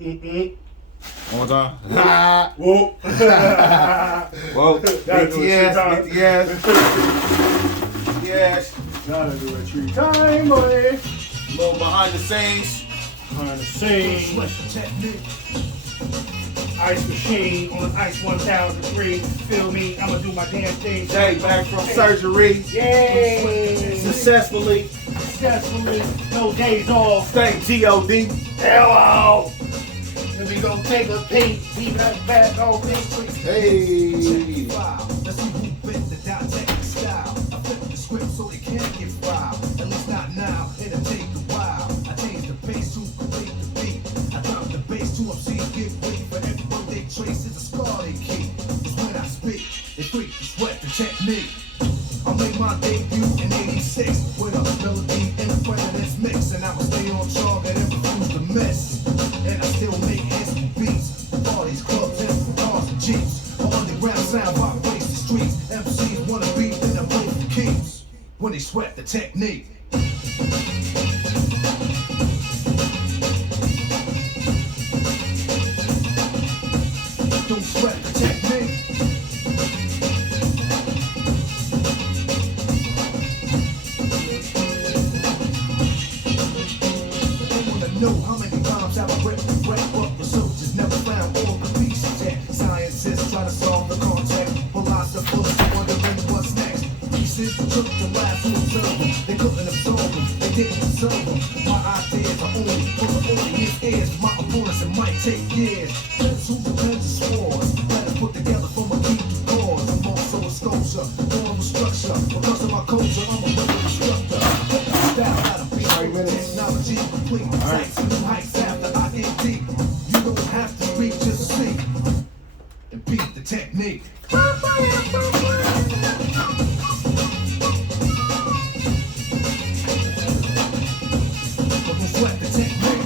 One more time. Whoa. Whoa. BTS. Yes. Gotta do a tree time, boy. A little behind the scenes. Behind the scenes. Ice machine on ice 1003. Feel me? I'ma do my damn thing. Jay back from surgery. Yay! Successfully. No days off. Thank G.O.D. Hello. And we gon' take a peek. Leave that back on me. Hey. Let's see who bit the dissect style. I flip the script so they can't get filed. At least not now, it'll take a while. I change the bass to complete the beat. I drop the bass to MCs get weak. For every word they trace is a scar they keep. It's when I speak, they freak, they sweat the technique. I made my debut in '86 with a melody in the president's mix, and I will stay on target and refuse to miss. And I still make hits and beats. All these clubs and cars and jeeps. My underground sound vibrates the streets. MCs wanna beat, then I play for keeps. When they sweat the technique. Don't sweat the technique. Know how many times have I ripped and wrecked, but the soldiers never found all the pieces yet. Scientists try to solve the contact, philosophers wondering what's next. Pieces took the lab to observe them, they couldn't absorb them, they didn't deserve them. My ideas are only for the audience ears, my opponents it might take years. That's who depends on swords, let us put together from a key to cause. I'm also a sculpture, form of structure, because of my culture, I'm a regular instructor. Style out of beat, technology complete. New heights after I get deep. You don't have to speak, just see and beat the technique. But don't sweat the technique.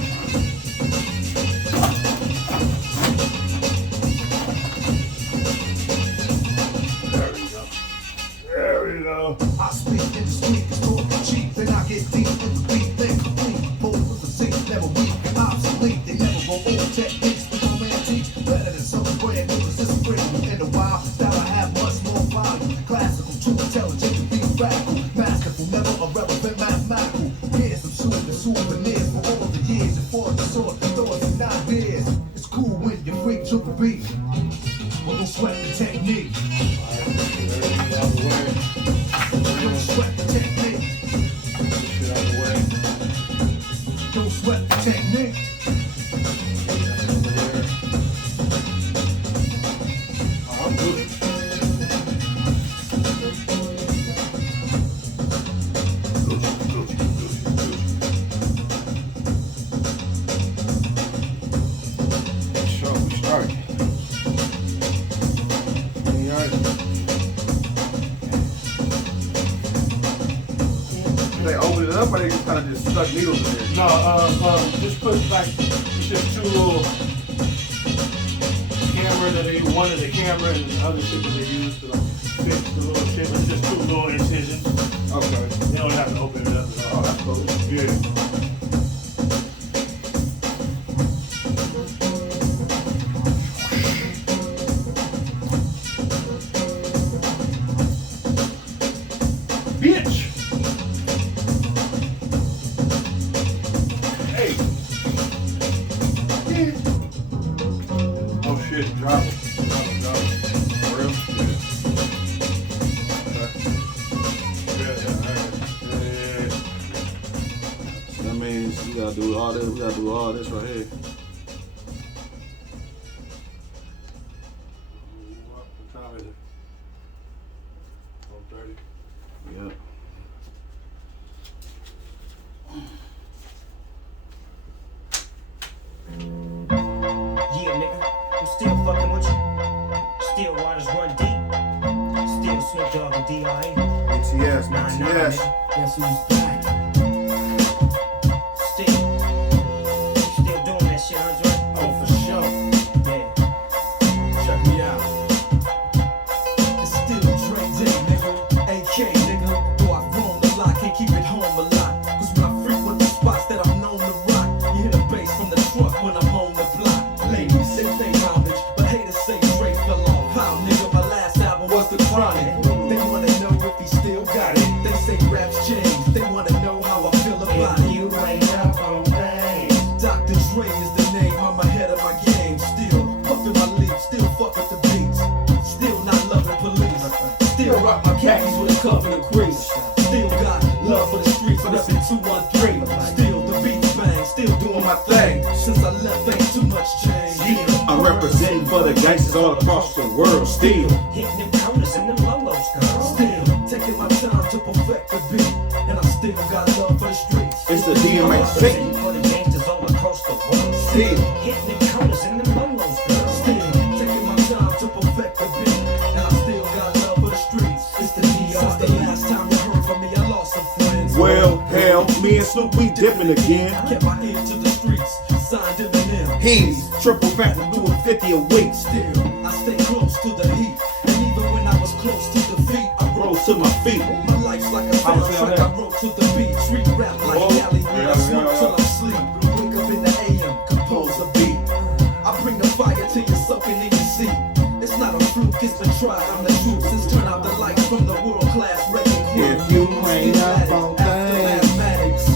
There we go. I speak in the street, it's talking cheap. Then I get deep in the beat, then complete. Never weak and obsolete, they never go old techniques. Become antiques, better than something brand new. Cause it's critical in the wild style. I have much more value. Classical, too intelligent to be radical. Masterful, never irrelevant, mathematical. Here's some souvenirs for all the years. And for the sort of thoughts and ideas. It's cool when you freak to the beat. But don't sweat the technique. Don't sweat the technique. Don't sweat the technique. I'm good. Sure, we start. They open it up, or they just kind of just stuck needles in there? No, just put like, it's just two little camera that they, one is a camera and the other shit that they use to like fix the little shit. It's just two little incisions. Okay. You don't have to open it up at all. Oh, that's cool. Yeah. Bitch! Hey! Yeah. Oh shit, drop it. Drop it. For real? Yeah. Yeah. So that means we gotta do all this. We gotta do all this right here. What time is it? 1:30. Yep. Yeah, nigga, I'm still fucking with you. Still waters run deep. Still Snoop Dogg and D.R.E. BTS, Nah, BTS. nigga. Guess who's back? Still doing that shit, Andre? Oh, for sure. Yeah. Check me out. It's still Dre Day, nigga. AK, nigga. Though I've grown a lot, can't keep it home a lot. Cause when I frequent the spots that I'm known to rock, you hear the bass from the truck when I'm on the block. Dr. Dre is the name, I'm ahead of my game. Still puffin' my leaf, still fuck with the beats. Still not loving police. Still rock my khakis with a cuff and a crease. Still got love for the streets, nothing 213. Still the beats bang, still doing my thing. Since I left, ain't too much change. Yeah. I'm representing for the gangsters all across the world. Still hitting them counters and them lolos, girl. Still taking my time to perfect the beat, and I still got love for the streets. it's the DMX Hitting for the gangsters all across the world. Still Hitting them counters and them lolos, girl. Still taking my time to perfect the beat, and I still got love for the streets. It's the DR. Since the last time you heard from me, I lost some friends. well, hell, me and Snoop, we dipping again. I kept my ear to the streets, signed Eminem. He's triple fat, doing 50 a week. Still, I stay close to the heat, and even when I was close to defeat, I Rose to my feet. My life's like a soundtrack, I wrote to the beat. Street rap like Cali, I smoke till I sleep. Wake up in the AM, compose a beat. I bring the fire till you're soaking in your seat. It's not a fluke, it's been tried, I'm the truth. Since turn out the lights from the world-class record crew. If you ain't up on After things, mathematics,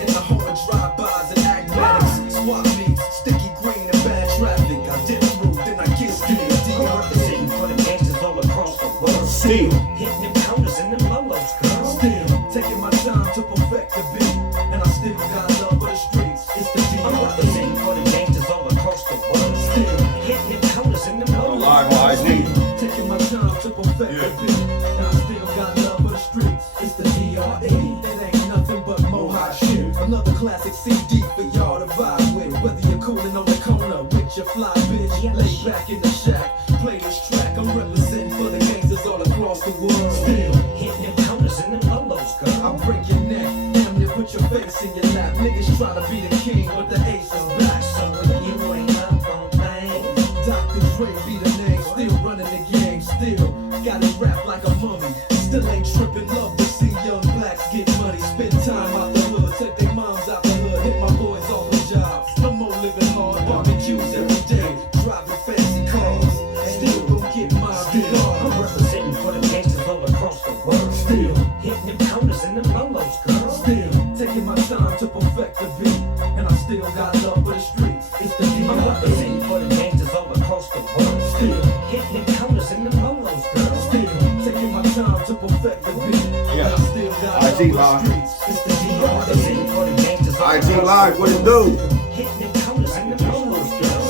in the home of drive-bys and acmatics. Swap meets, sticky green and bad traffic. I dip through, then I get still. I'm representing for the gangsters all across the world. still Hitting them counters and them lolos, girl. Still taking my time to perfect the beat, and I still got love for the streets. It's the I'm DR. representing for the gangsters all across the world. Still Hitting them counters and them lolos. live on IG. taking my time to perfect the beat, and I still got love for the streets. It's the DRE. It ain't nothing but more hot shit. Another classic CD for y'all to vibe with. Whether you're cooling on the corner with your fly bitch, lay back in the shack, play this track. I'm representing for the gangsters all across the world. Still Hitting them counters and them lolos, girl. I break your neck, damn near put your face in your lap. Niggas try to be the king, but the ace is back. So if you ain't up on things, Dr. Dre be the name, still running the game, still got it wrapped like a mummy. Still ain't tripping, love to see young blacks get money. Spend time out the hood, take their moms out the hood, hit my boys off with jobs. No more living hard, barbecues every day, driving fancy cars. Still gon' get my I'm regard. representing for the gangsters all across the world. Still, Hitting them counters and them lolos, girl. still taking my time to perfect the beat, and I still got love for the streets. It's the I'm DR. representing for the gangsters all across the world. Still, Hitting them counters and them lolos, girl. still taking my time to perfect the beat, and I still got love for IG the live. streets. It's the I'm DR. representing for the gangsters all IG across live, the what it world. do? Hitting them counters and them lolos, girl.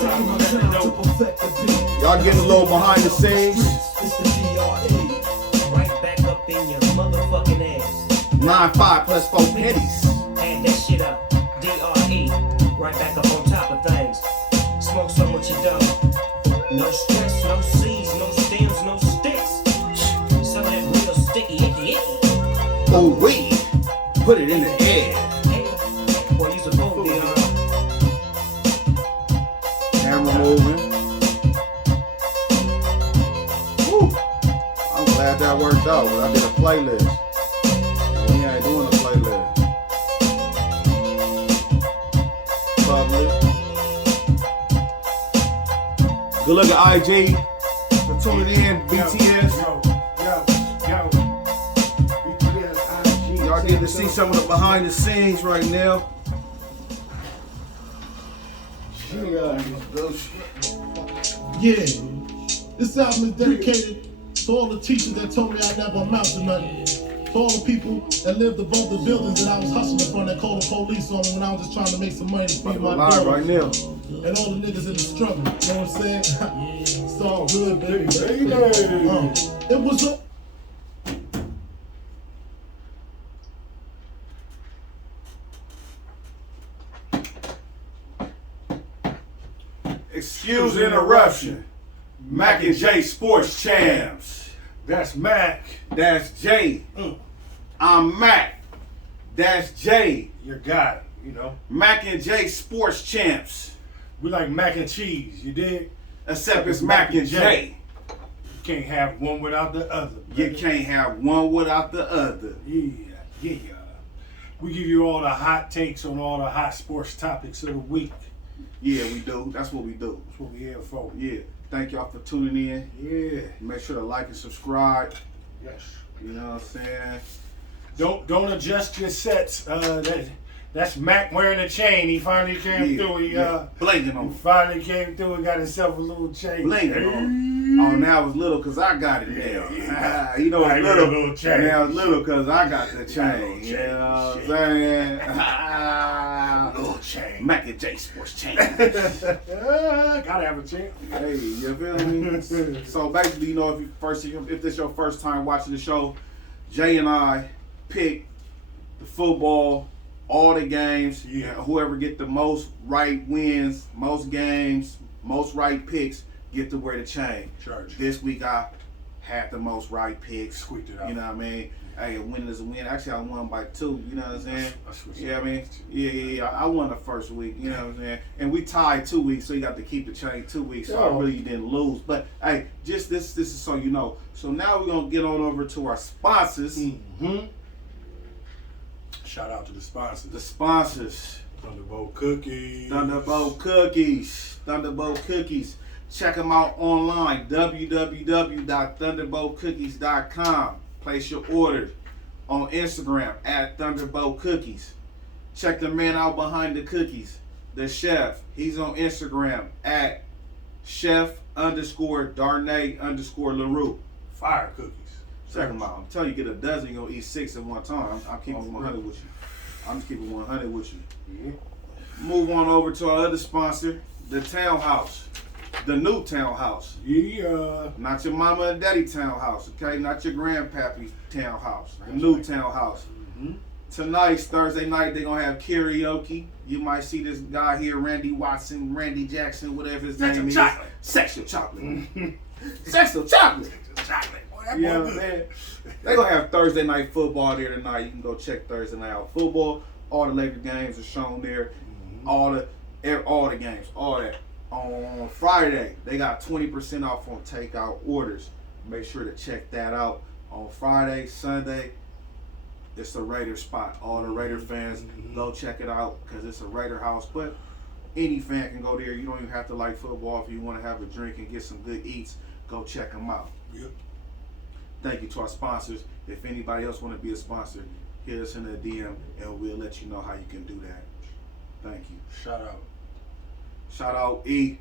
Taking my time to perfect the beat. Y'all getting a little behind the scenes. It's the DRE. Right back up in your motherfucking ass. 9-5 plus 4 pennies. Add that shit up. DRE. Right back up on top of things. Smoke some with your dog. No stress, no seeds, no stems, no sticks. Some of that real sticky icky icky. Oh, we put it in the air. Hey, boy, use a phone, DR. Camera moving. Woo. I'm glad that worked out. I did a playlist. We ain't doing a playlist. Public. Good look at IG for tuning in. BTS. BTS, IG. Y'all get to see some of the behind the scenes right now. Yeah, this album is dedicated to all the teachers that told me I never amount to nothing. To all the people that lived above the buildings that I was hustling from that called the police on me when I was just trying to make some money to feed my Live right daughters. now. And all the niggas in the struggle, you know what I'm saying? It's all good, baby. It was a Excuse the interruption. Mac and J Sports Champs. That's Mac. That's J. I'm Mac. That's J. Your guy, you know. Mac and J Sports Champs. We like mac and cheese, you dig? Except it's Mac and J. You can't have one without the other. You brother. can't have one without the other. Yeah. We give you all the hot takes on all the hot sports topics of the week. Yeah, we do. That's what we do. That's what we here for. Yeah. Thank y'all for tuning in. Yeah. Make sure to like and subscribe. Yes. You know what I'm saying? Don't adjust your sets. That's Mac wearing a chain. He finally came through. He blinking on. finally came through and got himself a little chain. Blinking on. Oh, now it's little because I got it now. Yeah. You know, I it's got a little. little chain. Now it's little because I got the chain. chain. You know what I'm saying? Little chain. Mac and J Sports chain. Gotta have a chain. Hey, you feel me? So basically, you know, if this your first time watching the show, Jay and I pick the football, all the games. Yeah. Whoever get the most right wins, most games, most right picks, get to wear the chain. Church. This week I had the most right picks. Squeaked it out. You know what I mean? Hey, a win is a win. Actually, I won by 2. You know what I'm saying? That's what's Yeah, up. I mean, yeah. I won the first week. You know what I'm saying? And we tied 2 weeks, so you got to keep the chain 2 weeks. So I really didn't lose. But hey, just this is so you know. So now we're gonna get on over to our sponsors. Mm-hmm. Shout out to the sponsors. The sponsors. Thunderbolt Cookies. Thunderbolt Cookies. Thunderbolt Cookies. Check them out online. www.thunderboltcookies.com. Place your order on Instagram at Thunderbolt Cookies. Check the man out behind the cookies, the chef. He's on Instagram at chef_Darnay_LaRue. Fire cookies. Check him out. I'm telling you, get a dozen, you're gonna eat 6 at one time. I'm keeping 100 with you. I'm just keeping 100 with you. Yeah. Move on over to our other sponsor, the Townhouse. The new Townhouse. Yeah. Not your mama and daddy townhouse, okay? Not your grandpappy's townhouse. The new Townhouse. Mm-hmm. Tonight's Thursday night, they're going to have karaoke. You might see this guy here, Randy Watson, Randy Jackson, whatever his name is. Chocolate. Sexual chocolate. Sexual chocolate. Chocolate. Boy, that You boy know what I'm good. saying? They're going to have Thursday night football there tonight. You can go check Thursday night out football. All the Laker games are shown there. All the games, all that. On Friday, they got 20% off on takeout orders. Make sure to check that out. On Friday, Sunday, it's a Raider spot. All the Raider fans, go check it out because it's a Raider house. But any fan can go there. You don't even have to like football. If you want to have a drink and get some good eats, go check them out. Yep. Thank you to our sponsors. If anybody else want to be a sponsor, hit us in a DM and we'll let you know how you can do that. Thank you. Shout out. Shout out E.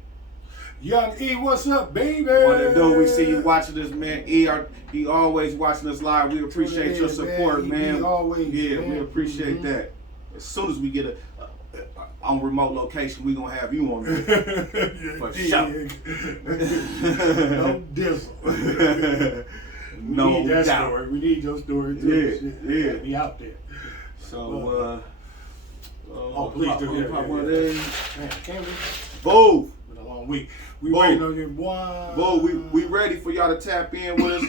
Young E, what's up, baby? What it do? We see you watching this, man. He always watching us live. We appreciate your support, man. He always, yeah, man. we appreciate that. As soon as we get on remote location, we gonna have you on there. For sure. No dizzle. No we need that doubt. story. We need your story too. Yeah. Be out there. So, please do. Pop one of these. Man, can't we? Boo! Been a long week. We Boo. waiting on your boy. Boo, we ready for y'all to tap in with us.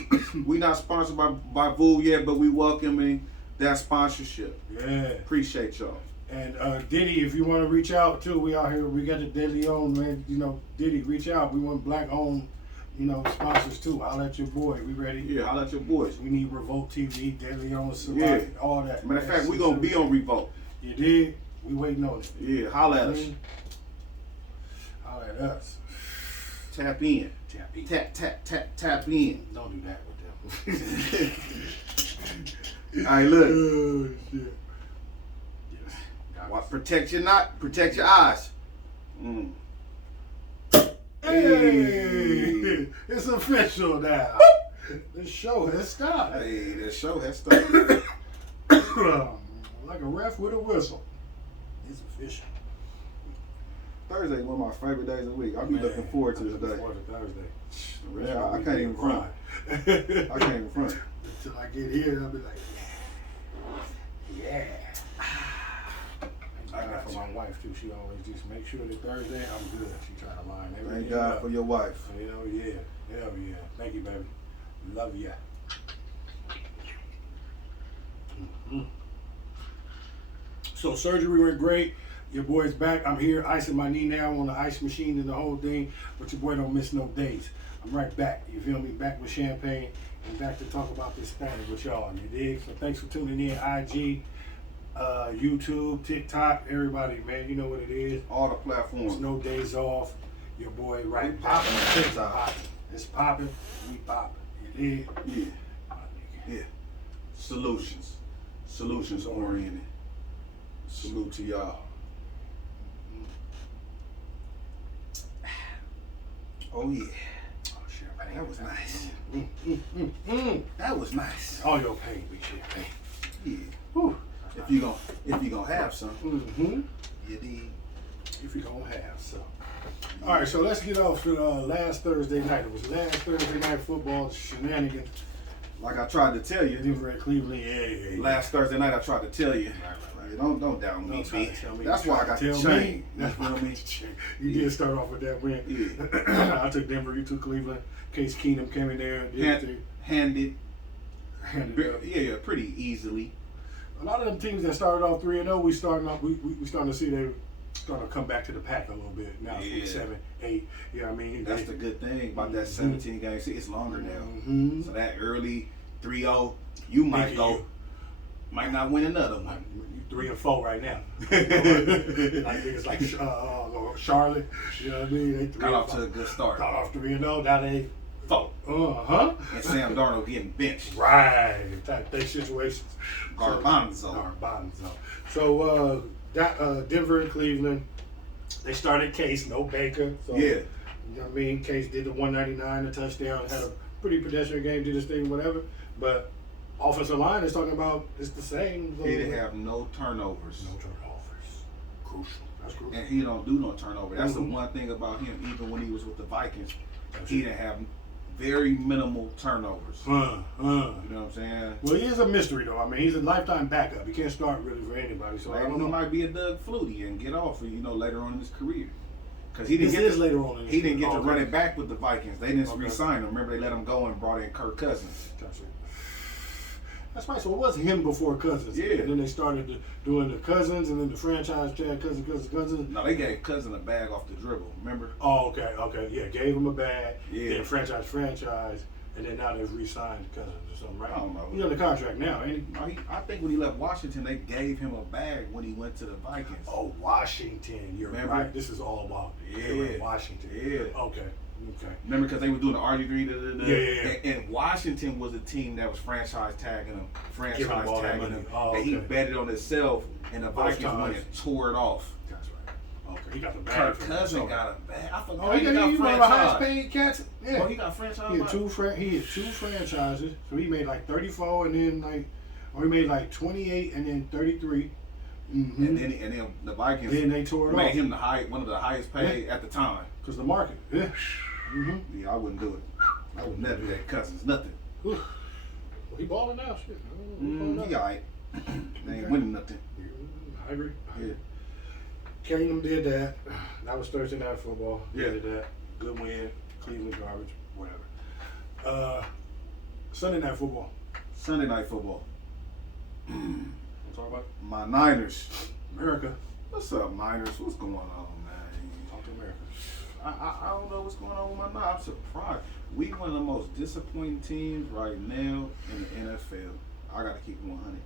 We not sponsored by Boo yet, but we welcoming that sponsorship. Yeah. Appreciate y'all. And Diddy, if you want to reach out too, we out here. We got the Daily Owned, man. You know, Diddy, reach out. We want black owned, sponsors too. Holla at your boy. We ready? Yeah, holla at your boys. We need Revolt TV, Daily Owned, Yeah. all that. Matter of fact, we gonna be on Revolt. You did? We waiting on it. Yeah, holla at us. Holla at us. Tap in. Tap in. Tap in. Don't do that with them. Alright, look. Oh, shit. Yes. Protect your eyes. Hey, it's official now. The show has started. Hey, the show has started. Like a ref with a whistle. It's official. Thursday one of my favorite days of the week. I'll be looking forward to this day. Thursday. Yeah, I can't even front. I can't even front. Until I get here, I'll be like, yeah. I got for my wife too. She always just make sure that Thursday I'm good. She try to line everything Thank God up. for your wife. Hell yeah. Hell yeah. Thank you, baby. Love ya. So surgery went great. Your boy's back. I'm here icing my knee now on the ice machine and the whole thing. But your boy don't miss no days. I'm right back. You feel me? Back with champagne and back to talk about this Spanish with y'all. You dig? So thanks for tuning in. IG, YouTube, TikTok, everybody, man. You know what it is. All the platforms. There's no days off. Your boy right back. Popping on TikTok. It's popping. We popping. You dig? Yeah. Yeah. Solutions oriented. Salute to y'all. Oh yeah. Oh, champagne. That was nice. Mm. That was nice. All your pain be champagne. Yeah. Whew. If you gonna have some, Mm-hmm. you dig. If you gonna have some. All right, so let's get off to last Thursday night. It was last Thursday night football shenanigans. Like I tried to tell you, Denver at Cleveland. Yeah. last Thursday night I tried to tell you. Right. Don't doubt me, Don't try B. to tell me. That's You why I try got to the tell chain. me. You That's feel why me? You did start off with that win. Yeah. I took Denver. You took Cleveland. Case Keenum came in there and did Handed. handed up. Yeah, pretty easily. A lot of them teams that started off 3-0, we starting to see they starting to come back to the pack a little bit. Now it's Yeah. week 7, 8. You know what I mean? That's the good thing about that 17 game. See, it's longer now. Mm-hmm. So that early 3-0, you might might not win another one. 3 and 4 right now. Like niggas like Charlotte. You know what I mean? They 3 Got and off 4. to a good start. Got off 3-0. Now they 4. And Sam Darnold getting benched. Right. They situations. Garbanzo. So Denver and Cleveland, they started Case, no Baker. So, Yeah. You know what I mean? Case did the 199, a touchdown, had a pretty pedestrian game, did his thing, whatever. But offensive line is talking about it's the same. He didn't have no turnovers. No turnovers. Crucial. That's crucial. And he don't do no turnover. That's Mhm. the one thing about him, even when he was with the Vikings, he didn't have very minimal turnovers. You know what I'm saying? Well, he is a mystery, though. I mean, he's a lifetime backup. He can't start really for anybody. So I Maybe don't he know. might be a Doug Flutie and get off, later on in his career. Because he This didn't is get later on in his he didn't get career. to run it back with the Vikings. They didn't Okay. re-sign him. Remember, they let him go and brought in Kirk Cousins. Gotcha. That's right. So it was him before Cousins. Yeah. And then they started doing the Cousins, and then the franchise tag Cousins. No, they gave Cousin a bag off the dribble. Remember? Oh, okay. Yeah, gave him a bag. Yeah. Then franchise, and then now they've re-signed Cousins or something, right? I don't know. He's under contract now, ain't he? No, I think when he left Washington, they gave him a bag when he went to the Vikings. Oh, Washington. You're Remember? right. This is all about Yeah. Washington. Yeah. Okay. Remember, because they were doing the RG3. Yeah. And Washington was a team that was franchise tagging him, Giving him all that money. Oh, and he okay. betted on himself, and the Both Vikings went times. and tore it off. That's right. Okay. He got the bag. Kirk for Cousin himself. got a bag. I forgot Oh, he got one of the highest franchise. paid cats. Yeah. Oh, he got franchise. He had two franchises, so he made like 34, and then he made like 28, and then 33. Mm-hmm. And then the Vikings Then they tore it made off. him one of the highest paid at the time. Because the market. Yeah. Mm-hmm. Yeah, I wouldn't do it. I would never do that. Cousins, nothing. Well, he balling out, shit. He alright. They ain't winning nothing. I agree. Yeah. Kingdom did that. That was Thursday night football. They Yeah. did that. Good win. Cleveland garbage. Whatever. Sunday night football. Sunday night football. We'll talk about My Niners. America. What's up, Niners? What's going on, man? Talk to America. I don't know what's going on with my Niners. I'm surprised. We one of the most disappointing teams right now in the NFL. I gotta keep it 100.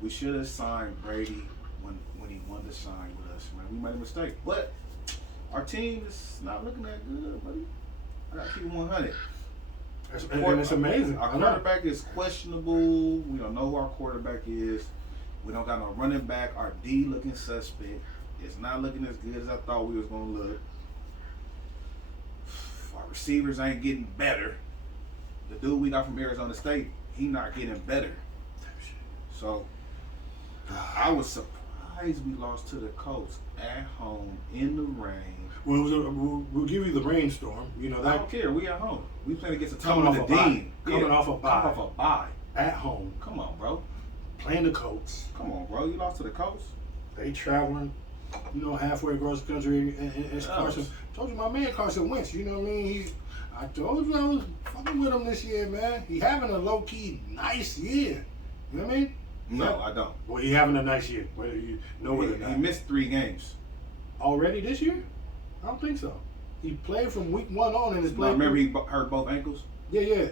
We should have signed Brady when he wanted to sign with us, man. We made a mistake, but our team is not looking that good, buddy. I gotta keep it 100. And it's amazing. Our I know. quarterback is questionable. We don't know who our quarterback is. We don't got no running back. Our D looking suspect. It's not looking as good as I thought we was gonna look. Our receivers ain't getting better. The dude we got from Arizona State, he not getting better. So I was surprised we lost to the Colts at home in the rain. Well, we'll give you the rainstorm. You know I that don't care. We at home. We playing against a Coming Tommy off the a bye. Dean. Coming off a bye. Coming off a bye. at home, Come on, bro. playing the Colts. Come on, bro. You lost to the Colts. They traveling, halfway across the country. And it's Yes. Carson. Told you my man Carson Wentz. You know what I mean? I told you I was fucking with him this year, man. He having a low key nice year. You know what I mean? No, Yeah. I don't. Well, he having a nice year. Whether you know it or He not. missed 3 games. Already this year? I don't think so. He played from week 1 on and his No, play. remember he hurt both ankles? Yeah.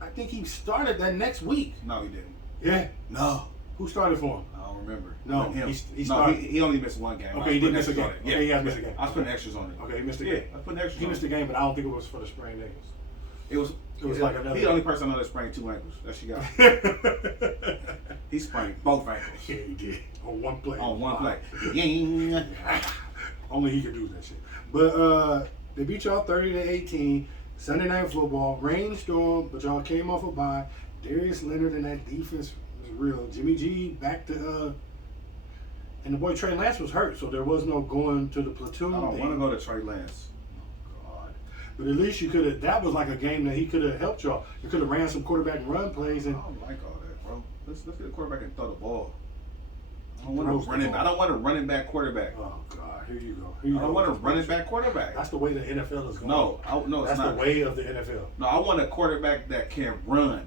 I think he started that next week. No, he didn't. Yeah. No. Who started for him? I don't remember. No, But him. he No, started. he only missed 1 game. I Okay, was he did putting miss a extras game. on it. Okay, he has missed a game. I was putting extras on it. Okay, he missed a Yeah, game. I was putting extras He on missed it. a game, but I don't think it was for the sprained ankles. It was like another- He the only person I know that sprained 2 ankles. That she got. He sprained both ankles. Yeah, he did. On one play. On one play. Ying. Only he could do that shit. But they beat y'all 30-18. Sunday Night Football. Rainstorm, but y'all came off a bye. Darius Leonard and that defense was real. Jimmy G back to and the boy Trey Lance was hurt, so there was no going to the platoon. I don't want to go to Trey Lance. God. But at least you could have. That was like a game that he could have helped y'all. You could have ran some quarterback and run plays. And I don't like all that, bro. Let's get a quarterback and throw the ball. I don't Throws want the a running back quarterback. oh God, here you go. I don't want a running back quarterback. That's the way the NFL is going. No, that's it's not. the way of the NFL. No, I want a quarterback that can run,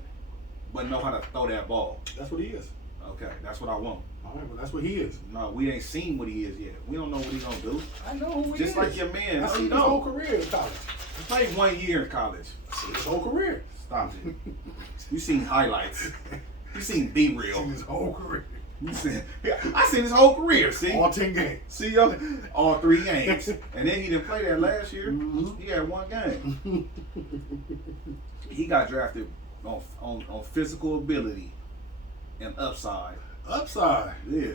but know how to throw that ball. That's what he is. Okay, that's what I want. All right, well, that's what he is. No, we ain't seen what he is yet. We don't know what he's gonna do. I know who he Just is. like your man. I No, seen you his whole don't. career in college. He played 1 year in college. I seen his whole career. Stop it. You seen highlights. You seen B Seen real. his whole career. You seen. I seen his whole career. See. All 10 games. See, all 3 games. And then he didn't play that last year. Mhm. He had 1 game. He got drafted on physical ability and upside. Upside. Yeah.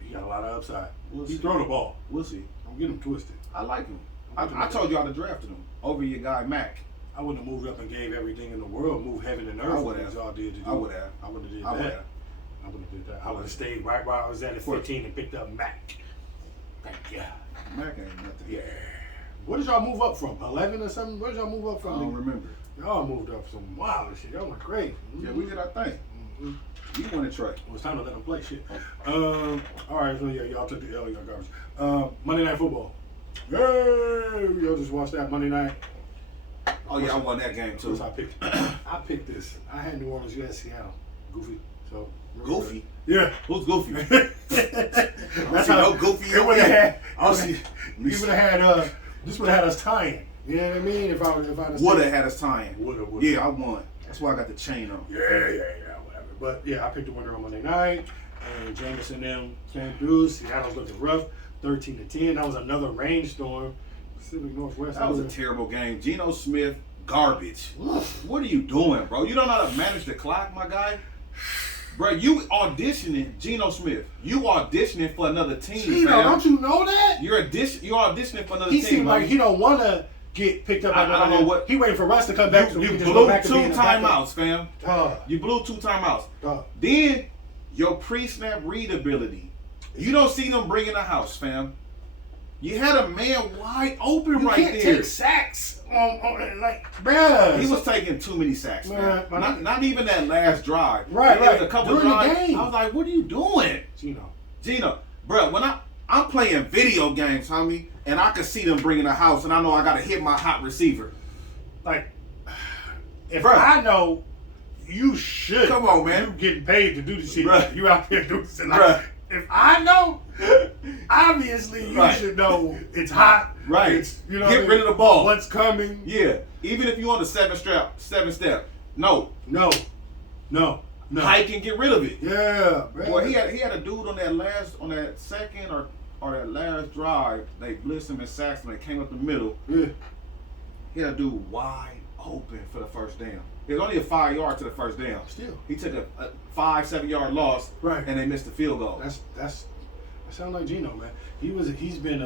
He got a lot of upside. We'll He see. throw the ball. We'll see. Don't get him twisted. I like him. I told you I'd have drafted him over your guy Mac. I wouldn't have moved up and gave everything in the world, moved heaven and I earth would what have. y'all did to do. I would have. I would have did I would that. have. I would have did that. I would have stayed right where I was at 15 and picked up Mac. Thank you. Mac ain't nothing. Yeah. What did y'all move up from? 11 or something? Where did y'all move up I from? don't remember. Y'all moved up some wild shit. Y'all went crazy. Yeah, we did our thing. Mhm. You won a tray. It was time to let them play shit. All right, so yeah, y'all took the L, y'all garbage. Monday Night Football. Yay! Y'all just watched that Monday night. Oh yeah, I won that game too. I picked this. I had New Orleans, you had Seattle. Goofy. So Goofy? Yeah. Who's Goofy? That's see how no Goofy it on would have here. had. I see. You would have had. This would have had us tying. You know what I mean? If I Would have had us tying. Woulda. Yeah, I won. That's why I got the chain on. Yeah, whatever. But yeah, I picked the winner on Monday night, and Jameson and them came through. Seattle's looking rough, 13-10. That was another rainstorm. Pacific Northwest. That was a terrible game. Geno Smith, garbage. What are you doing, bro? You don't know how to manage the clock, my guy? Bro, you auditioning, Geno Smith. You auditioning for another team, Gino, fam. don't you know that? You're auditioning for another He team. seemed like homie. he don't want to get picked up. I don't know what- He waiting for Russ to come back. so we You can just go blew back to 2 being a backup. timeouts, fam. You blew 2 timeouts. Then your pre-snap readability. You don't see them bring in the house, fam. You had a man wide open You right can't there. take sacks on like, bruh. He was taking too many sacks, man. Man, Not even that last drive. Right, There was right. a couple During the drives. game. I was like, what are you doing? Gino, bro, when I'm playing video games, homie, and I can see them bringing the house, and I know I got to hit my hot receiver. Like, if Bruh. I know, you should. Come on, man. You getting paid to do the shit. Bruh. You out there doing shit. Bruh. Like, if I know, obviously you Right. should know it's hot. Right. It's, you know, Get what I mean? rid of the ball. What's coming? Yeah. Even if you on the 7 step, no. No. Hike and get rid of it. Yeah, bro. Boy, he had a dude on that second or that last drive. They blitzed him and sacked him. They came up the middle. Yeah. He had a dude wide open for the first down. It was only a 5 yard to the first down. Still. He took a 5-7 yard loss. Right. And they missed the field goal. That sounds like Gino, man. He's been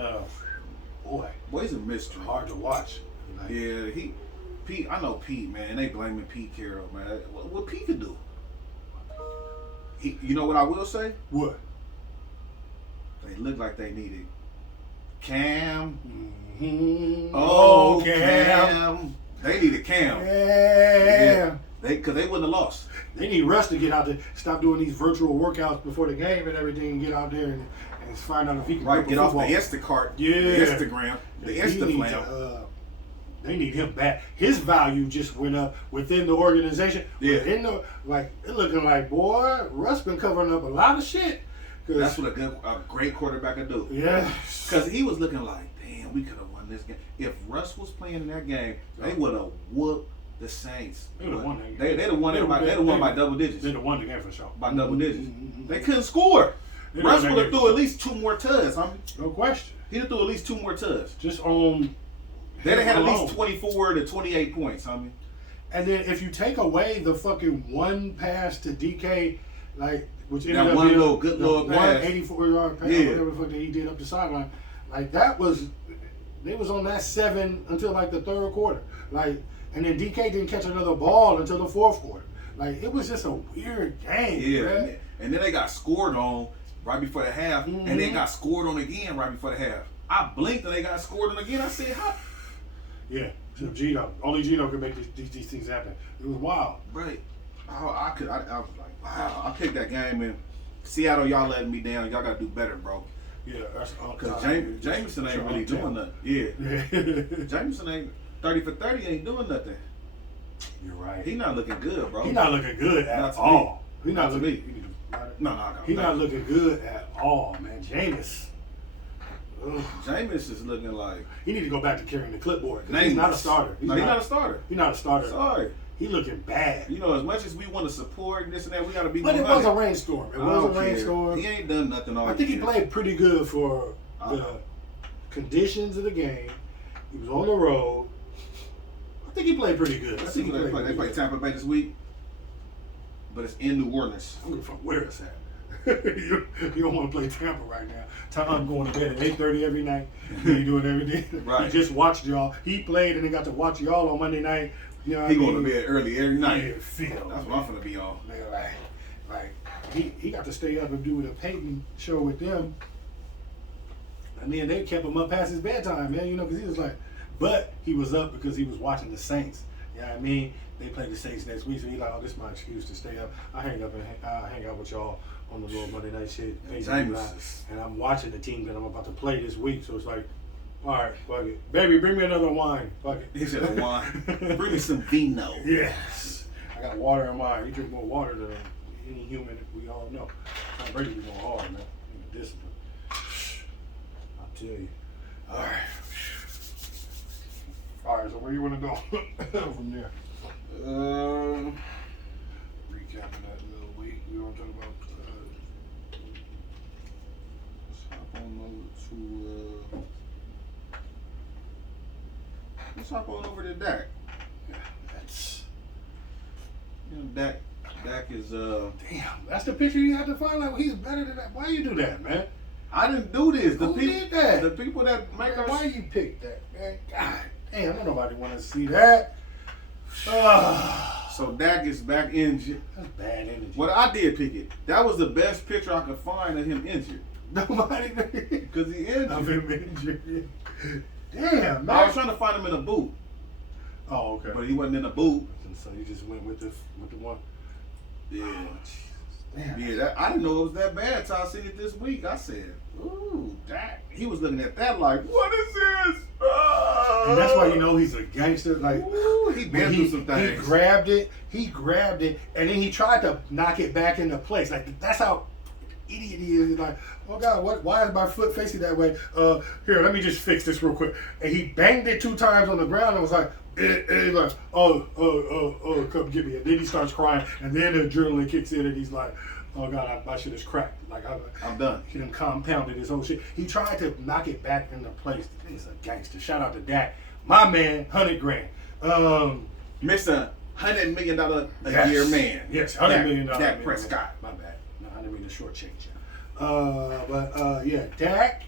boy, Boy, he's a mystery. hard to watch. Like, Yeah, Pete. I know Pete, man. They blaming Pete Carroll, man. What Pete could do? You know what I will say? What? They look like they needed Cam. Mm-hmm. Oh, Cam. They needed Cam. Yeah. Because they wouldn't have lost. They need Russ to get out there, stop doing these virtual workouts before the game and everything, and get out there and find out if he can Right, play get off the football. Instacart, Yeah. the Instagram, the He needs Instaflam. to, they need him back. His value just went up within the organization. Yeah. But it looking like, boy, Russ been covering up a lot of shit. That's what a great quarterback could do. Yeah. Because he was looking like, damn, we could have won this game. If Russ was playing in that game, they would have whooped the Saints. They would've won that game. They'd have won it by double digits. They'd have won the game for sure. By double digits. Mhm. They couldn't score. They Russ won that would have game. threw at least 2 more tuds, homie. No question. He'd have threw at least 2 more tuds. Just on. They'd have had at alone. least 24 to 28 points, homie. And then if you take away the fucking one pass to DK like which That ended up one being little good little pass. 184-yard pass, Yeah. whatever the fuck that he did up the sideline. Like that was, they was on that 7 until like the third quarter. Like, and then DK didn't catch another ball until the fourth quarter. Like it was just a weird game. Yeah, bruh. and then they got scored on right before the half, and then got scored on again right before the half. I blinked and they got scored on again. I said, "How?" Yeah, so Gino, only Gino could make these things happen. It was wild. Right. I was like, wow. I picked that game in Seattle. Y'all letting me down. Y'all gotta do better, bro. Yeah, that's Because Jameson ain't really doing nothing. Yeah. Jameson ain't 30 for 30 ain't doing nothing. You're right. He not looking good, bro. He not looking good Not at to all. me. He Not not to looking. me. No. He not looking good at all, man. Jameis. Ugh. Jameis is looking like He need to go back to carrying the clipboard. 'Cause he's nameless. not a starter. He's not a starter. He's not a starter. Sorry. He looking bad. You know, as much as we want to support and this and that, we got to be. But it 100. was a rainstorm. It I was don't a care. rainstorm. He ain't done nothing all I think he year. played pretty good for the conditions of the game. He was on the road. I think he played pretty good. I see who they play. They play Tampa Bay this week, but it's in New Orleans. I don't give a fuck where it's at. you don't want to play Tampa right now. I'm going to bed at 8:30 every night. You do it every day. Right. He just watched y'all. He played and then got to watch y'all on Monday night. You know what He I mean? going to bed early every night. Yeah, Phil. That's what I'm finna be on. Man, like he got to stay up and do the Peyton show with them. And then they kept him up past his bedtime, man. You know, because he was like, but he was up because he was watching the Saints. You know what I mean? They play the Saints next week, so he's like, oh, this is my excuse to stay up. I hang up and hang out with y'all on the little Monday night shit. And I'm watching the team that I'm about to play this week, so it's like, all right, fuck it. Baby, bring me another wine. Fuck it. He said a wine. Bring me some vino. Yes. I got water in mine. You drink more water than any human, we all know. Tom Brady be going hard, man. Discipline. I'll tell you. All right. All right, so where you want to go from there? Recapping that little week. We want to talk about. Let's hop on over to Dak. Yeah, that's. You know, Dak is Damn, that's the picture you have to find out. He's better than that. Why you do that, man? I didn't do this. Who did that? The people that make Man, us. why you pick that, man? God damn, don't nobody want to see that. So Dak is back injured. That's bad energy. Well, I did pick it. That was the best picture I could find of him injured. Nobody. Because he injured. I've been injured. Damn, man. I was trying to find him in a boot, Oh, okay. but he wasn't in a boot. And so you just went with the one. Yeah. Damn. Yeah, I didn't know it was that bad until I seen it this week. I said, ooh, Dak. He was looking at that like, what is this? And that's why you know he's a gangster. Like Ooh, he been through some things. He grabbed it, and then he tried to knock it back into place. Like that's how idiot he is. He's like, oh God, why is my foot facing that way? Here, let me just fix this real quick. And he banged it 2 times on the ground and was like, he's like, oh, come get me. And then he starts crying, and then the adrenaline kicks in, and he's like, oh God, my shit is cracked. Like I'm done. He done compounded his whole shit. He tried to knock it back into place. He's a gangster. Shout out to Dak, my man, $100 grand. Mr. $100 million a year man. Yes, $100 million. Dak Prescott. My bad. No, $100 million short change. Yeah, Dak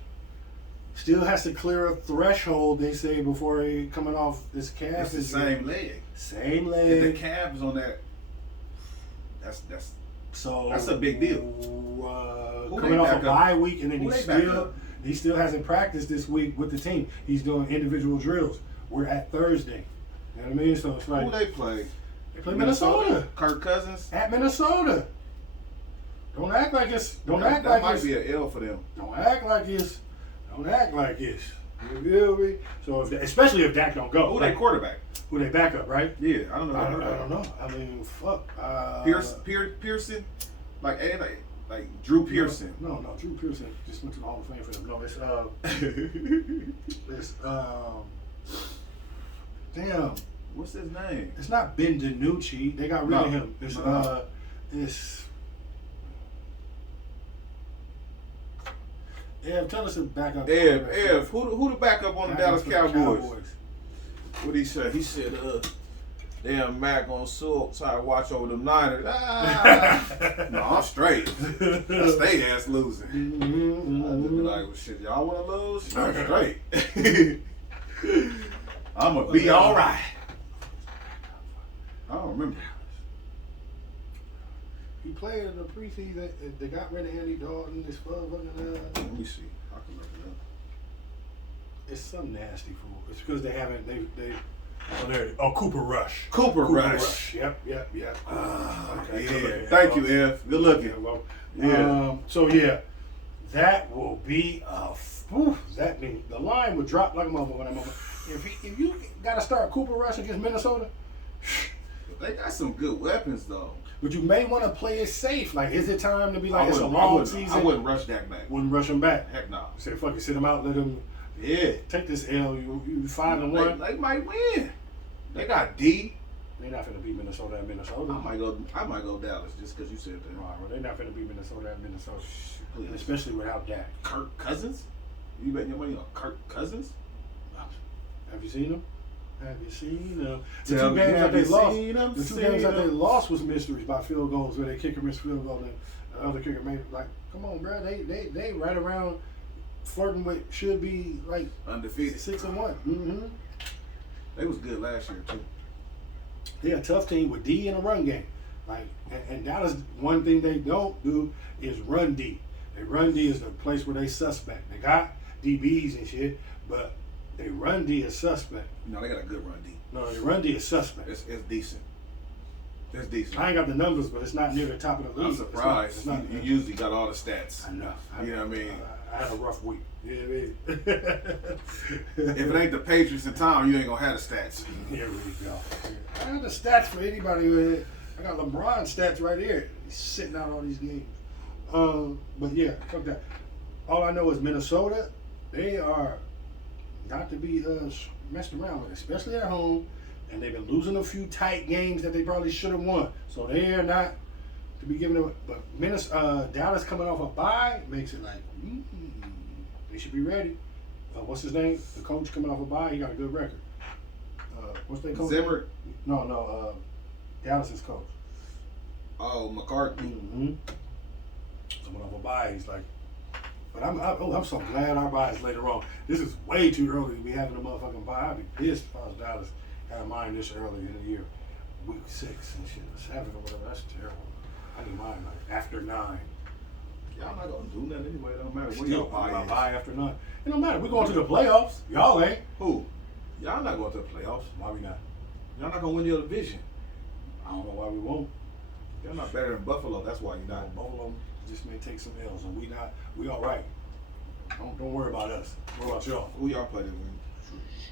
still has to clear a threshold. They say before he coming off this calf. It's the same leg. Same If leg. the calf is on that, that's So that's a big deal. Coming off a bye week, and then Who they back up? he still hasn't practiced this week with the team. He's doing individual drills. We're at Thursday. You know what I mean? So it's like who they play? they play Minnesota. Kirk Cousins. At Minnesota. Don't act like it's. Don't act that like might it's. be an L for them. Don't act like it's. Don't act like it's. You feel me? So especially if Dak don't go. Who they quarterback? Who they backup, right? Yeah, I don't know. I don't know. I mean, fuck. Pearson, like Drew Pearson. No, Drew Pearson just went to the Hall of Fame for them. No, it's damn. What's his name? It's not Ben DiNucci. They got rid of him. It's tell us the backup. Ev, who the backup on the Dallas Cowboys? What he said? He said, Damn, Mac on Sewell try to watch over them Niners. Ah. No, I'm straight. I stay ass losing. I just be like, well, shit, y'all want to lose? I'm straight. I'm going to be all right. I don't remember. He played in the preseason. They got rid of Andy Dalton. This motherfucking. Let me see. I can look it up. It's some nasty fool. It's because they haven't. They. Oh, there. Oh, Cooper Rush. Cooper Rush. Yep. Yeah. Okay. Thank you, F. Good looking. Yeah. So yeah, that will be a. That means the line would drop like a motherfucker. If you got to start Cooper Rush against Minnesota. They got some good weapons though. But you may want to play it safe. Like, is it time to be like, it's a long season? I wouldn't rush that back. Wouldn't rush him back. Heck no. Say, fuck it, sit him out, let him take this L. You 5-1. They might win. They got D. They're not finna beat Minnesota at Minnesota. I might go Dallas just because you said that. Right, well, they're not finna beat Minnesota at Minnesota. Please. Especially without Dak. Kirk Cousins? You betting your money on Kirk Cousins? Have you seen him? Have you seen them? The Tell two me, games that have they you lost. seen them? The two Seen games that they them? lost was mysteries by field goals where they kicker missed field goal and the other kicker made like, come on, bro. They right around flirting with should be like Undefeated. 6-1. Mm-hmm. They was good last year too. They're a tough team with D in a run game. Like, and Dallas, one thing they don't do is run D. They run D is the place where they suspect. They got DBs and shit, but they run D is suspect. No, they got a good run D. No, they run D is suspect. It's decent. It's decent. I ain't got the numbers, but it's not near the top of the league. I'm surprised. It's not, You usually got all the stats. I know. You know what I mean? I had a rough week. Yeah, man. If it ain't the Patriots in town, you ain't gonna have the stats. Here we go. I have the stats for anybody who had. I got LeBron stats right here. He's sitting out all these games. But yeah, fuck that. All I know is Minnesota, they are not to be messed around with, especially at home. And they've been losing a few tight games that they probably should have won. So they are not to be given a. But Dallas coming off a bye makes it like, they should be ready. What's his name? The coach coming off a bye, he got a good record. What's their coach? Zimmer? No. Dallas's coach. Oh, McCarthy. Mm-hmm. Coming off a bye, he's like. But I'm so glad our bye is later on. This is way too early to be having a motherfucking bye. I'd be pissed if I was Dallas. Had mine this early in the year, week 6 and shit, 7 or whatever. That's terrible. I need mine like after 9. Y'all not gonna do nothing anyway. It don't matter where Still, y'all buy buy after 9. It don't matter. We're going to the playoffs. Y'all ain't. Who? Y'all not going to the playoffs. Why we not? Y'all not gonna win your division. I don't know why we won't. Y'all not better than Buffalo. That's why you're not. Both of them just may take some L's, and we not. We all right. Don't worry about us. What about y'all? Who y'all play to win?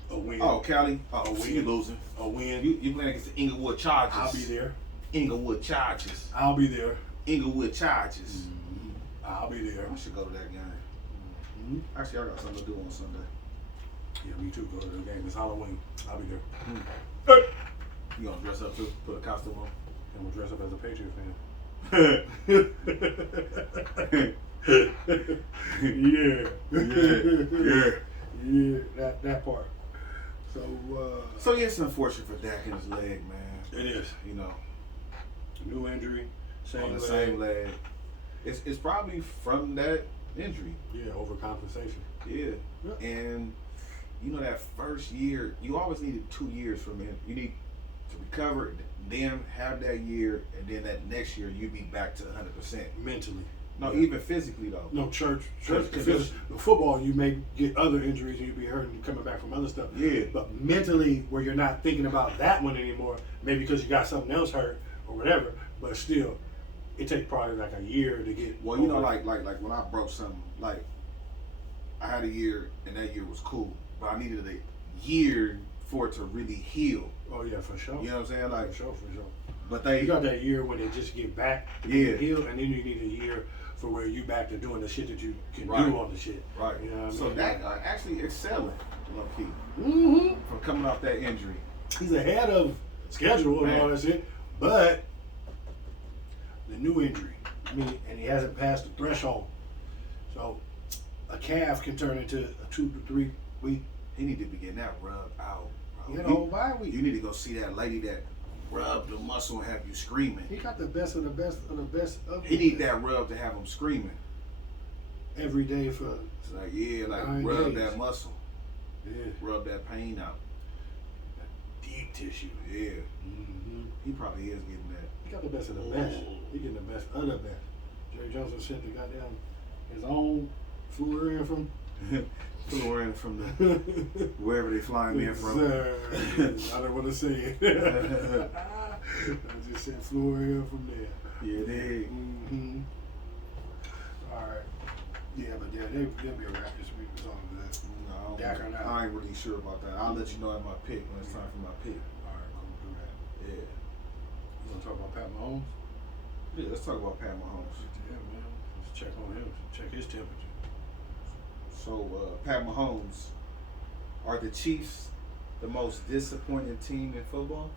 A win. Oh, Cali. Oh, A so win. you losing. A win. You playing against the Inglewood Chargers. I'll be there. Inglewood Chargers. I'll be there. Inglewood Chargers. Mm-hmm. I'll be there. I should go to that game. Mm-hmm. Actually, I got something to do on Sunday. Yeah, me too. Go to the game. It's Halloween. I'll be there. You gonna dress up too? Put a costume on? And we'll dress up as a Patriot fan. Yeah, that part. So yeah, it's unfortunate for Dak and his leg, man. It is. You know, New injury, on the same leg. It's probably from that injury. Yeah, overcompensation. Yeah. Yep. And you know that first year, you always needed 2 years from it. You need to recover, then have that year, and then that next year you be back to 100%. Mentally. No, Yeah. even physically though. No, church. Because The football, you may get other injuries and you be hurt and coming back from other stuff. Yeah. But mentally, where you're not thinking about that one anymore, maybe because you got something else hurt or whatever, but still, it takes probably like a year to get. Well, you know, over it. like when I broke something, like I had a year, and that year was cool, but I needed a year for it to really heal. Oh yeah, for sure. You know what I'm saying? Like, For sure. but You got that year when they just get back to Yeah. heal, and then you need a year for where you back to doing the shit that you can Right. do on the shit. right. You know what I So mean? Dak actually excelling, low key, Mm-hmm. from coming off that injury. He's ahead of schedule and all that shit, but the new injury. I mean, and he hasn't passed the threshold. So a calf can turn into a 2 to 3 week. He need to be getting that rubbed out. Bro. You know, why we? You need to go see that lady that rub the muscle and have you screaming. He got the best of the best of the best of He the need best. that rub to have him screaming. Every day for It's like, yeah, like 9 rub days. that muscle. Yeah. Rub that pain out. Deep tissue. Yeah. Mm-hmm. He probably is getting that. He got the best of the best. He getting the best of the best. Jerry Jones sent the goddamn his own flew her in from Flew her in from the wherever they flying in from. Sir, I don't want to say it. I just said flew her in from there. Yeah, they. Mm-hmm. All right. Yeah, but yeah, they'll be a wrap this week. It's all good. No, Dak or not? I ain't really sure about that. I'll let you know at my pick when it's time for my pick. All right, cool. Do that. Yeah. You want to talk about Pat Mahomes? Yeah, let's talk about Pat Mahomes. Yeah, man. Let's check on him. Check his temperature. So, Pat Mahomes, are the Chiefs the most disappointing team in football?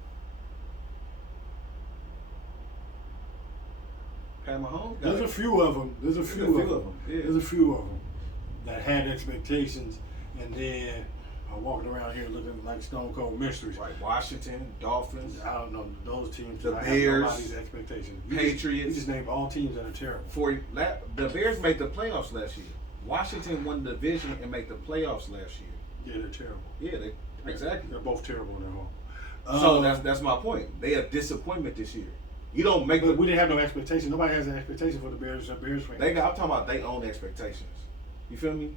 Pat Mahomes? There's a few of them. There's a few of them. Yeah. There's a few of them that had expectations and then are walking around here looking like Stone Cold Mysteries. Right, Washington, Dolphins, I don't know those teams. The I Bears, have nobody's expectations. Patriots. You just named all teams that are terrible. the Bears made the playoffs last year. Washington won the division and made the playoffs last year. Yeah, they're terrible. Yeah, exactly. They're both terrible in their home. So that's my point. They are disappointment this year. You don't make But we didn't have no expectation. Nobody has an expectation for the Bears. The Bears fans. I'm talking about they own expectations. You feel me?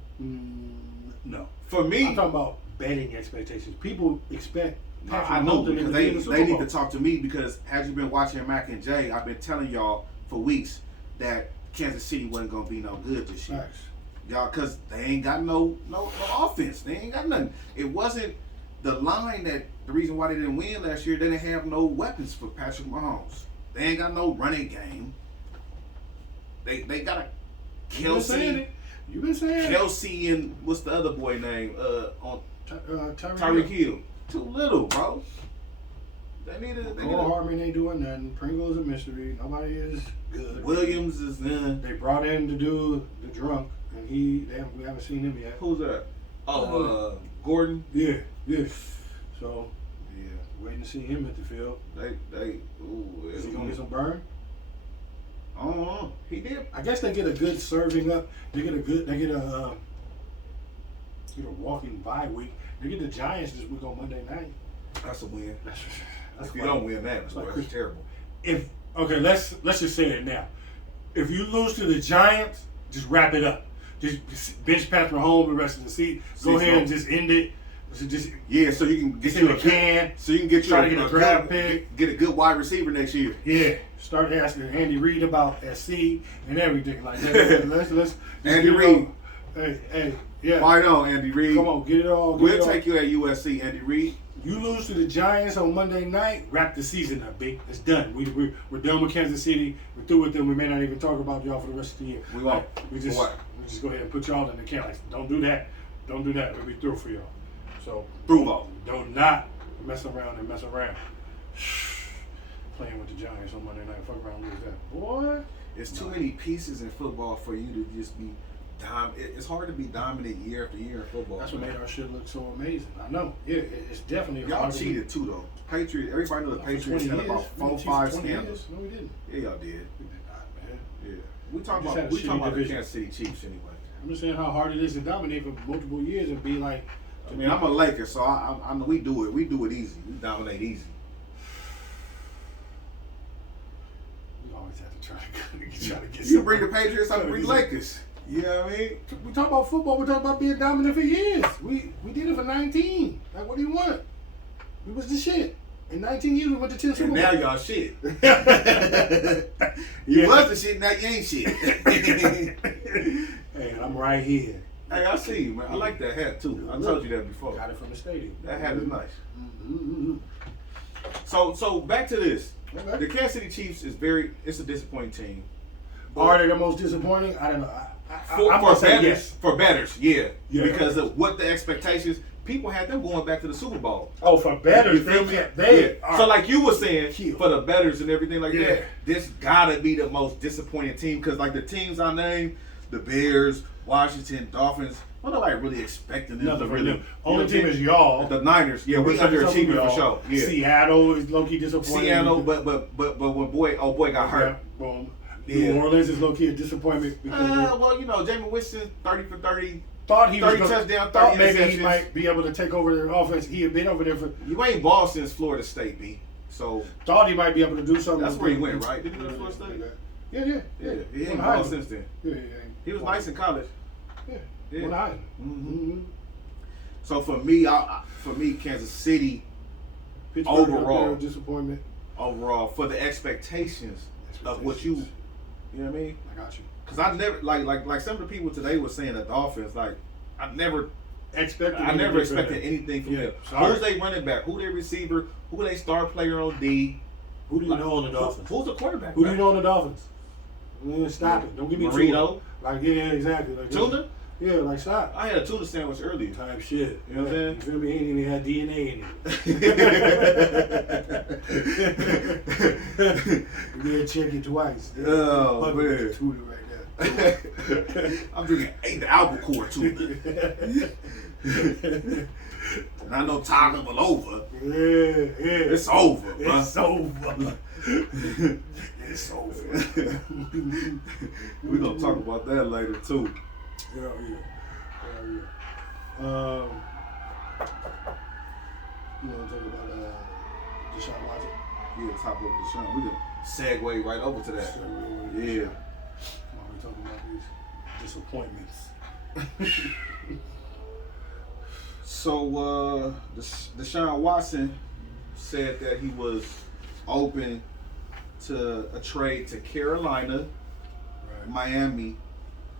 No. For me, I'm talking about betting expectations. People expect. I know Mahomes to because be in they the Super need Bowl. to talk to me because had you been watching Mac and Jay, I've been telling y'all for weeks that Kansas City wasn't gonna be no good this year. Facts. Y'all, cause they ain't got no offense. They ain't got nothing. It wasn't the line that the reason why they didn't win last year. They didn't have no weapons for Patrick Mahomes. They ain't got no running game. They got a Kelsey. You've been saying it. Kelsey and what's the other boy name? On Tyreek Tyreek Hill. Too little, bro. They need a Cole Hartman ain't doing nothing. Pringle's a mystery. Nobody is good. Williams is They brought in the dude, the drunk, and we haven't seen him yet. who's that? Oh, Gordon. Yeah. So Yeah, waiting to see him at the field. Is he gonna get some burn? I don't know. He did. I guess they get a good serving up. They get a walking bye week. They get the Giants this week on Monday night. That's a win. That's If you like- don't win that, that's boy, like it's terrible. Let's just say it now. If you lose to the Giants, just wrap it up. Just bench Patrick Mahomes the rest of the season. Go ahead and just end it. Just Yeah, so you can It's get you in a the can. So you can get Try you to get a draft pick. Get a good wide receiver next year. yeah, start asking Andy Reid about SC and everything like that. let's Andy get it Reid. all. Hey, yeah. Right on, Andy Reid. Come on, get it all. We'll take you at USC, Andy Reid. You lose to the Giants on Monday night, wrap the season up, big. It's done. We're done with Kansas City. We're through with them. We may not even talk about y'all for the rest of the year. We won't. We just For what? we just go ahead and put y'all in the can. Like, don't do that. Don't do that. We'll be through for y'all. So Through ball. don't not mess around and mess around. Playing with the Giants on Monday night. Fuck around and lose that. Boy. It's too many pieces in football for you to just be it's hard to be dominant year after year in football. That's what made our shit look so amazing. I know. Yeah, it's definitely Y'all hard to be- cheated too, though. Patriots. Everybody knows the For Patriots 20 had years. about We 4 didn't cheat 5 for 20 scandals. years. No, we didn't. Yeah, y'all did. We did not, man. Yeah. We talking just about had a shitty the division. Kansas City Chiefs anyway. I'm just saying how hard it is to dominate for multiple years and be like. I mean, I'm a Laker, so I know we do it. We do it easy. We dominate easy. We always have to try to get. You bring the Patriots, I Try to bring get Lakers. You know what I mean? We talk about football. We talk about being dominant for years. We did it for 19. Like, what do you want? We was the shit. In 19 years, we went to 10 Super And Bowls. now y'all shit. Yeah. You was the shit, now you ain't shit. Hey, I'm right here. Hey, I see you, man. I like that hat too. I told you that before. Got it from the stadium. That hat is nice. Mm-hmm. So back to this. Okay. The Kansas City Chiefs it's a disappointing team. Are they the most disappointing? I don't know. I'm For gonna say bettors, yes. for bettors, yeah. Yeah. Because of what the expectations, people had them going back to the Super Bowl. Oh, for betters, You feel me? they Yeah. So like you were saying, Killed. for the bettors and everything like Yeah. that, this gotta be the most disappointing team because like the teams I named, the Bears, Washington, Dolphins, Well, nobody really expecting them Nothing to for really. them. Only team is y'all. The Niners. Yeah, we Something underachieving y'all. for sure. Yeah. Seattle is low key disappointing. Seattle, but when boy got hurt. Boom. Yeah. New Orleans is low key a disappointment because Well, you know, Jameis Winston 30 for 30. thought he was 30 gonna, touchdown, thought 30 maybe he interceptions. might be able to take over their offense. He had been over there for. You ain't ball since Florida State, B. So Thought he might be able to do something. that's where he went, right? Did he go to Florida State? Yeah. He ain't Won ball Heisman. since then. Yeah. He was nice in college. Yeah. Yeah. Won Heisman. Mm-hmm. So for me, Kansas City Pittsburgh Overall. up there, disappointment. overall for the expectations of what you know what I mean? I got you. Because I never like some of the people today were saying the Dolphins I never expected anything from them. Sorry. Who's they running back? Who their receiver? Who they star player on D? Who do you know on the Dolphins? Who's the quarterback? Who do you know on the Dolphins? Stop it. Don't give me Burrito? Tuna. Like, yeah, exactly. Like, Tuna? Yeah, like, stop. I had a tuna sandwich earlier. Type shit. You know what I'm saying? You feel me? He ain't even had DNA in it. You gotta check it twice. Oh, Fuck man. with the Tuna right now. I'm drinking 8 albacore tuna. And I know time will over. Yeah. It's over, bro. It's over. It's over. We're gonna talk about that later too. Yeah. You want to talk about Deshaun Watson? Yeah, top over Deshaun. We can segue right over to that. Yeah. While we're talking about these disappointments. So Deshaun Watson said that he was open to a trade to Carolina, Right. Miami,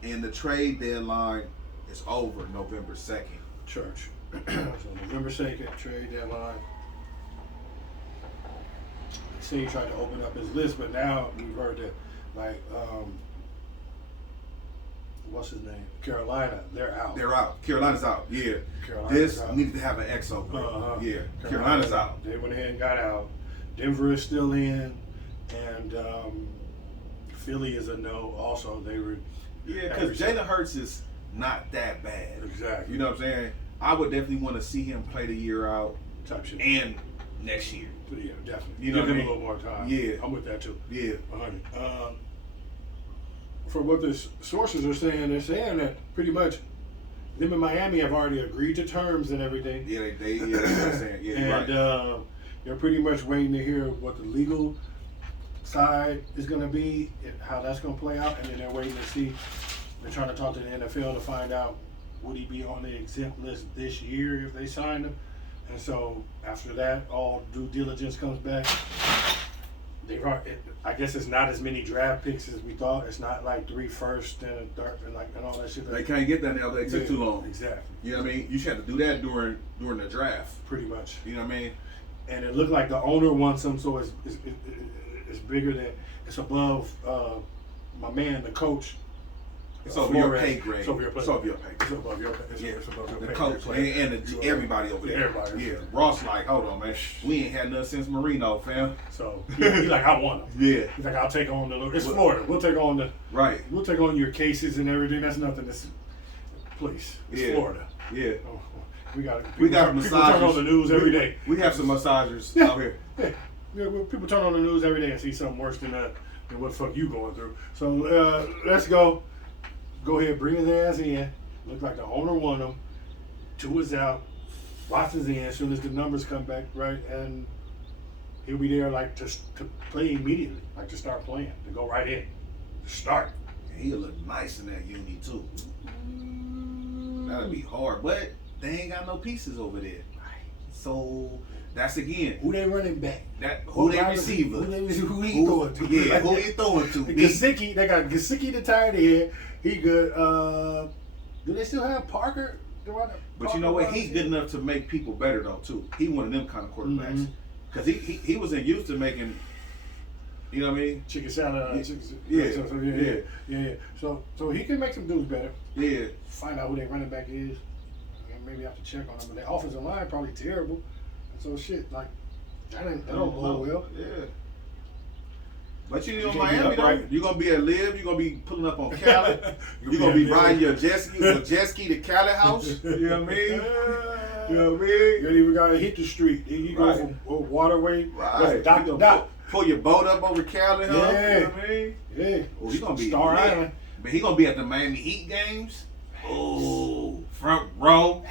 and the trade deadline is over November 2nd. Church. So November 2nd, trade deadline. They say he tried to open up his list, but now we've heard that, like, what's his name? Carolina, they're out. They're out. Carolina's out. Yeah. Carolina's This out. needed to have an X over it. Uh-huh. Yeah. Carolina's out. They went ahead and got out. Denver is still in, and Philly is a no. Also, they were. Yeah, because Jalen Hurts is not that bad. Exactly. You know what I'm saying? I would definitely want to see him play the year out Type shit. and next year. Yeah, definitely. You know Give what I him mean? a little more time. Yeah. I'm with that too. Yeah. 100. From what the sources are saying, they're saying that pretty much them in Miami have already agreed to terms and everything. Yeah, that's what I'm saying. Yeah, you're And right. they're pretty much waiting to hear what the legal side is going to be, and how that's going to play out, and then they're waiting to see. They're trying to talk to the NFL to find out would he be on the exempt list this year if they sign him. And so after that, all due diligence comes back. I guess it's not as many draft picks as we thought. It's not like 3 firsts and a third and all that shit. They can't get that now. They took too long. Exactly. You know what I mean? You should have to do that during the draft. Pretty much. You know what I mean? And it looked like the owner wants him, so it's bigger than, it's above my man, the coach. It's over your Flores. pay grade. It's over your pay. It's over your pay It's grade. above your pay. Yeah, It's above your the pay coach grade. and everybody over there. Everybody. Yeah, Ross like, hold on, man. We ain't had nothing since Marino, fam. So he like, I want him. Yeah, He's like, I'll take on it's Florida. We'll take on right. We'll take on your cases and everything. That's nothing. Please, it's Yeah. Florida. Yeah, Oh, we got we got people massagers. turn on the news every day. We have some massagers Yeah. out here. Yeah, people turn on the news every day and see something worse than that. And what the fuck you going through? So let's go. Go ahead, bring his ass in. Look like the owner want him. Tua's out. Watson's in as soon as the numbers come back, right? And he'll be there like to play immediately, like to start playing, to go right in, to start. He'll look nice in that uni too. That'll be hard, but they ain't got no pieces over there. So that's again. Who they running back? Who they receiver? Who he throwing to? Yeah, who he throwing to? B? Gesicki, they got Gesicki the tight end. He good. Do they still have Parker? But you know what? He's good enough to make people better though too. He one of them kind of quarterbacks because he wasn't used to making. You know what I mean? Chicken salad. Yeah. So he can make some dudes better. Yeah. Find out who their running back is. And maybe have to check on them. But their offensive line probably terrible. And so shit like that don't go well. Yeah. But you know, can't be Miami, though, upright. you're going to be at Live. You're going to be pulling up on Cali. You're going to be riding your jet ski to Cali house. You know what I mean? You know what I mean? You ain't even got to hit the street. Then you go from waterway. Right. Dock to dock. Pull your boat up over Cali, huh? Yeah. You know what I mean? Yeah. Oh, he going to be Star lit. Island. But he going to be at the Miami Heat games. Oh, front row.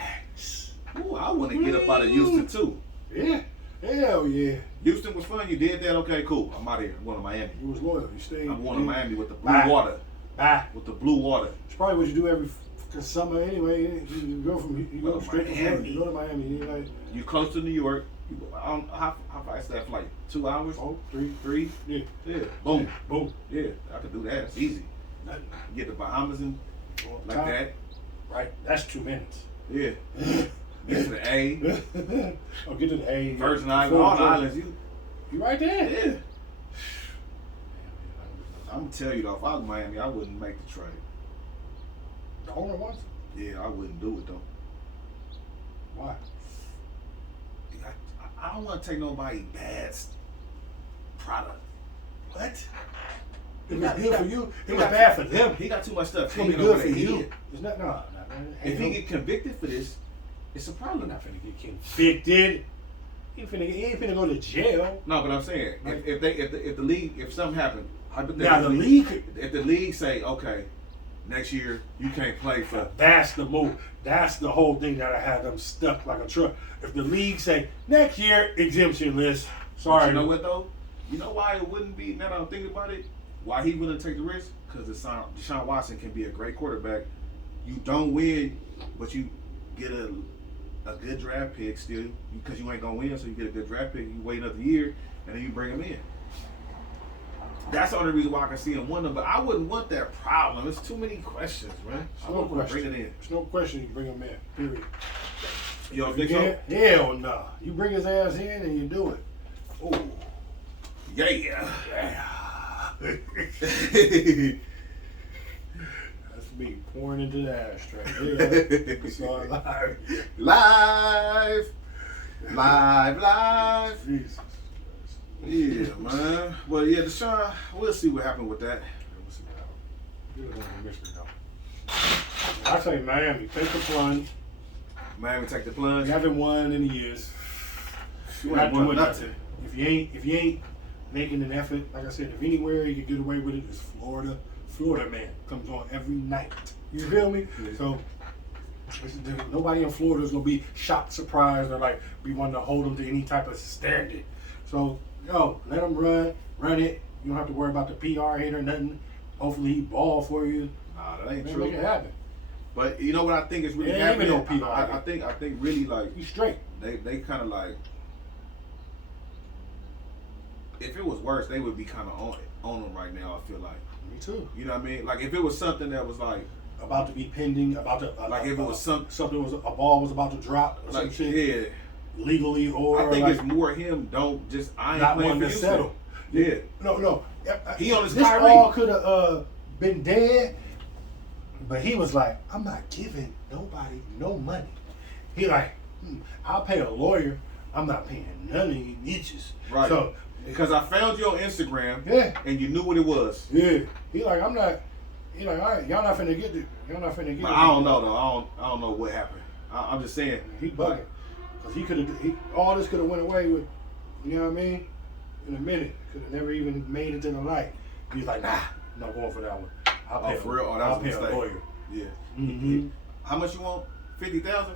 Ooh, I want to get up out of Houston, too. Yeah. Hell yeah. Houston was fun. You did that? Okay, cool. I'm out of here. I'm going to Miami. You was loyal. You stayed. I'm going to Miami with the blue Bye. water. Bye. With the blue water. It's probably what you do every summer anyway. You go straight to Florida. Miami. You go to Miami. You like You close to New York. How far is that flight? 2 hours? 3? Yeah. Yeah. Boom. Boom. Yeah, I could do that. It's easy. Nothing. Get the Bahamas and like Top. that. Right. That's 2 minutes. Yeah. Get to the A. Oh, get to the A. Virgin Islands. All the islands. You right there. Yeah. I'm going to tell you though, if I was Miami, I wouldn't make the trade. The owner wants it. Yeah, I wouldn't do it though. Why? I don't want to take nobody bad's product. What? It was good for you. It was bad for them. He got too much stuff. It's gonna be hanging good over for their you. head. It's not. No. If he get convicted for this, it's a problem. not finna get convicted. He ain't finna go to jail. No, but I'm saying if the league, if something happened, Now the league. if the league say, okay, next year you can't play for. That's the move. That's the whole thing that I had them stuck like a truck. If the league say next year exemption list, sorry. But you know what though? You know why it wouldn't be? Now that I'm thinking about it, why he wouldn't take the risk? Because Deshaun Watson can be a great quarterback. You don't win, but you get a good draft pick still because you ain't gonna win, so you get a good draft pick. You wait another year and then you bring him in. That's the only reason why I can see him winning, but I wouldn't want that problem. It's too many questions, man. I No wouldn't want to bring question. it in. There's no question you bring him in. Period. You don't If you think so? can't, hell no. You bring his ass in and you do it. Oh, yeah. Yeah. That's me pouring into the ashtray. Yeah. We saw it live. Live. Jesus. Yeah, man. Well, yeah, Deshaun, we'll see what happened with that. You're the one who missed it, though. I say Miami, take the plunge. Miami take the plunge. You haven't won in years. You You're not ain't won doing nothing. nothing. If you ain't making an effort, like I said, if anywhere you can get away with it, it's Florida. Florida man comes on every night. You feel me? Yeah. So nobody in Florida is gonna be shocked, surprised, or like be wanting to hold them to any type of standard. So let them run it. You don't have to worry about the PR hit or nothing. Hopefully he ball for you. Nah, that ain't Man, true. make it happen. But you know what I think is really Yeah, ain't happening? even no PR. I think really like You straight. they kind of like, if it was worse, they would be kind of on them right now. I feel like, Me too. you know what I mean? Like if it was something that was like About to be pending. About to Like if it was something was a ball was about to drop or some like shit yeah. legally or I think like it's more him. Don't just I ain't not playing one for to Houston. settle. Yeah. No. He on his This Kyrie. all could have been dead, but he was like, I'm not giving nobody no money. He like, I'll pay a lawyer. I'm not paying none of you niches. Right. So Because I found you on Instagram. Yeah. And you knew what it was. yeah, he like, I'm not. He like, all right, y'all not finna get it. Y'all not finna get But it. I don't know though. I don't know what happened. I'm just saying. He bugging. Cause he could have. All this could have went away with. You know what I mean? In a minute, could have never even made it to the light. He's like, nah, I'm not going for that one. I'll pay. For real? Oh, that I'll was a pay a mistake. lawyer. Yeah. Mm-hmm. How much you want? 50,000?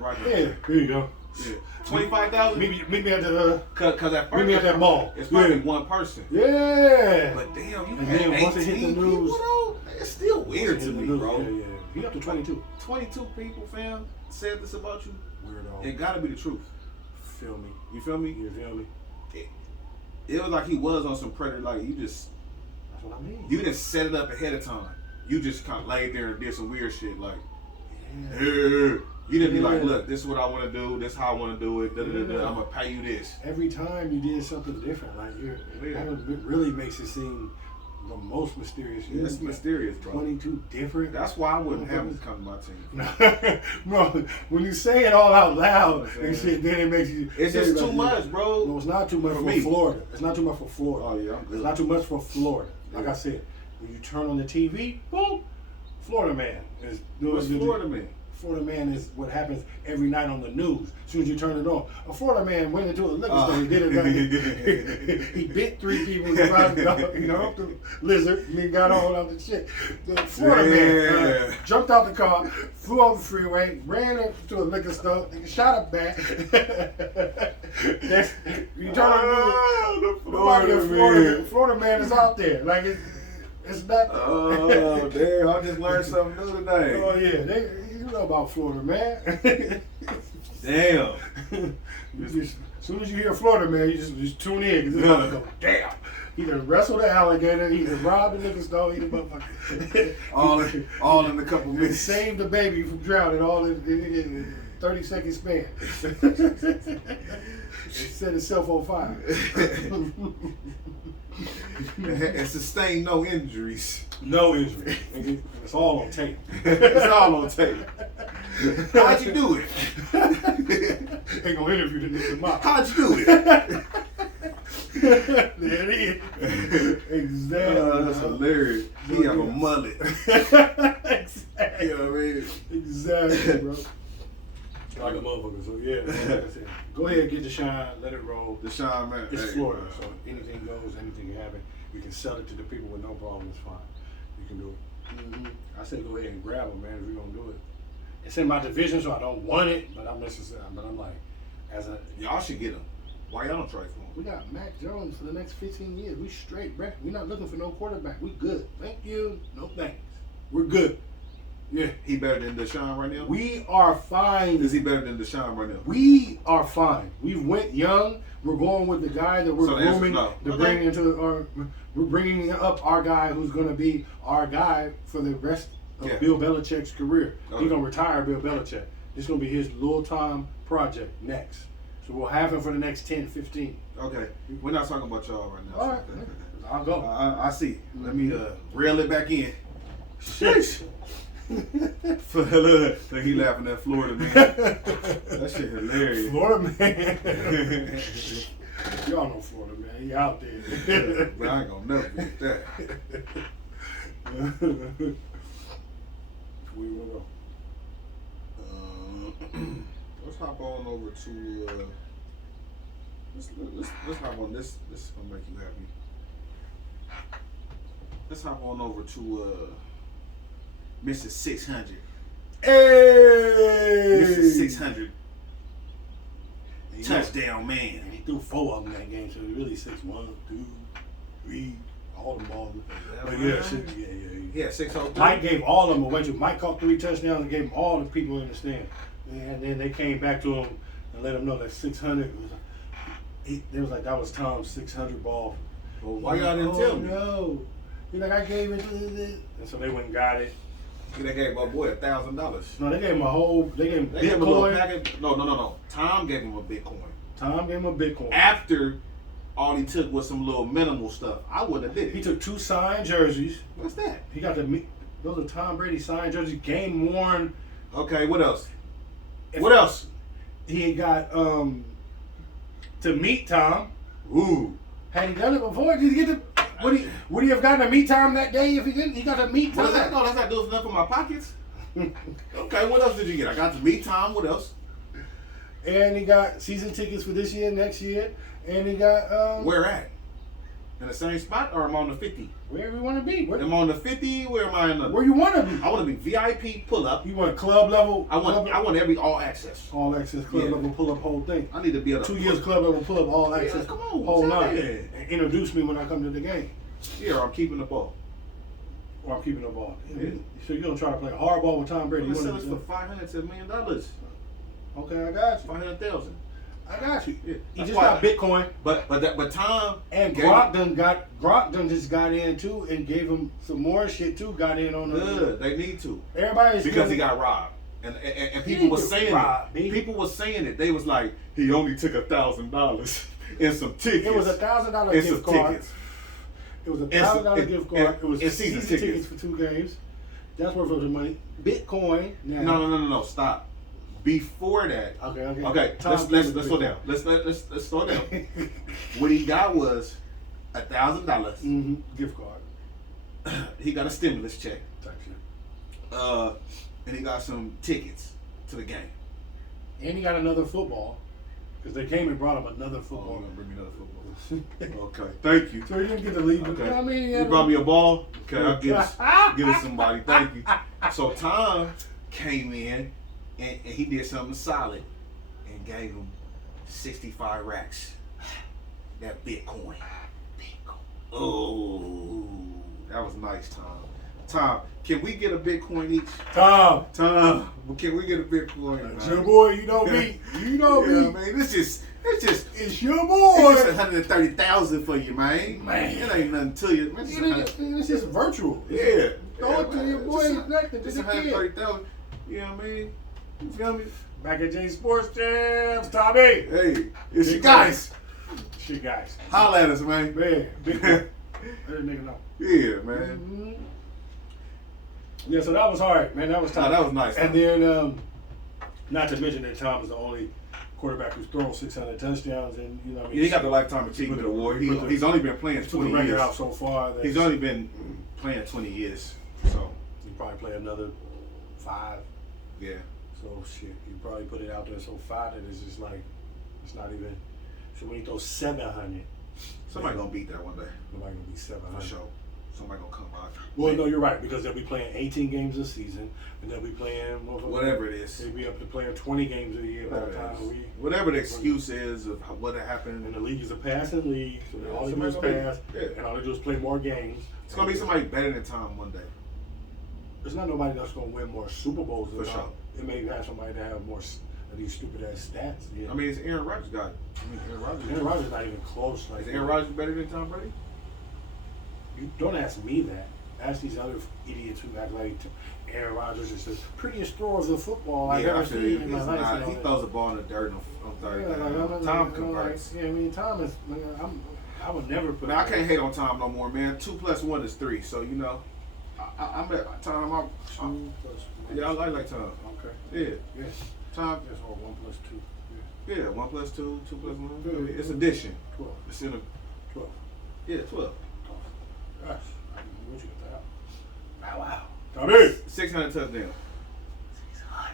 Right Yeah, here. here you go. Yeah. 25,000? Meet me at the. Cause at first Meet me at that mall. it's probably Yeah. one person. Yeah. But damn, you And had then once it 18 hit the people news- though? It's still weird to me, bro. Yeah. He up to 22. 22 people, fam, said this about you. Weirdo. It gotta be the truth. Feel me. You feel me? You feel me? It was like he was on some predator. Like That's what I mean. you didn't set it up ahead of time. You just kind of laid there and did some weird shit. Like, Yeah. you didn't be like, Yeah. look, this is what I want to do. This is how I want to do it. Yeah. I'm gonna pay you this. Every time you did something different, like Yeah. that really makes it seem the most mysterious. Yeah, it's mysterious, bro. 22 different. That's why I wouldn't have him come to my team. Bro, when you say it all out loud and shit, then it makes you. It's just too much, bro. No, it's not too much for me. Florida. It's not too much for Florida. Oh yeah, I'm good. It's not too much for Florida. Like I said, when you turn on the TV, boom, Florida man is doing. What's Florida man? Florida man is what happens every night on the news. As soon as you turn it on, a Florida man went into a liquor store. He did it. He bit 3 people. He humped the lizard, and he got all out the shit. The Florida man jumped out the car, flew off the freeway, ran up to a liquor store, shot up back. You turn on the news, Florida man is out there. Like it's not. Oh damn! I just learned something new today. Oh yeah, you know about Florida man. Damn. As soon as you hear Florida man, you just tune in because it's gonna go damn. He done wrestled the alligator, he done robbed the liquor store, he done motherfucker. all in a couple He minutes. saved the baby from drowning all in 30-second span. It set itself on fire. And sustained no injuries. No injury. It's all on tape. It's all on tape. How'd you do it? Ain't gonna interview the nigga tomorrow. How'd you do it? There it is. Exactly. That's hilarious. He have a mullet. Exactly. You know what I mean? Exactly, bro. Like a motherfucker. So yeah, man, like I said, go ahead, get the shine, let it roll. Deshaun, man. It's hey, Florida, so anything goes, anything can happen. You can sell it to the people with no problem. It's fine. You can do it. I say go ahead and grab them, man. If you're gonna do it, it's in my division, so I don't want it, but I'm necessary. But I'm like, Y'all should get him. Why y'all don't trade for him? we got Mac Jones for the next 15 years. We straight, bro. We're not looking for no quarterback. We good. Thank you. No thanks. We're good. Yeah. He better than Deshaun right now? We are fine. Is he better than Deshaun right now? We are fine. We went young. We're going with the guy that we're So the answer's grooming no. to bring into our. We're bringing up our guy who's going to be our guy for the rest of Bill Belichick's career. Okay. He's going to retire Bill Belichick. This is going to be his little time project next. So we'll have him for the next 10, 15. Okay. We're not talking about y'all right now. All right. I'll go. I see. Let me reel it back in. Sheesh. Look, he laughing at Florida, man. That shit hilarious. Florida man. Y'all know Florida man. He out there. But I ain't gonna never get that. Where you wanna go? Let's hop on over to let's hop on this. This is gonna make you happy. Let's hop on over to Mr. 600. Hey! Mr. 600 touchdown man. And he threw 4 of them that game, so he really 6, 1, 2, 3, all the balls. But yeah, shit, Yeah, 603. Mike gave all of them away to Mike caught 3 touchdowns and gave them all the people in the stand. And then they came back to him and let him know that 600 was. They was like that was Tom's 600 ball. Well, why y'all didn't tell me? No, he's like I gave it to this. And so they went and got it. They gave my boy $1,000. No, they gave him a whole. They gave him They gave him a little Bitcoin. package. No. Tom gave him a Bitcoin. Tom gave him a Bitcoin. After all he took was some little minimal stuff. I wouldn't have did it. He took 2 signed jerseys. What's that? He got those are Tom Brady signed jerseys, game worn. Okay, what else? What else? He got to meet Tom. Ooh. Had he done it before? Did he get to? Would he have gotten to meet Tom that day if he didn't? He got to meet Tom. What is that? No, that's not doing enough for my pockets. Okay, what else did you get? I got to meet Tom. What else? And he got season tickets for this year, next year, and he got Where at? In the same spot, or am I on the 50? wherever you want to be. Am I on the 50? Where am I in the? Where you want to be? I want to be VIP pull up. You want club level? I want every all access. all access club level pull up whole thing. I need to be able to 2 years club level pull up all access come on, whole tell nine. me. And introduce me when I come to the game. Yeah, I'm keeping the ball. Or I'm keeping the ball. Yeah. So you're gonna try to play hardball with Tom Brady? Let's You sell wanna this for $500 to $1 million. Okay, I got you. 500,000. I got you. Yeah. He That's just why- got Bitcoin. But Tom And gave Gronk done just got in too and gave him some more shit too. Got in on the. good. They need to Everybody's because he doing- got robbed, and He people were didn't get saying robbed, it. B. People were saying it. They was like, he only took $1,000 and some tickets. It was $1,000 and gift some card. tickets. It was $1,000 gift card. It was it's season tickets for 2 games. That's worth of the money. Bitcoin. Now. No. Stop. Before that. Okay. Let's slow down. Let's slow down. What he got was $1,000 gift card. He got a stimulus check. Type shit. And he got some tickets to the game. And he got another football. Because they came and brought him another football. Oh, you're gonna bring me another football. Okay. Thank you. So he didn't get to leave. Okay. You know what I mean? You brought me a ball? Okay, I'll give it somebody. Thank you. So Tom came in and he did something solid and gave him 65 racks. That Bitcoin. Oh, that was nice, Tom. Tom, can we get a Bitcoin each? Tom, can we get a Bitcoin? it's your boy. You know me. You know me. Man, it's It's your boy. It's 130,000 for you, man. It ain't nothing to you. Man, It's just virtual. yeah. Throw it to your boy. It's nothing. It's Just a kid. 130,000. You know what I mean? You feel me? Back at J Sports Jams, Tommy. Hey, it's your guys. Shit, guys. Holla at us, man. Man, big boy. Let that nigga know. Yeah, man. Yeah, so that was hard, man. That was tough. Nah, that was nice. And then, not to mention that Tom is the only quarterback who's thrown 600 touchdowns, and you know, what I mean, Yeah, he got the Lifetime Achievement Award. He's only been playing 20 record years. out so far. He's only been playing 20 years. So, he probably play another 5. yeah. So shit, you probably put it out there so 5 that it's just like it's not even. So when he throws 700, Somebody gonna beat that one day. nobody gonna be 700. For sure. Somebody gonna come out. Well, no, you're right, because they'll be playing 18 games a season, and they'll be playing Whatever it is. They'll be up to playing 20 games a year by the time we. Whatever the excuse is of what happened. And the league is a passing league, so all they do is pass, and all they do is play more games. It's gonna be somebody better than Tom one day. There's not nobody that's gonna win more Super Bowls than For Tom. sure. It may have somebody that have more of these stupid ass stats. Yeah. I mean, it's Aaron Rodgers got it. Aaron Rodgers not even close. Like Is Aaron Rodgers better than Tom Brady? You don't ask me that. Ask these other idiots who act like Aaron Rodgers is the prettiest thrower of the football I've ever seen in my life. He throws the ball in the dirt on third down. Tom converts. Yeah, I mean, Tom is. I would never put. Now, I can't hate on Tom no more, man. 2 + 1 is 3. So you know, I'm at Tom. 2 + 1. Yeah, I like Tom. Okay. Yeah, Yeah. Tom. Yes, or 1 + 2. Yeah, 1 + 2, 2 + 1. It's addition. 12. It's in a 12. yeah 12. Gosh, I didn't know what you got that. Wow. Tommy! 600 touchdowns.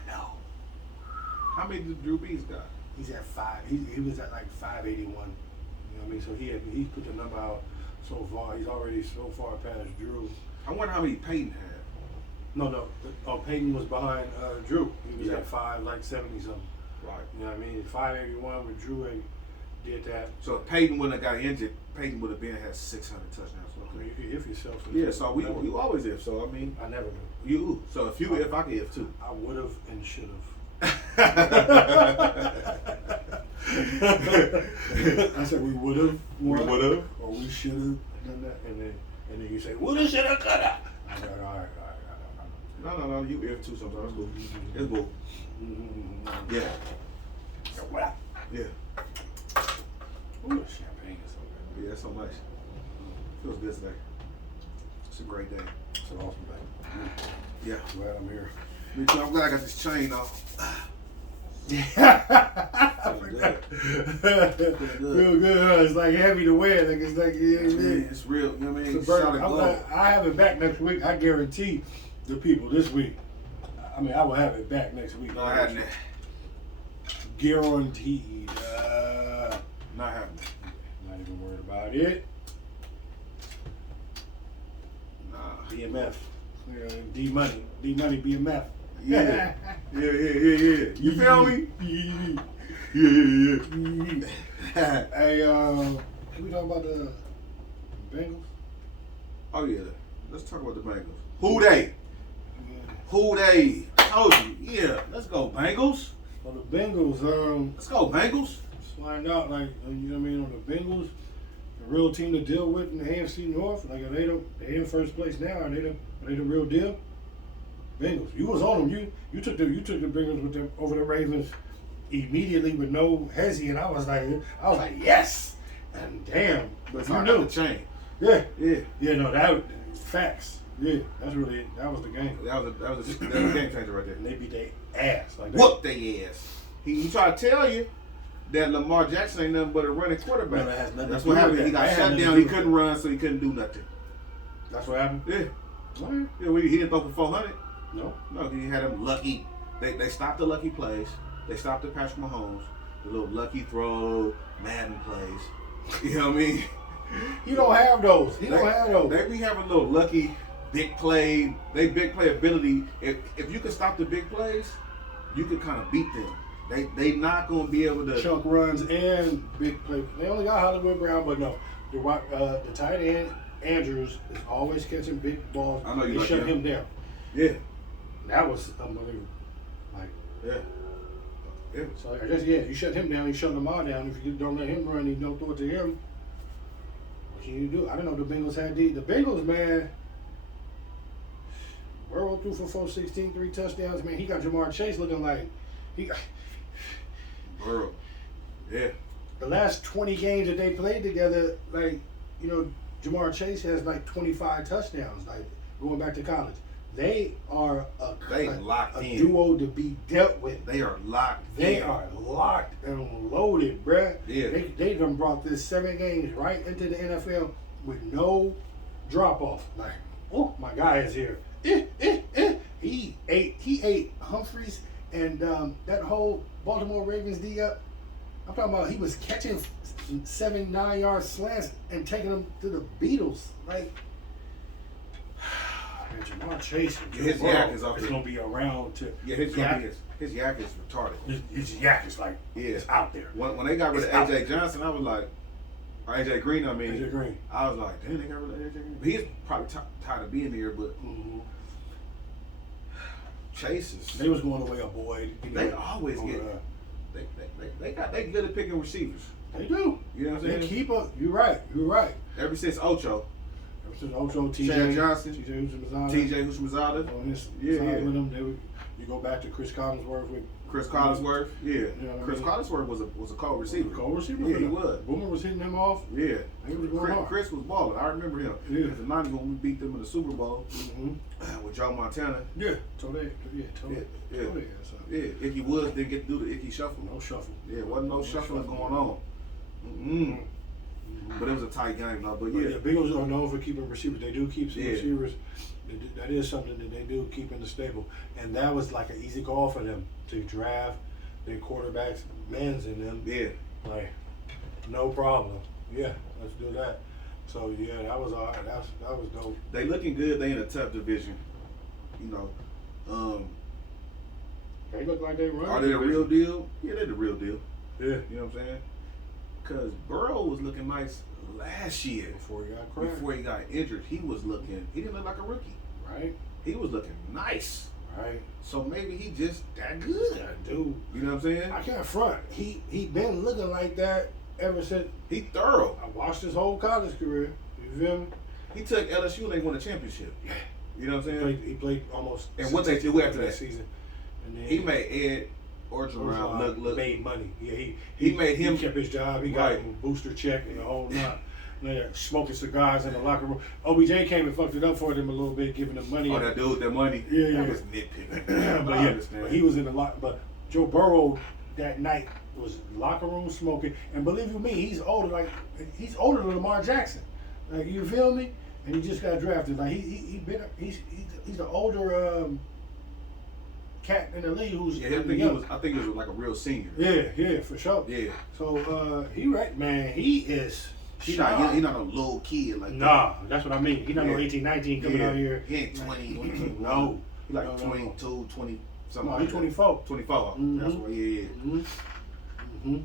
No. How many did Drew Brees got? He's at 5. He was at like 581. You know what I mean? So he put the number out so far. He's already so far past Drew. I wonder how many Peyton had. No. Peyton was behind Drew. He was Yeah. at 570 something. Right. You know what I mean? 581 with Drew and did that. So if Peyton wouldn't have got injured, Peyton would have been had 600 touchdowns. I mean, you can if yourself. Yeah, so you always if. So I mean, I never do. you. So if you if, I can if too. I would have and should have. I said we would have. We would have. Or we should have done that, and then you say woulda, shoulda, coulda. I said, all right. No. You if too sometimes. It's cool. It's cool. Yeah. Wow. Yeah. Ooh, the champagne is so good. Yeah, it's so nice. Feels good today. It's a great day. It's an awesome day. Yeah. Glad I'm here. Me too. I'm glad I got this chain off. Real good, huh? It's like heavy to wear. Like it's like It's real. You know what I mean? It's a Shot of gold. I have it back next week. I guarantee the people this week. I mean, I will have it back next week. Not happening. Guaranteed. Not happening. Not even worried about it. Nah. BMF. D Money, BMF. Yeah. Yeah. You feel me? Yeah. Hey, can we talk about the Bengals? Oh yeah. Let's talk about the Bengals. Who they? Who they? Told you. Yeah. Let's go Bengals. Well, the Bengals, Let's go Bengals. let's find out, like, you know what I mean, on the Bengals, the real team to deal with in the AFC North. Like, they in first place now. Are they the real deal? Bengals. You was on them. You took the Bengals with them over the Ravens immediately with no hezzy, and I was like yes. And damn, But you I knew. got the chain. Yeah. Yeah. Yeah, no, that facts. Yeah, that's really it. That was the game. That was a game changer right there. And they beat their ass. Like Whoop their ass. He tried to tell you that Lamar Jackson ain't nothing but a running quarterback. No, that has nothing That's to what do happened. with He that. got That had shut nothing to down. do He with couldn't run, so he couldn't do nothing. That's what happened? Yeah. All right. Yeah, he didn't throw for 400. No. No, he had him lucky. They stopped the lucky plays. They stopped the Patrick Mahomes, the little lucky throw, Madden plays. You know what I mean? You don't have those. He don't have those. They be having a little lucky big play. They big play ability. If you can stop the big plays, you can kind of beat them. They not gonna be able to Chunk runs and big play. They only got Hollywood Brown, but no. The tight end Andrews is always catching big balls. I know you They like shut him. him down. Yeah. That was unbelievable. Like, Yeah. Yeah. so I guess you shut him down. You shut Lamar down. If you don't let him run, you don't throw it to him. What can you do? I don't know. The Bengals had the Bengals, man. Burrow threw for 416, 3 touchdowns. Man, he got Jamar Chase looking like he got. Burrow. Yeah. The last 20 games that they played together, like, Jamar Chase has like 25 touchdowns, like going back to college. They are locked a in. duo to be dealt with. They are locked. They in. are locked and loaded, bruh. Yeah. They done brought this 7 games right into the NFL with no drop off. Like, oh, my guy is here. He ate Humphreys and that whole Baltimore Ravens D up. I'm talking about he was catching 7-9 yard slants and taking them to the Beatles. Like, and Jamar Chase, His yak is off is the- gonna be around to. Yeah, his yak is retarded. His yak is like, Yeah. it's out there. When they got rid It's of out AJ there. Johnson, I was like, or AJ Green, I mean. AJ Green. I was like, damn, they got rid of AJ Green. But he's probably tired of being here, but Mhm. Chase is. They was going away a boy. They always get. They good at picking receivers. They do. You know what I'm They saying? keep up. You're right. Ever since Ocho, Ever since Ocho, TJ Chad Johnson, TJ Houshmandzadeh, TJ Houshmandzadeh, on his Yeah, side yeah. with them, you go back to Chris Collinsworth with Chris Collinsworth. Yeah, You know what I Chris mean? Collinsworth was a cold receiver. Cole receiver. Yeah, for he them. was. Boomer was hitting him off. Yeah, He was going hard. Chris was balling. I remember him. Yeah. The '90s when we beat them in the Super Bowl Mm-hmm. with Joe Montana. Yeah, Tode. Yeah, Tode. Yeah. Tode. So, Yeah, Icky Woods didn't get to do the Icky shuffle. no shuffle. Yeah, wasn't no shuffling going on. Mm-mm. But it was a tight game, though. But But yeah, yeah, Bengals are known for keeping receivers. They do keep some Yeah. receivers. That is something that they do keep in the stable. And that was like an easy call for them to draft their quarterbacks, men's in them. yeah. Like, no problem. Yeah, let's do that. So yeah, that was all right. That was dope. They looking good. They in a tough division. You know, They look like they run. are they the real deal? Yeah, they're the real deal. Yeah. You know what I'm saying? Because Burrow was looking nice last year. Before he got cracked. Before he got injured, he didn't look like a rookie. Right. He was looking nice. Right. So maybe he just that good. That dude. You know what I'm saying? I can't front. He been looking like that ever since He thorough. I watched his whole college career. You feel me? He took LSU and they won a championship. Yeah. You know what I'm saying? He played almost. And what they do after that season. And then He made Ed Orgeron look. made money. Yeah, He made him- He kept his job. He got Right. him a booster check and the whole lot. Yeah, smoking cigars in the locker room. OBJ came and fucked it up for them a little bit, giving them money. Oh, that dude with that money. Yeah, That yeah. was nitpicking. but I yeah, understand. but he was in the locker. But Joe Burrow that night was locker room smoking, and believe you me, he's older than Lamar Jackson. Like, you feel me? And he just got drafted. Like he's the older cat in the league who's Yeah, I think he was like a real senior. yeah, for sure. Yeah. So he right, man. He is. He not a little kid like Nah, that's what I mean. He's not no Yeah. 18, 19 that. coming Yeah. out here. He ain't 20, 21. No. He like No, no, no. 22, 20 something. No, like he's 24. That. 24. Mhm. That's what he is. Mm-hmm.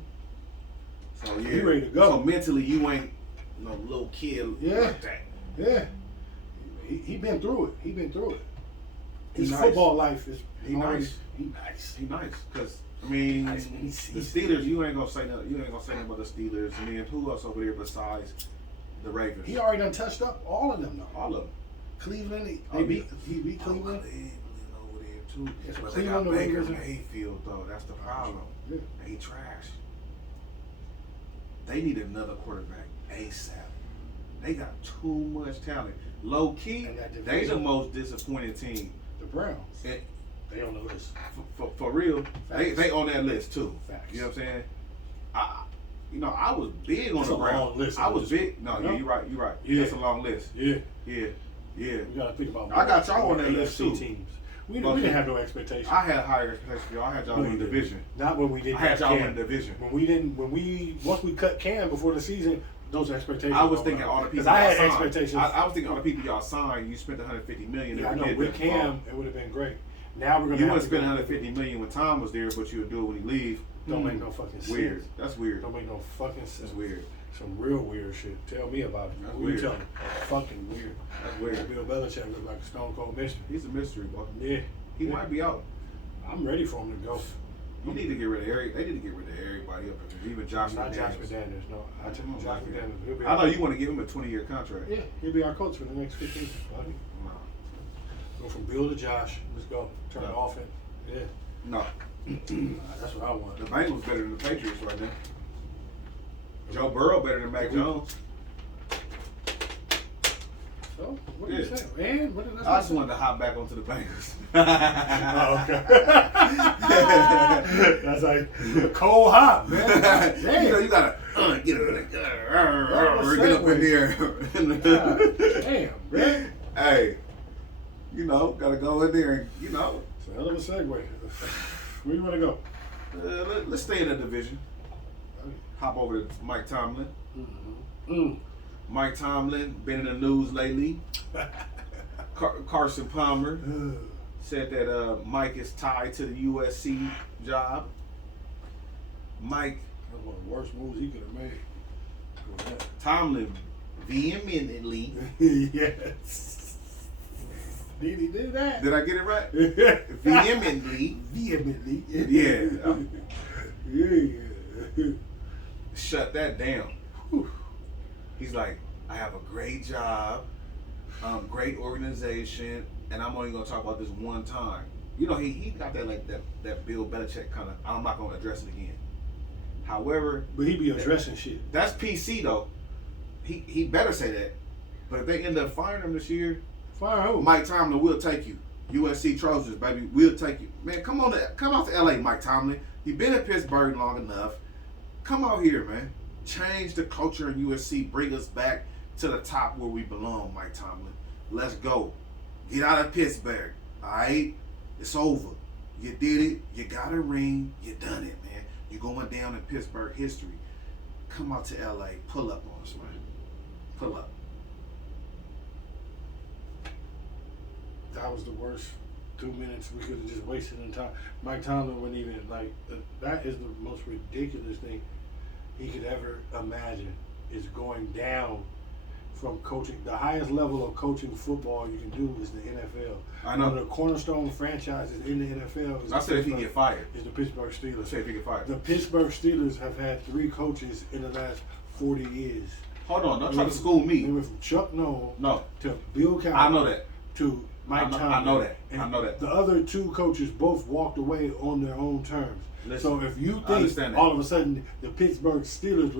So yeah. He ready to go. So mentally, you ain't no little kid Yeah. like that. Yeah. He been through it. He been through it. His He nice. football life is He nice. He nice. He nice, cause I mean, Nice. the He's- Steelers. You ain't gonna say nothing. You ain't gonna say nothing about the Steelers. And then who else over there besides the Ravens? He already done touched up all of them though. All of them. Cleveland, he Oh, beat Oh, Cleveland. over there too. Yeah, so But they got Cleveland, the Baker Ravens, and- Mayfield though. That's the problem. Yeah. They trash. They need another quarterback ASAP. They got too much talent. Low key, And that they the division. most disappointed team. The Browns. And They don't know this. for real, Facts. they on that list too. Facts. You know what I'm saying? I was big on It's the a Browns. long list. I was big. No, No? yeah, you're right. You're right. Yeah. That's a long list. Yeah. Yeah. We gotta think about. I got y'all on more that list, AFC too. Teams. We But didn't have no expectations. I had higher expectations for y'all. I had y'all No, in you the didn't. division. Not when we didn't. I had have y'all Cam. in the division. Once we cut Cam before the season, those expectations. I was were thinking up. all the people I y'all had signed. expectations. I was thinking all the people y'all signed. You spent 150 million. Yeah, I and know. did With that Cam, it would have been great. Now we're gonna. You have wouldn't to spend go- 150 million when Tom was there, but you would do it when he leave. Don't make no fucking sense. Weird. That's weird. Don't make no fucking sense. That's weird. Some real weird shit. Tell me about it. That's Who you weird. telling? Fucking weird. That's weird. Bill Belichick looks like a stone cold mystery. He's a mystery, boy. Yeah. He might be out. I'm ready for him to go. You need to get rid of They need to get rid of everybody up there. Even Josh Not Josh McDaniels. McDaniels, no. I took don't Josh like him. McDaniels. He'll be I know our- you want to give him a 20-year contract. Yeah, he'll be our coach for the next 15 years, buddy. No. Go from Bill to Josh. Let's go. Turn the No. offense. Yeah. No. That's what I want. The Bengals better than the Patriots right now. Joe Burrow better than Mac Jones. So, what do you Yeah. say, man? What did I just wanted to hop back onto the Bengals. Oh, okay. That's like a cold hop, man. You know, you gotta get up in there. God damn, man. Hey, you know, gotta go in there and, you know, It's a hell of a segue. Where you want to go? let's stay in the division. Hop over to Mike Tomlin. Mike Tomlin been in the news lately. Carson Palmer said that Mike is tied to the USC job. Mike That's one of the worst moves he could have made. Tomlin vehemently. Yes. Did he do that? Did I get it right? Vehemently. Vehemently. Yeah. Yeah. Shut that down. Whew. He's like, I have a great job, great organization, and I'm only gonna talk about this one time. You know, he got that like that Bill Belichick kind of. I'm not gonna address it again. However, But he be addressing shit. that's PC though. He better say that. But if they end up firing him this year, Fire who? Mike Tomlin will take you. USC Trojans, baby, we'll take you. Man, come out to LA, Mike Tomlin. You've been in Pittsburgh long enough. Come out here, man. Change the culture in USC. Bring us back to the top where we belong, Mike Tomlin. Let's go. Get out of Pittsburgh. All right? It's over. You did it. You got a ring. You done it, man. You're going down in Pittsburgh history. Come out to LA. Pull up on us, man. Pull up. That was the worst 2 minutes we could have just wasted in time. Mike Tomlin wouldn't even like. That is the most ridiculous thing he could ever imagine is going down from coaching. The highest level of coaching football you can do is the NFL. I know. One of the cornerstone franchises in the NFL is I said if he get fired. is the Pittsburgh I Steelers. said if he get fired. The Pittsburgh Steelers have had 3 coaches in the last 40 years. Hold on. Don't try to school They me. went from Chuck Noll No. to Bill Cowher. I know that. To Mike Tomlin. I know that. And I know that. The other 2 coaches both walked away on their own terms. Listen, So if you I think understand that. all of a sudden the Pittsburgh Steelers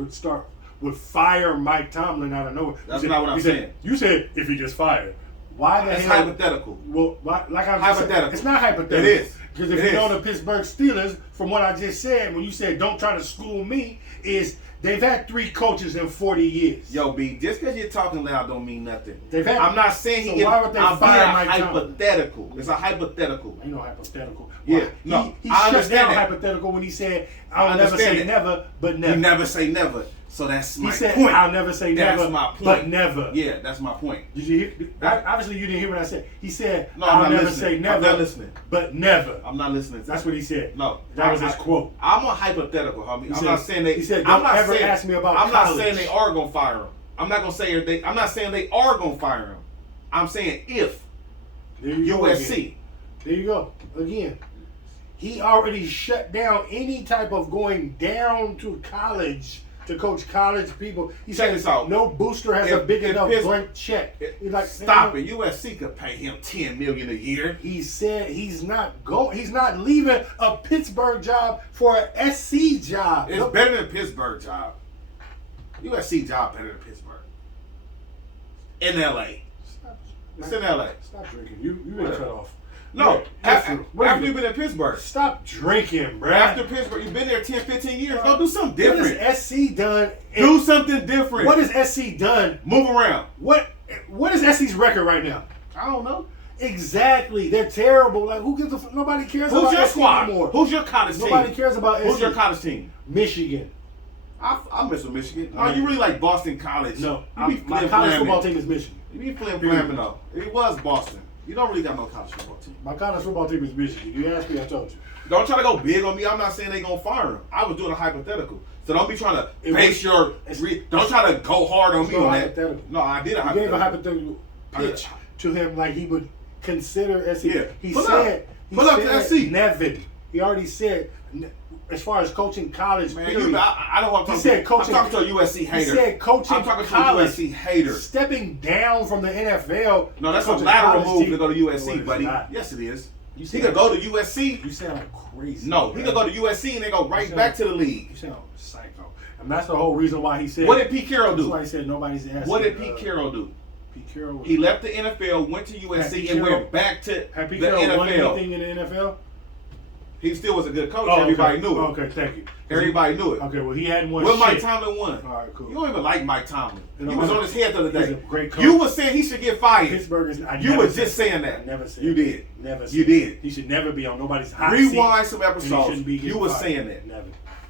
would fire Mike Tomlin out of nowhere. That's You not what I'm saying. You said if he gets fired. Why the It's hell? hypothetical. Well, like I'm Hypothetical. saying, it's not hypothetical. It is. Because if It you is. know the Pittsburgh Steelers, from what I just said, when you said don't try to school me, is they've had 3 coaches in 40 years. Yo, B, just because you're talking loud don't mean nothing. They've had- I'm not saying So he get. why would they I'm fire being Mike Tomlin? hypothetical. It's a hypothetical. Ain't no hypothetical. Yeah, Why? no, he I shut understand down that. hypothetical when he said, I "I'll never understand say that. never, but never." You never say never. So that's my He said, point. "I'll never say That's never, my point. but never." Yeah, that's my point. Did you hear? Obviously, you didn't hear what I said. He said, No, I'm "I'll not never listening. say I'm never, not listening. but never." I'm not listening. To That's what he said. No, that was his quote. I'm a hypothetical, homie. I'm said- not saying they. he said, I'm "Don't not ever saying, ask me about I'm not college." saying they are gonna fire him. I'm not gonna say they. I'm not saying they are gonna fire him. I'm saying if There you go USC. again. There you go again. He already shut down any type of going down to college to coach college people. He Check said this out. no booster has a If- big if enough Pittsburgh- blank check. He's like, Stop it. USC could pay him $10 million a year. He said he's not leaving a Pittsburgh job for an SC job. It's better than Pittsburgh job. USC job better than Pittsburgh. in LA. It's in LA. Stop drinking. You been cut off. No, after you you've been in Pittsburgh. Stop drinking, bro. After Pittsburgh, you've been there 10, 15 years. Go do something different. What has SC done? Do something different. What has SC done? Move around. What is SC's record right now? I don't know. Exactly. They're terrible. Like, who gives a fuck? Nobody cares Who's about your SC squad? anymore. Who's your college team? Nobody cares about SC. Who's your college team? Michigan. I mess with Michigan. Oh, you really like Boston College? No, You be my college football team is Michigan. You be flim-flamming though. It was Boston. You don't really got no college football team. My college football team is Michigan. You asked me, I told you. Don't try to go big on me. I'm not saying they gonna fire him. I was doing a hypothetical. So don't be trying to don't try to go hard on me on that. No, I did a hypothetical. You gave a hypothetical pitch to him like he would consider SC. Yeah. He Pull said up to SC. Nevin. He already said as far as coaching college. Man, period, I don't want to he said coaching. I'm talking to a USC hater. He said coaching I'm talking college, to a USC hater. Stepping down from the NFL. No, that's a coaching lateral college move team. to go to USC, No, buddy. not. Yes, it is. You He could go to USC. You sound crazy. No, he could go to USC and they go right back to the league. You sound psycho. And that's the whole reason why he said. What did Pete Carroll do? That's why he said nobody's asking. What did Pete Carroll do? Pete Carroll. He left the NFL, went to USC, and went back to the Had Pete Carroll won NFL. anything in the NFL? He still was a good coach. Oh, Everybody okay. knew it. Okay, thank you. Everybody knew it. Okay, well, he hadn't won Well, shit. Mike Tomlin won. All right, cool. You don't even like Mike Tomlin. You know, He was on his head the other he's day. a great coach. You was saying he should get fired. Pittsburgh is. You was just saying that. I never said You that. did. Never said You did. He should never be on nobody's hot seat. Rewind some and he episodes. shouldn't be getting You was fired. saying that. Never.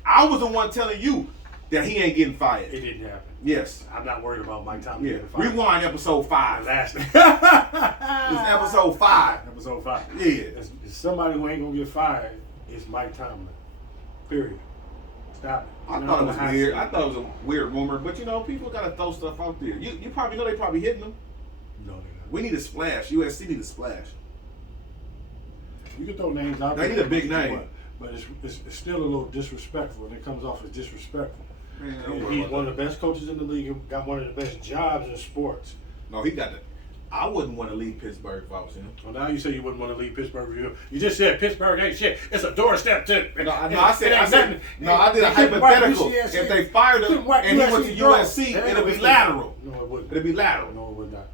I was the one telling you that he ain't getting fired. It didn't happen. Yes. I'm not worried about Mike Tomlin Yeah. getting fired. Rewind episode 5. Last. It's episode 5. Episode 5. Yeah. It's somebody who ain't gonna get fired is Mike Tomlin. Period. Stop it. I You're thought it not was gonna weird. have I thought it was a weird rumor, but you know, people gotta throw stuff out there. You probably know they probably hitting them. No, they're not. We need a splash. USC need a splash. You can throw names out They there. need a big name. But it's still a little disrespectful, and it comes off as disrespectful. Man, don't And worry he's about one that. of the best coaches in the league and got one of the best jobs in sports. No, he got the. I wouldn't want to leave Pittsburgh if I was him. Well, now you say you wouldn't want to leave Pittsburgh. You just said Pittsburgh ain't shit. It's a doorstep to. No, I did a hypothetical. If they fired him and he went to USC, it'll be lateral. No, it wouldn't. It'll be lateral. No, it would not.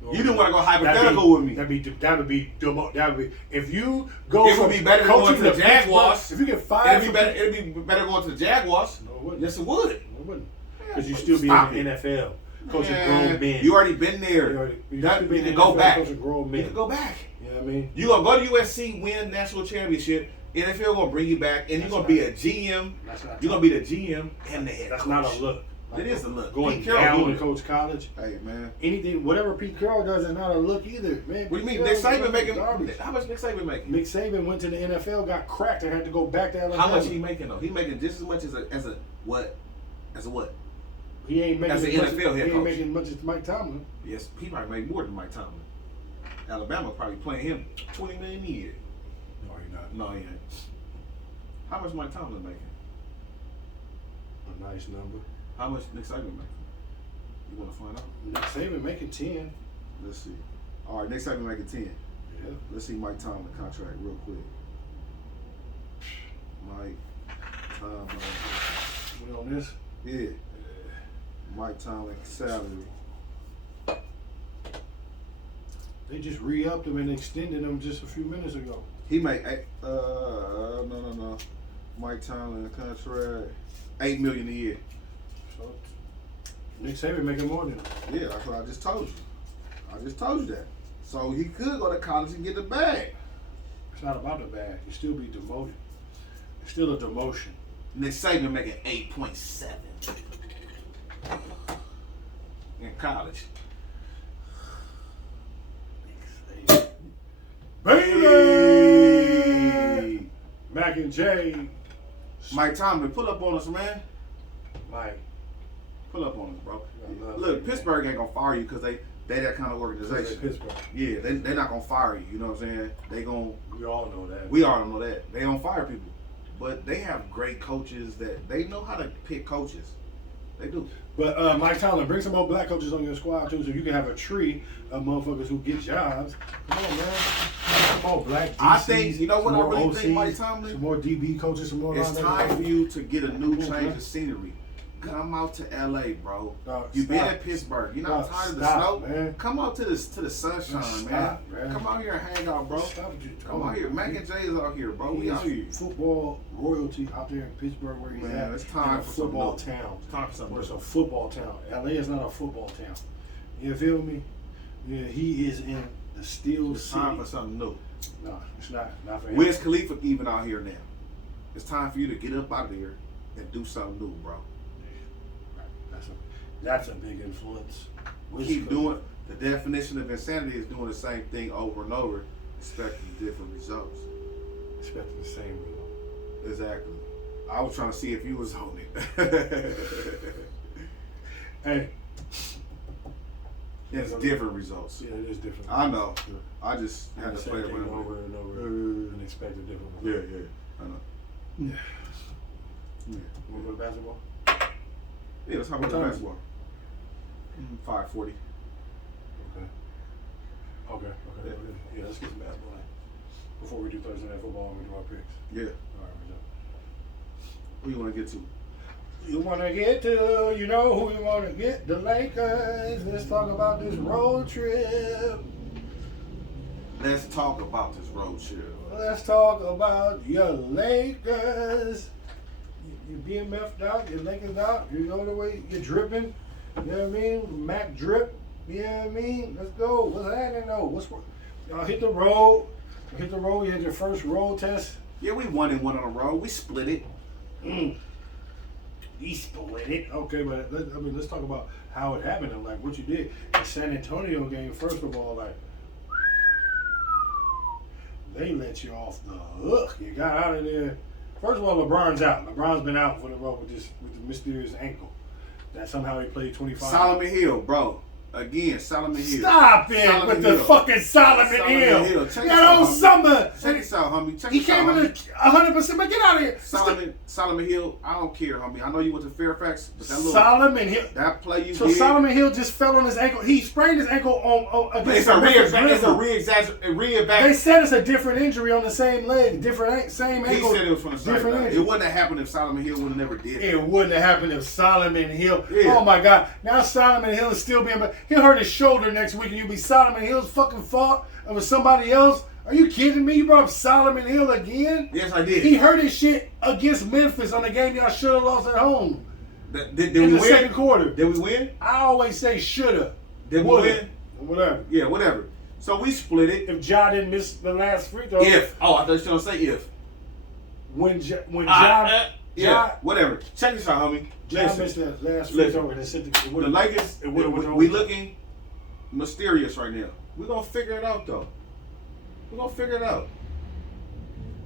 No, You it didn't wouldn't. want to go hypothetical with me. That would be if you go. It would be better than going to the Jaguars. If you get fired, It'd be better going to the Jaguars. No, it wouldn't. Yes, it would. No, it wouldn't. Because you still be Stop in the it. NFL, coaching Man, grown men. You already been there. You You can go back. Coaching grown men. You can go back. You know what I mean? You gonna go to USC, win national championship. NFL gonna bring you back, and you're gonna be a GM. That's not. You're gonna be the GM and the head That's coach. not a look. It is a look. Going Pete Carroll down doing to it. coach college. Hey man, Anything, whatever Pete Carroll does is not a look either, man. what do you mean? Pete Nick Carroll's Saban making garbage. how much? Nick Saban making? Nick Saban went to the NFL, got cracked, and had to go back to Alabama. How much he making though? He making just as much as a what? As a what? He ain't making As an as much, NFL head he ain't coach. making as much as Mike Tomlin. Yes, he probably make more than Mike Tomlin. Alabama probably playing him $20 million a year. No, he not. No, he ain't. How much Mike Tomlin making? A nice number. How much Nick Saban making? You want to find out? Nick Saban making 10. Let's see. All right, Nick Saban making 10. Yeah. Let's see Mike Tomlin contract real quick. Mike Tomlin. You on this? Yeah. Mike Tomlin salary. They just re-upped him and extended him just a few minutes ago. He make no. Mike Tomlin contract $8 million a year. So Nick Saban making more than him. Yeah, that's what I just told you. I just told you that. So he could go to college and get the bag. It's not about the bag. He still be demoted. It's still a demotion. Nick Saban making 8.7 in college. Baby! Hey. Mac and J. Mike Tomlin, pull up on us, man. Mike. Pull up on us, bro. I love Look, that, Pittsburgh ain't gonna fire you because they that kind of organization. Pittsburgh. Yeah, they're not gonna fire you. You know what I'm saying? They gonna. We all know that. We all know that they don't fire people, but they have great coaches that they know how to pick coaches. They do. But Mike Tomlin, bring some more black coaches on your squad too, so you can have a tree of motherfuckers who get jobs. Come on, man. Come on, black DCs, I think you know what some I more really think, OCs, Mike Tomlin. some more DB coaches, some more. It's linebackers. time for you to get a new change of scenery. Come out to LA, bro. Dog, You been stop. at Pittsburgh. You're Dog, not tired of the stop, snow. man. Come out to the sunshine, Stop, man. Come out here and hang out, bro. Stop what you Come out here. Mac and Jay's out here, bro. We out here. Football royalty out there in Pittsburgh where he's Man, at. it's time in a for football something new. town. It's time for something Where it's new. a football town. LA is not a football town. You feel me? Yeah, he is in the steel It's city. time for something new. No, it's not. Not for him. Wiz Khalifa even out here now. It's time for you to get up out of there and do something new, bro. Right. That's a big influence. Wiz Keep Khalifa. doing. The definition of insanity is doing the same thing over and over, expecting different results. Expecting the same result. Exactly. I was trying to see if you was on it. Hey. It's different results. Yeah, it is different. I know. Yeah. I just had to Same play thing around over with and over and expect a different it. result. Yeah, I know. Yeah. Yeah. Want to go to basketball? Yeah, let's talk What about the time? basketball. 5:40. Okay. Yeah. Yeah, let's get some basketball in. Before we do Thursday Night Football and we do our picks. Yeah. All right, we're done. Who you want to get to? You want to get to, you know who you want to get? The Lakers. Let's talk about this road trip. Let's talk about this road trip. Let's talk about your Lakers. You BMF'd out, your Lakers out. You know the way you're dripping. You know what I mean? Mac drip. You know what I mean? Let's go. What's happening though? Y'all hit the road. You hit the road. You had your first road test. Yeah, we 1-1 on the road. We split it. We split it. Okay, but let's talk about how it happened and like what you did. The San Antonio game, first of all, like they let you off the hook. You got out of there. First of all, LeBron's out. LeBron's been out for the road with the mysterious ankle. That somehow he played 25. Solomon Hill, bro. Again, Solomon Hill. Stop it Solomon with Hill. the fucking Solomon Hill. Check That this out, old homie. summer. Check this out, homie. Check He this out, came in homie. 100%, but get out of here. Solomon Hill, I don't care, homie. I know you went to Fairfax, but that little Solomon Hill. that play you So did. Solomon Hill just fell on his ankle. He sprained his ankle on against It's a Memphis They Grizzlies. said it's a different injury on the same leg, same He ankle. said it was from the same different thing. injury. It wouldn't have happened if Solomon Hill would have never did it. It wouldn't have happened if Solomon Hill. Yeah. Oh my God! Now Solomon Hill is still being. He'll hurt his shoulder next week, and you'll be Solomon Hill's fucking fault over somebody else. Are you kidding me? You brought up Solomon Hill again? Yes, I did. He hurt his shit against Memphis on the game y'all should have lost at home Did in we the win? second quarter. Did we win? I always say shoulda. Did we woulda, win? Whatever. Yeah, whatever. So we split it. If Ja didn't miss the last free throw. If. Oh, I thought you were going to say if. When Ja Yeah, whatever. Check this out, homie. missed that last free Listen. throw and it sent The Lakers, we looking mysterious right now. We're going to figure it out, though. We're going to figure it out.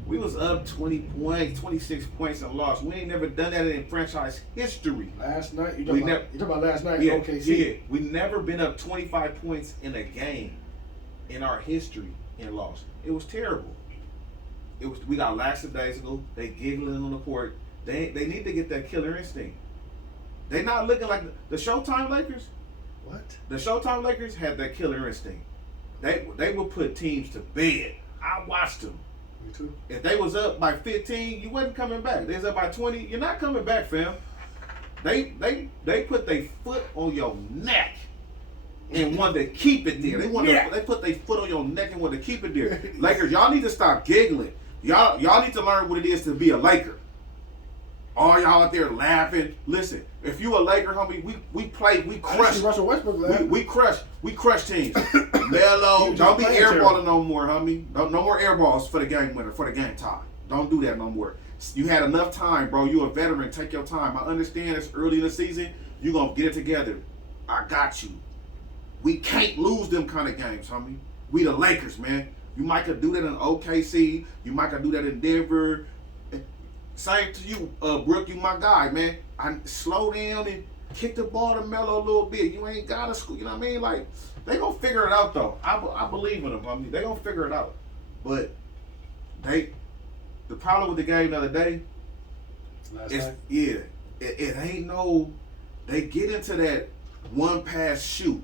We was up 20 points, 26 points and lost. We ain't never done that in franchise history. Last night? You We talking about last night? Yeah, Okay, yeah. We never been up 25 points in a game in our history and lost. It was terrible. We got lackadaisical. They giggling on the court. They need to get that killer instinct. They not looking like the Showtime Lakers. What? The Showtime Lakers had that killer instinct. They would put teams to bed. I watched them. Me too. If they was up by 15, you wasn't coming back. They was up by 20, you're not coming back, fam. They put their foot on your neck and wanted to keep it there. They put their foot on your neck and wanted to keep it there. Lakers, y'all need to stop giggling. Y'all need to learn what it is to be a Laker. All y'all out there laughing. Listen, if you a Laker, homie, we crush. Russell Westbrook laugh. We crush teams. Melo, don't be airballing no more, homie. No more airballs for the game winner, for the game tie. Don't do that no more. You had enough time, bro. You a veteran. Take your time. I understand it's early in the season. You gonna get it together. I got you. We can't lose them kind of games, homie. We the Lakers, man. You might could do that in OKC. You might could do that in Denver. Same to you, Brooke. You my guy, man. I slow down and kick the ball to Melo a little bit. You ain't gotta school. You know what I mean? Like they gonna figure it out though. I believe in them. I mean, they gonna figure it out. But the problem with the game the other day it ain't no. They get into that one pass shoot.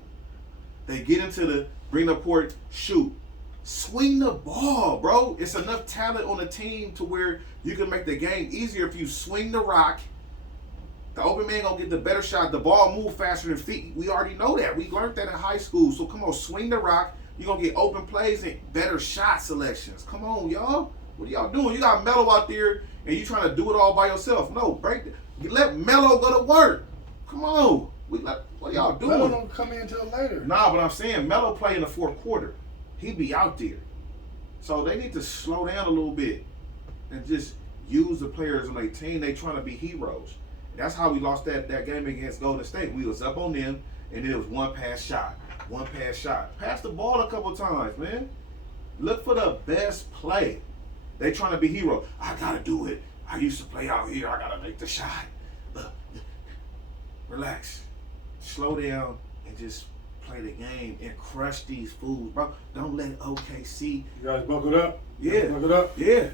They get into the bring up court shoot. Swing the ball, bro. It's enough talent on the team to where you can make the game easier if you swing the rock The open man gonna get the better shot. The ball move faster than feet. We already know that. We learned that in high school. So come on, swing the rock. You're gonna get open plays and better shot selections. Come on, y'all. What are y'all doing? You got Melo out there and you trying to do it all by yourself. No, break it. Let Melo go to work. Come on. What are y'all doing? Melo don't come in until later. Nah, but I'm saying Melo play in the fourth quarter. He be out there. So they need to slow down a little bit and just use the players on their team. They trying to be heroes. That's how we lost that game against Golden State. We was up on them, and it was one pass shot. Pass the ball a couple times, man. Look for the best play. They trying to be hero. I got to do it. I used to play out here. I got to make the shot. Relax. Slow down and just play the game and crush these fools, bro. Don't let OKC. You guys buckled up? Yeah. Buckled up? Yeah.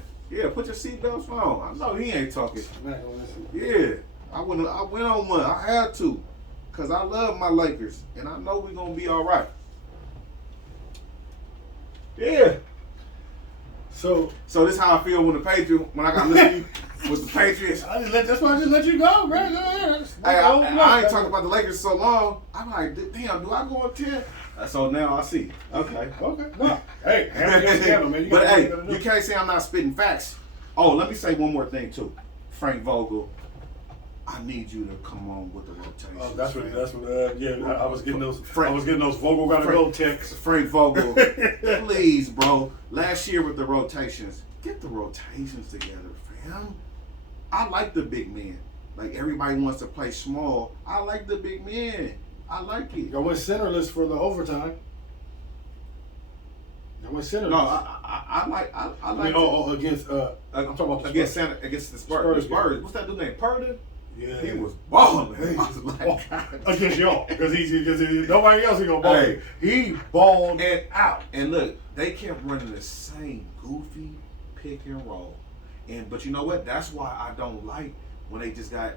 Put your seatbelts on. I know he ain't talking. I'm not gonna listen. Yeah. I went on one. I had to. Because I love my Lakers. And I know we're going to be all right. Yeah. So this is how I feel when I got to listen to you with the Patriots. That's why I just let you go, bro. Hey, I ain't talking about the Lakers so long. I'm like, damn, do I go up 10? So now I see. Okay. No. Hey, man. But hey, you can't say I'm not spitting facts. Oh, let me say one more thing too. Frank Vogel, I need you to come on with the rotation. Oh, that's what. Yeah, I was getting those. I was getting those Vogel gotta go texts. Frank Vogel, please, bro. Last year with the rotations, get the rotations together, fam. I like the big men. Like everybody wants to play small. I like the big men. I like it. I went centerless for the overtime. I went centerless. No, I like. Against I'm talking about the against Spurs. against the Spurs. Spurs. What's that dude named Purdy? Yeah, He was balling. I was like, against y'all because nobody else is gonna ball. Hey. He balled out. And look, they kept running the same goofy pick and roll. But you know what? That's why I don't like when they just got.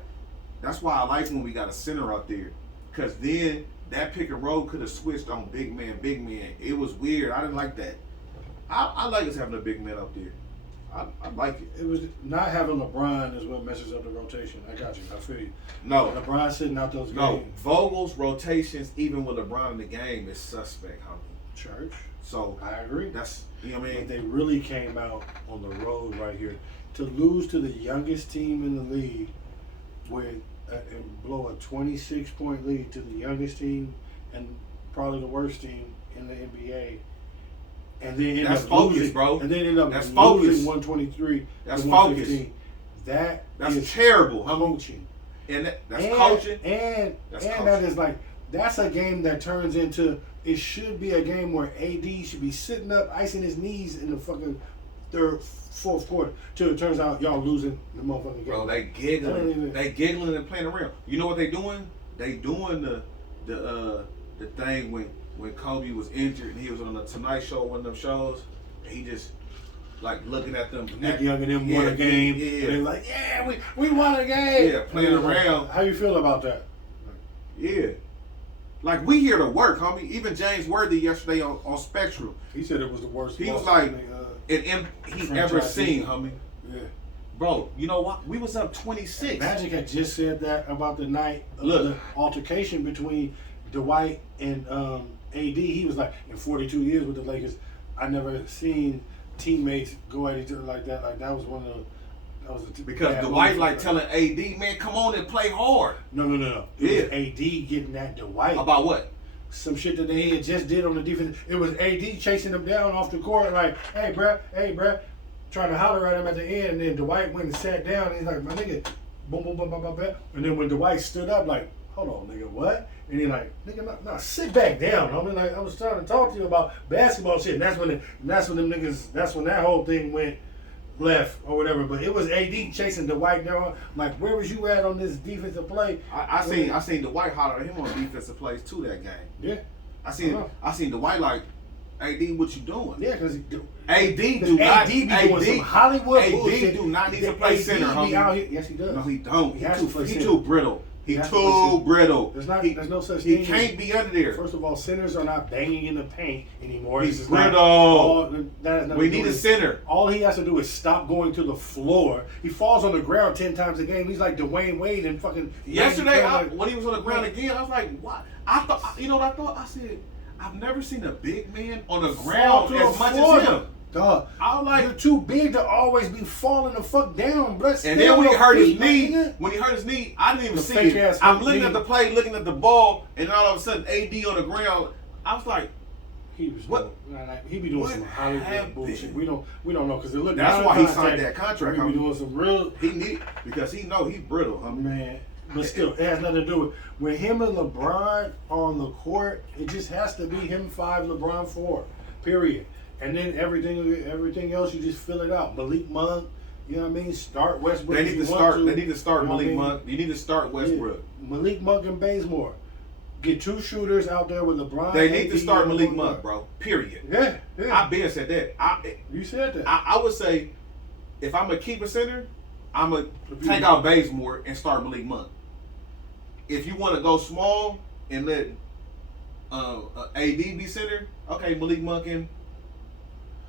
That's why I like when we got a center out there, because then that pick and roll could have switched on big man. It was weird. I didn't like that. I like us having a big man up there. I like it. It was not having LeBron is what messes up the rotation. I got you. I feel you. No. LeBron sitting out those games. No. Vogel's rotations, even with LeBron in the game, is suspect, homie. Church. So I agree. That's, you know what I mean? But they really came out on the road right here to lose to the youngest team in the league and blow a 26-point lead to the youngest team and probably the worst team in the NBA. And then end that's up focus, losing, bro. And then end up that's losing focus. 123 That's to focus. 115. That's is terrible, homie. coaching. And that's coaching. And coaching. that is like, that's a game that turns into, it should be a game where AD should be sitting up, icing his knees in the fucking fourth quarter. Till it turns out y'all losing the motherfucking game. Bro, they giggling. They giggling and playing around. You know what they doing? They doing the thing when Kobe was injured and he was on the Tonight Show, one of them shows, and he just like looking at them. Nick Young and them won a game. Yeah. And they're like, yeah, we won a game. Yeah, playing around. How you feel about that? Yeah. Like, we here to work, homie. Even James Worthy yesterday on Spectrum. He said it was the worst. He was like, he ever seen, homie. Yeah. Bro, you know what? We was up 26. Magic had just said that about the night of the altercation between Dwight and AD. He was like, in 42 years with the Lakers, I never seen teammates go at each other like that. Like, that was one of the... Because Dwight like telling AD, man, come on and play hard. No. It was AD getting at Dwight. About what? Some shit that they had just did on the defense. It was AD chasing him down off the court like, hey, bruh, trying to holler at him at the end. And then Dwight went and sat down. And he's like, my nigga, boom, boom, boom, boom, boom, boom. And then when Dwight stood up, like, hold on, nigga, what? And he's like, nigga, no, sit back down. I mean, like, I was trying to talk to you about basketball shit. And that's when that whole thing went left or whatever. But it was AD chasing Dwight down. Like, where was you at on this defensive play? I seen Dwight holler at him on defensive plays too that game. Yeah. I seen Dwight like, AD, what you doing? Yeah, because AD be doing some Hollywood bullshit. AD do not need to play center, homie. Yes, he does. No, he don't. He He too brittle. He's too brittle. There's no such He thing. can't be under there. First of all, centers are not banging in the paint anymore. He's This is brittle. We need a center. center. All he has to do is stop going to the floor. He falls on the ground 10 times a game. He's like Dwayne Wade and fucking. Yesterday, when he was on the ground again, I was like, what? I thought, you know what I thought? I said, I've never seen a big man on the ground as much as him. Dog, I was like, you're too big to always be falling the fuck down, bro. and then when he hurt his knee, I didn't even The see fake it. ass I'm knee. looking at the play, looking at the ball, and all of a sudden, AD on the ground. I was like, He was What? He be doing What some Hollywood happened? bullshit. We don't know because it look. That's why he signed that contract. He be doing some real he need because he know he's brittle, huh? man. But still, it has nothing to do with when him and LeBron are on the court. It just has to be him 5, LeBron 4, period. And then everything else, you just fill it out. Malik Monk, you know what I mean? Start Westbrook. They need to start. They need to start You know what I Malik mean? Monk. You need to start Westbrook. Yeah. Malik Monk and Bazemore. Get 2 shooters out there with LeBron. They need to AD, start and Malik LeBron. Monk, bro. Period. Yeah. I've been said that. You said that. I would say if I'm gonna keep a center, I'm gonna take out Bazemore and start Malik Monk. If you want to go small and let AD be center, okay, Malik Monk and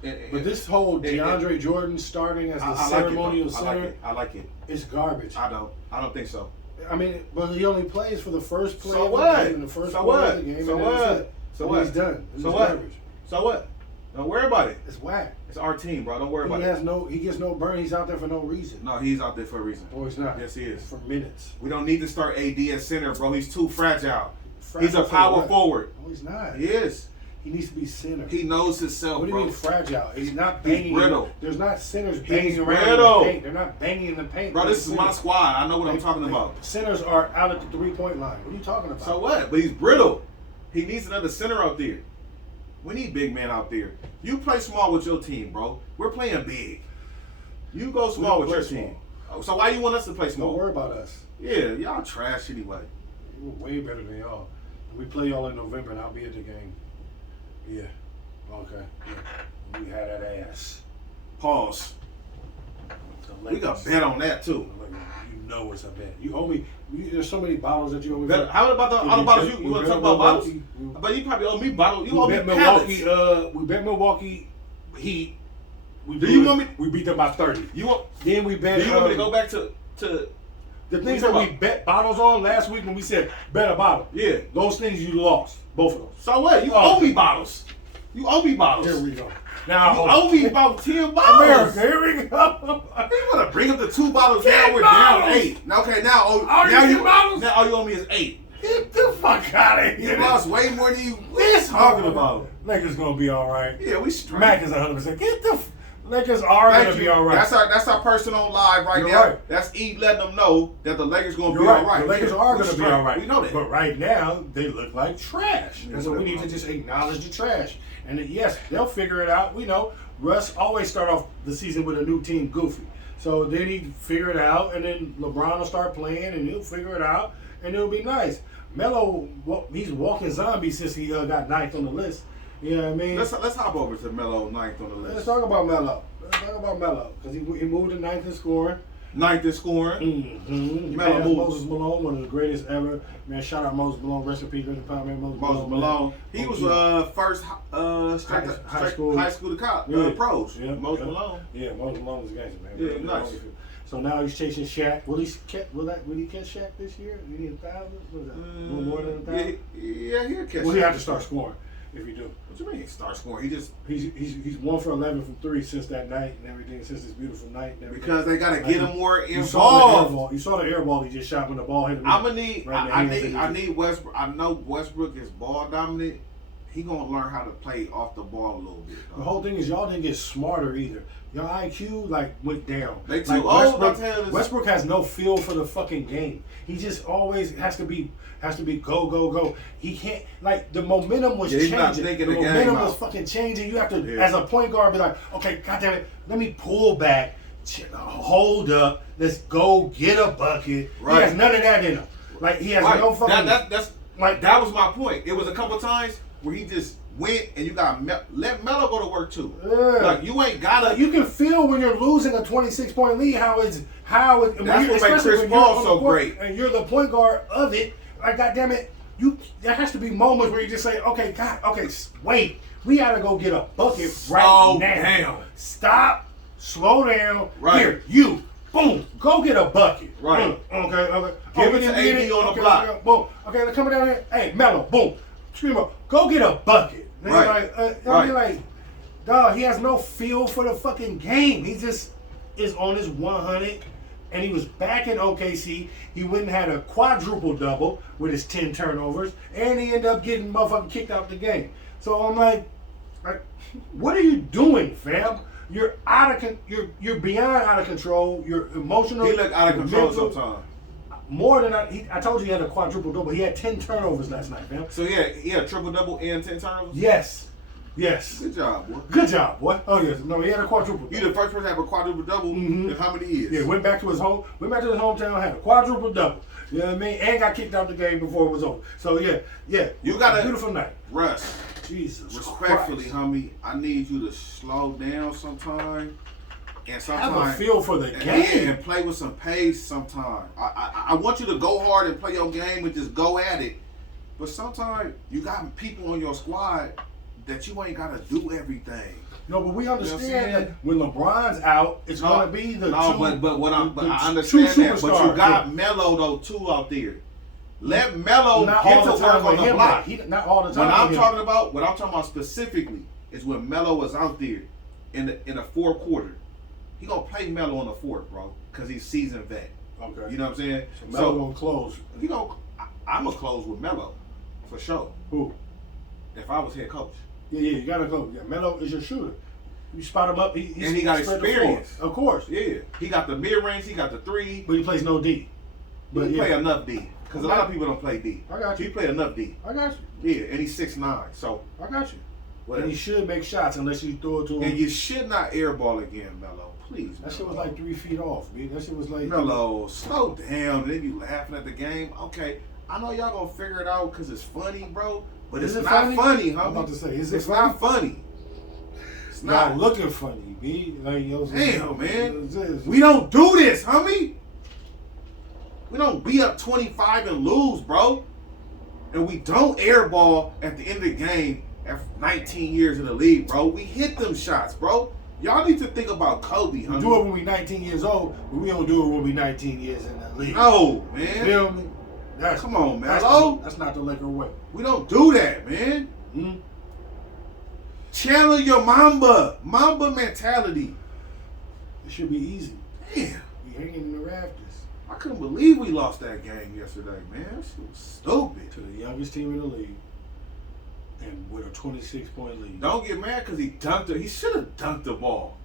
But this whole DeAndre Jordan starting as the ceremonial center, I like it. it's garbage. I don't think so. I mean, but he only plays for the first play So of what? the game, in the first So quarter what? of the game, So and then that's what? it. So And what? he's done. It's So what? garbage. So what? Don't worry about it. It's whack. It's our team, bro. Don't worry about it. He gets no burn. He's out there for no reason. No, he's out there for a reason. Or he's not. Yes, he is. For minutes. We don't need to start AD at center, bro. He's too fragile. Fragile He's a for power what? forward. No, he's not. He is. He needs to be center. He knows himself, What do you bro. mean fragile? He's not He's banging. brittle. There's not centers He's banging around brittle. in the paint. They're not banging in the paint. Bro, this is my squad. I know what I'm talking They- about. Centers are out at the 3-point line. What are you talking about? So what? But he's brittle. He needs another center out there. We need big men out there. You play small with your team, bro. We're playing big. You go small don't with your play team. Oh, so why you want us to play Don't small? worry about us. Yeah, y'all trash anyway. We're way better than y'all. And we play y'all in November, and I'll be at the game. Yeah. Okay. Yeah. We had that ass. Pause. The We got Lakers. bet on that too. You know it's a bet. You owe me. There's so many bottles that you owe me. Bet, how about the other bottles? You want to talk about bottles? But you probably owe me bottles. You owe me bet pallets. Milwaukee. We bet Milwaukee Heat. Do you want me? We beat them by 30. You want? Then we bet. Do you want me to go back to? The things you that we talking bet bottles on last week when we said bet a bottle. Yeah. Those things you lost. Both of those. So what? You owe me bottles. You owe me bottles. Here we go. Now You owe me about 10 bottles. America. Here we go. You want to bring up the 2 bottles 10 now? We're down bottles. 8. Now, okay, now you bottles? now all you owe me is 8. Get the fuck out of You here. lost way more than you. What are you talking about? Lakers gonna be all right. Yeah, we straight. Mac is 100%. Get the Lakers are Thank gonna you. be all right. That's our person on live right You're now. right. That's E letting them know that the Lakers gonna You're be right. all right. The Lakers Yeah, are we going to be straight. all right. We know that. But right now, they look like trash. Yeah, And so we need to just acknowledge the trash. And yes, they'll figure it out. We know Russ always start off the season with a new team goofy. So then he figure it out, and then LeBron will start playing, and he'll figure it out, and it'll be nice. Melo, he's walking zombie since he got 9th on the list. You know what I mean? Let's hop over to Melo 9th on the list. Let's talk about Melo. Because he moved to 9th in scoring. 9th in scoring. Mm-hmm. Melo Man, moves. Moses Malone, one of the greatest ever. Man, shout out Moses Malone. Rest in peace, Moses Malone. He was first high school to pros. Yeah, Moses yeah. Malone. Yeah, Moses Malone was a gangster, man. Yeah, nice. So now he's chasing Shaq. Will he catch Shaq this year? He need 1,000? What is that? A little more than 1,000? Yeah, he'll catch. Well, he Shaq. have to start scoring if you do. What you mean start scoring? He just He's 1 for 11 from 3 since that night and everything, since this beautiful night and everything. because they gotta get him more You saw involved. you saw the air ball he just shot when the ball hit him. I'm gonna need. Right in the I hands. need Westbrook. I know Westbrook is ball dominant. He gonna learn how to play off the ball a little bit. The whole thing is y'all didn't get smarter either. Your IQ went down. They too Like, old. Westbrook has no feel for the fucking game. He just always has to be go. He can't the momentum was Yeah, he's not changing. thinking The the game momentum out. was fucking changing. You have to, Yeah. as a point guard, be like, okay, goddamn it, let me pull back, hold up, let's go get a bucket. Right. He has none of that in him. Like he has Right. no fucking. That's like that was my point. It was a couple times where he just went and you got let Melo go to work too. Yeah. Like you ain't gotta. You can feel when you're losing a 26-point lead how it's That's what makes Chris Paul so great. And you're the point guard of it. Like goddamn it, there has to be moments where you just say, okay, God, okay, wait, we gotta go get a bucket right now. Down. Stop, slow down. Right. Here, you, boom, go get a bucket. Right. Okay. Give it to AD on the block. Boom. Okay, they're coming down here. Hey, Melo, boom, scream up, go get a bucket. And Right. I mean, like, dog, he has no feel for the fucking game. He just is on his 100. And he was back in OKC. He went and had a quadruple double with his 10 turnovers, and he ended up getting motherfucking kicked out the game. So I'm like, what are you doing, fam? You're you're beyond out of control. You're emotional. He looked out of control mental. sometimes. More than I told you, he had a quadruple double. He had 10 turnovers last night, fam. So he had triple double and 10 turnovers. Yes. Good job, boy. Good job, boy. Oh yes, no, he had a quadruple. You the first person to have a quadruple double in how many years? Yeah, went back to his hometown, had a quadruple double. You know what I mean? And got kicked out the game before it was over. So yeah. You got a beautiful night. Russ. Jesus Respectfully, Christ. homie, I need you to slow down sometime. And sometimes Have a feel for the and, game. yeah, and play with some pace sometime. I want you to go hard and play your game and just go at it. But sometimes you got people on your squad that you ain't gotta do everything. No, but we understand saying? that when LeBron's out, it's gonna be the two. I understand that. But you got Melo though too out there. Let Melo Not get all to the time work on with the him. block. Not all the time. What I'm with him. talking about specifically is when Melo was out there in the fourth quarter. He gonna play Melo in the fourth, bro, because he's seasoned vet. Okay. You know what I'm saying? So Melo gonna close. I'm gonna close with Melo for sure. Who? If I was head coach. Yeah, you gotta go. Yeah, Melo is your shooter. You spot him up. He got spread the experience. floor. Of course. Yeah, he got the mid range. He got the three. But he plays no D. But he play enough D because a lot of people don't play D. I got you. He play enough D. I got you. Yeah, and he's 6'9", so I got you. whatever. And he should make shots unless you throw it to him. And you should not airball again, Melo. Please. That shit was Melo. like 3 feet off, man. That shit was like. Melo, slow down. Then you laughing at the game. Okay, I know y'all gonna figure it out because it's funny, bro. But Is it's it not funny, homie. I'm about to say, is it It's funny? not funny. It's Not not. looking funny, B. Like, yo, Damn, man. It's- We don't do this, homie. We don't be up 25 and lose, bro. And we don't airball at the end of the game after 19 years in the league, bro. We hit them shots, bro. Y'all need to think about Kobe, We homie. do it when we 19 years old, but we don't do it when we 19 years in the league. No, You man. feel me? Come on, that's Melo. That's not the Laker way. We don't do that, man. Hmm? Channel your Mamba mentality. It should be easy. Damn. We hanging in the rafters I couldn't believe we lost that game yesterday, man. That shit was stupid. to the youngest team in the league, and with a 26-point lead. Don't get mad because he dunked it. He should have dunked the ball.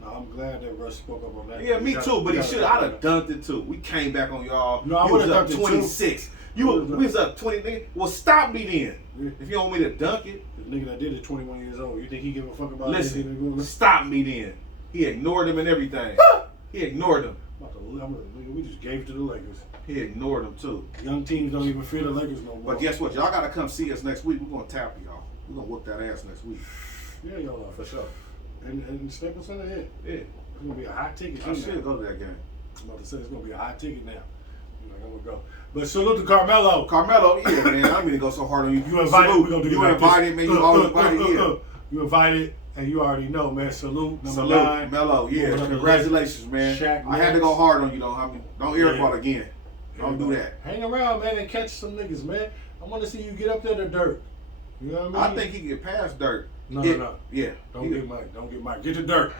No, I'm glad that Russ spoke up on that. Yeah, me too, but he should have. I'd have dunked it too. We came back on y'all. No, I You would've was up dunked it, too. 26. We was up 20. Well, stop me then. Yeah. If you don't want me to dunk it, The nigga that did it 21 years old. You think he give a fuck about listen, it? stop me then. He ignored him and everything. He ignored him. We just gave it to the Lakers. He ignored him too. Young teams don't even fear the Lakers no more. But guess what? Y'all gotta come see us next week. We're gonna tap y'all. We're gonna whoop that ass next week. Yeah, y'all are. For sure. And Staples Center, yeah. Yeah. It's gonna be a hot ticket. I too now. should go to that game. I'm about to say it's gonna be a hot ticket now. I'm like, I'm gonna go. But salute to Carmelo. Carmelo, yeah, man. I don't mean to go so hard on you. You invited. Salute. We're gonna do You it like invited, this. man. You always invited, yeah. You invited, and you already know, man. Salute. Number Salute, 9. Melo, yeah. Moving up the Congratulations, man. Shaq I had to Mills. go hard on you, though. I mean, don't airball Yeah. again. Don't do that. Hang around, man, and catch some niggas, man. I want to see you get up there to dirt. You know what I mean? I think he can get past Dirt. No. Yeah. Don't get Mike. Don't get Mike. Get to dirt.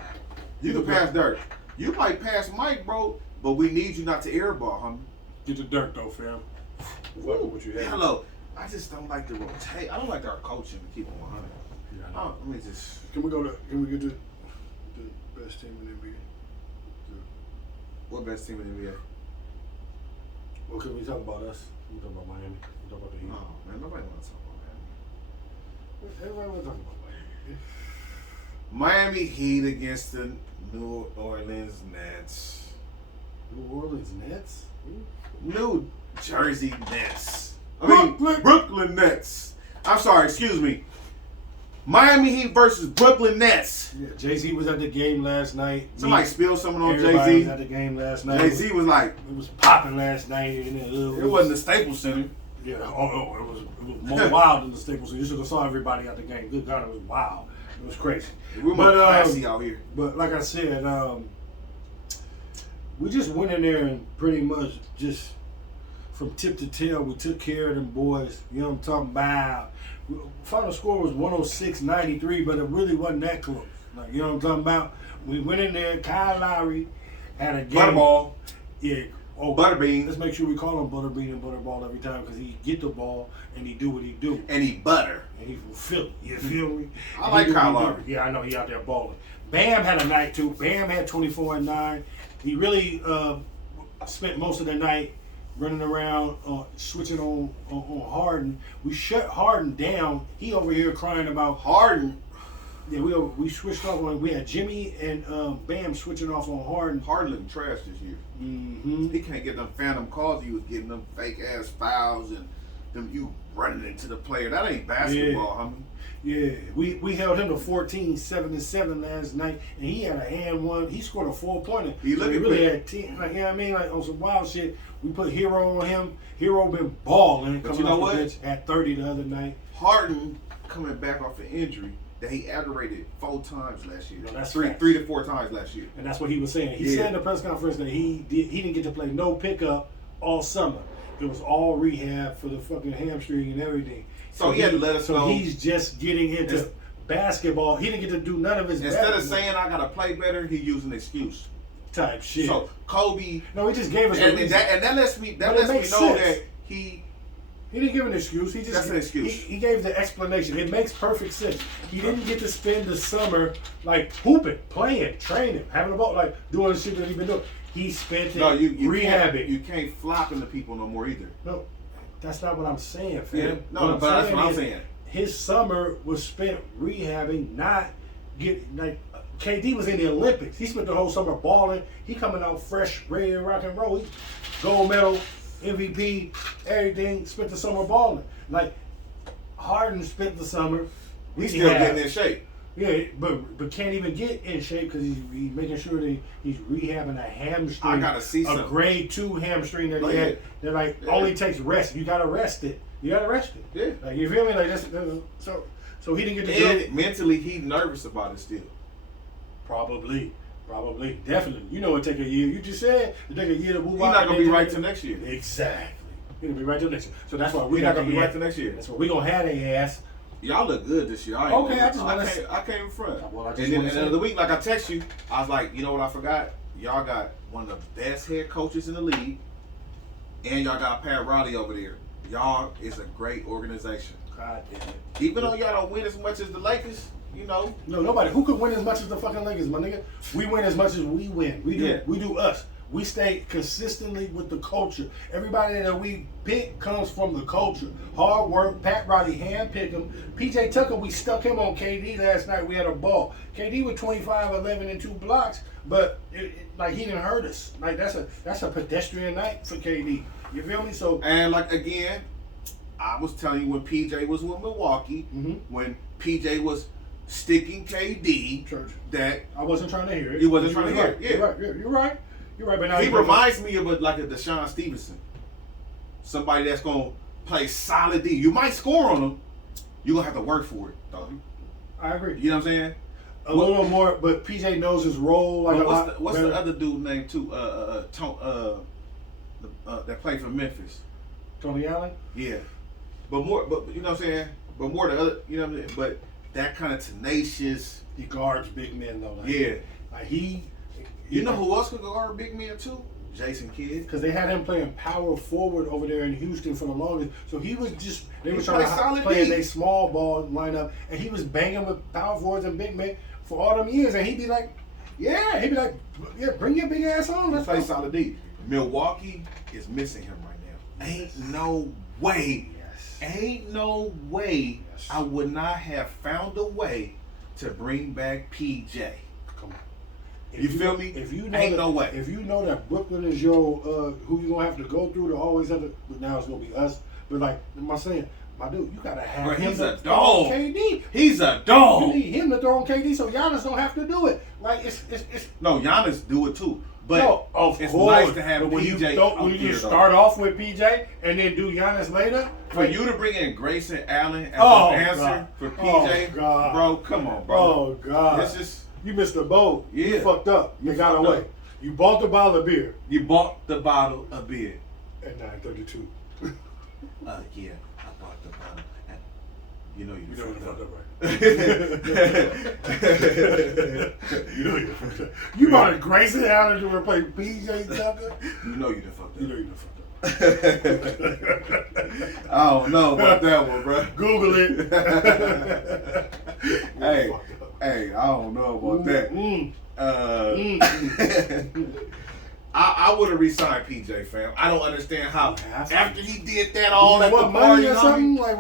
You can pass Dirt. You might pass Mike, bro, but we need you not to airball, homie. Get to dirt, though, fam. Fucking what you have. Hello. I just don't like the rotate. I don't like our coaching to keep it 100. Yeah, I know. Let me just. Can we get to the best team in the NBA? What best team in the NBA? Well, can we talk about us? We talk about Miami. We talk about the Heat. No, man. Nobody wants to talk about that. Everybody want to talk about Miami. Miami Heat against the New Orleans Nets. New Orleans Nets? New Jersey Nets. I mean, Brooklyn. Brooklyn Nets. I'm sorry, excuse me. Miami Heat versus Brooklyn Nets. Yeah, Jay-Z was at the game last night. Somebody spilled something on Everybody Jay-Z. was at the game last night. Jay-Z was like, It was popping last night. And it wasn't the Staples Center. Yeah, it was more wild than the Staples. So you should have saw everybody at the game. Good God, it was wild. It was crazy. We're more classy out here. But like I said, we just went in there and pretty much just from tip to tail, we took care of them boys. You know what I'm talking about? Final score was 106-93, but it really wasn't that close. Like, you know what I'm talking about? We went in there. Kyle Lowry had a game. Butterball. Yeah. Oh, Butterbean. Let's make sure we call him Butterbean and Butterball every time because he get the ball and he do what he do. And he butter. And he fulfill it. You feel me? I like Kyle Lowry. Yeah, I know he out there balling. Bam had a night too. Bam had 24 and 9. He really spent most of the night running around, switching on Harden. We shut Harden down. He over here crying about Harden. Yeah, we switched off on. We had Jimmy and Bam switching off on Harden. Harden looking trash this year. Mm-hmm. He can't get them phantom calls. He was getting them fake ass fouls and them you running into the player. That ain't basketball, homie. Yeah, we held him to 14, 7-7 last night, and he had a hand one. He scored a 4-pointer. He looking really good. had 10. Like, you know what I mean? Like on some wild shit. We put Hero on him. Hero been balling. But Coming you know off what? the bench at 30 the other night. Harden coming back off an injury that he aggravated 4 times last year. No, that's three facts. to 4 times last year. And that's what he was saying. He Yeah. said in the press conference that he didn't get to play no pickup all summer. It was all rehab for the fucking hamstring and everything. So he had to let us know. So he's just getting into basketball. He didn't get to do none of his Instead of basketball saying I gotta play better, he used an excuse. type shit. So Kobe No, he just gave us a and reason. that lets me But it know makes sense. that he He didn't give an excuse. He just That's an excuse. He gave the explanation. It makes perfect sense. He didn't get to spend the summer like hooping, playing, training, having a ball, like doing the shit that he's been doing. He spent it rehabbing. You can't flop into people no more either. No, that's not what I'm saying, fam. Yeah. No, but that's what I'm saying. His summer was spent rehabbing, not getting like KD was in the Olympics. He spent the whole summer balling. He coming out fresh, ready to rock and roll. He gold medal, MVP, everything. Spent the summer balling. Like Harden spent the summer. He's still getting in shape. Yeah, but can't even get in shape because he's making sure that he's rehabbing a hamstring. I gotta see a something. grade 2 hamstring that Go he had. ahead. That like Yeah. only takes rest. You gotta rest it. You gotta rest it. Yeah. Like you feel me? Like that's so he didn't get to do it. And mentally, he's nervous about it still. Probably, definitely. You know, it take a year. You just said it take a year to move He's out. not gonna be right till next year. Exactly. He's gonna be right till next year. So that's why He's we're not gonna be right till next year. That's why we gonna have their ass. Y'all look good this year. I ain't Okay, gonna- I I came in front. Well, I just and then wanna at the say- end of the week, like I text you, I was like, you know what I forgot? Y'all got one of the best head coaches in the league, and y'all got Pat Riley over there. Y'all is a great organization. God damn it. Even though y'all don't win as much as the Lakers, you know. No, nobody. Who could win as much as the fucking Lakers, my nigga? We win as much as we win. We do. Yeah. We do us. We stay consistently with the culture. Everybody that we pick comes from the culture. Hard work. Pat Riley handpicked him. PJ Tucker, we stuck him on KD last night. We had a ball. KD with 25, 11, and 2 blocks, but like he didn't hurt us. Like that's a pedestrian night for KD. You feel me? So And like again, I was telling you when PJ was with Milwaukee, Mhm. when PJ was sticking KD, Church. that I wasn't trying to hear it. You wasn't trying to hear it, yeah. You're right. You're right. You're right. But now he you're reminds me of like a Deshaun Stevenson. Somebody that's gonna play solid D. You might score on him. You're gonna have to work for it, though. I agree. You know what I'm saying? A little more, but PJ knows his role like a lot. What's better. the other dude name too? That played for Memphis. Tony Allen? Yeah, but you know what I'm saying. But more the other, you know what I'm saying. But that kind of tenacious. He guards big men though. Like, Yeah. Like You know who else could guard big men too? Jason Kidd. Because they had him playing power forward over there in Houston for the longest. So he was just, they He were trying played to solid play D. their small ball lineup. And he was banging with power forwards and big men for all them years. And he'd be like, yeah, bring your big ass on. He Let's plays go. solid D. Milwaukee is missing him right now. Ain't no way. Yes. Ain't no way Yes. I would not have found a way to bring back PJ. Come on. You feel me? If you know Ain't that, no way. If you know that Brooklyn is your who you gonna have to go through to always have to, but now it's gonna be us. But like I'm saying, My dude, you gotta have Bro, him he's to a throw on dog. KD. He's a You dog. need him to throw on KD so Giannis don't have to do it. Like it's No, Giannis do it too. But no, of it's course. nice to have but when PJ. when you start off with PJ and then do Giannis later, For you to bring in Grayson Allen as Oh, an answer God. for Oh, PJ, God. bro, come on, bro. oh God, It's just you missed the boat. You Yeah. fucked up. You You got fucked away. up. You bought the bottle of beer you bought the bottle of beer. at 9:32. Yeah, I bought the bottle. You know you You know you fucked fucked up. up, right? You know you fucked up. You brought a Grayson Allen to replace PJ Tucker. You know you done fucked up. You know you done fucked up. I don't know about that one, bro. Google it. Hey, fucked up. hey, I don't know about that. I would have re-signed PJ, fam. I don't understand how after he did that all at the want money party, or something? Like,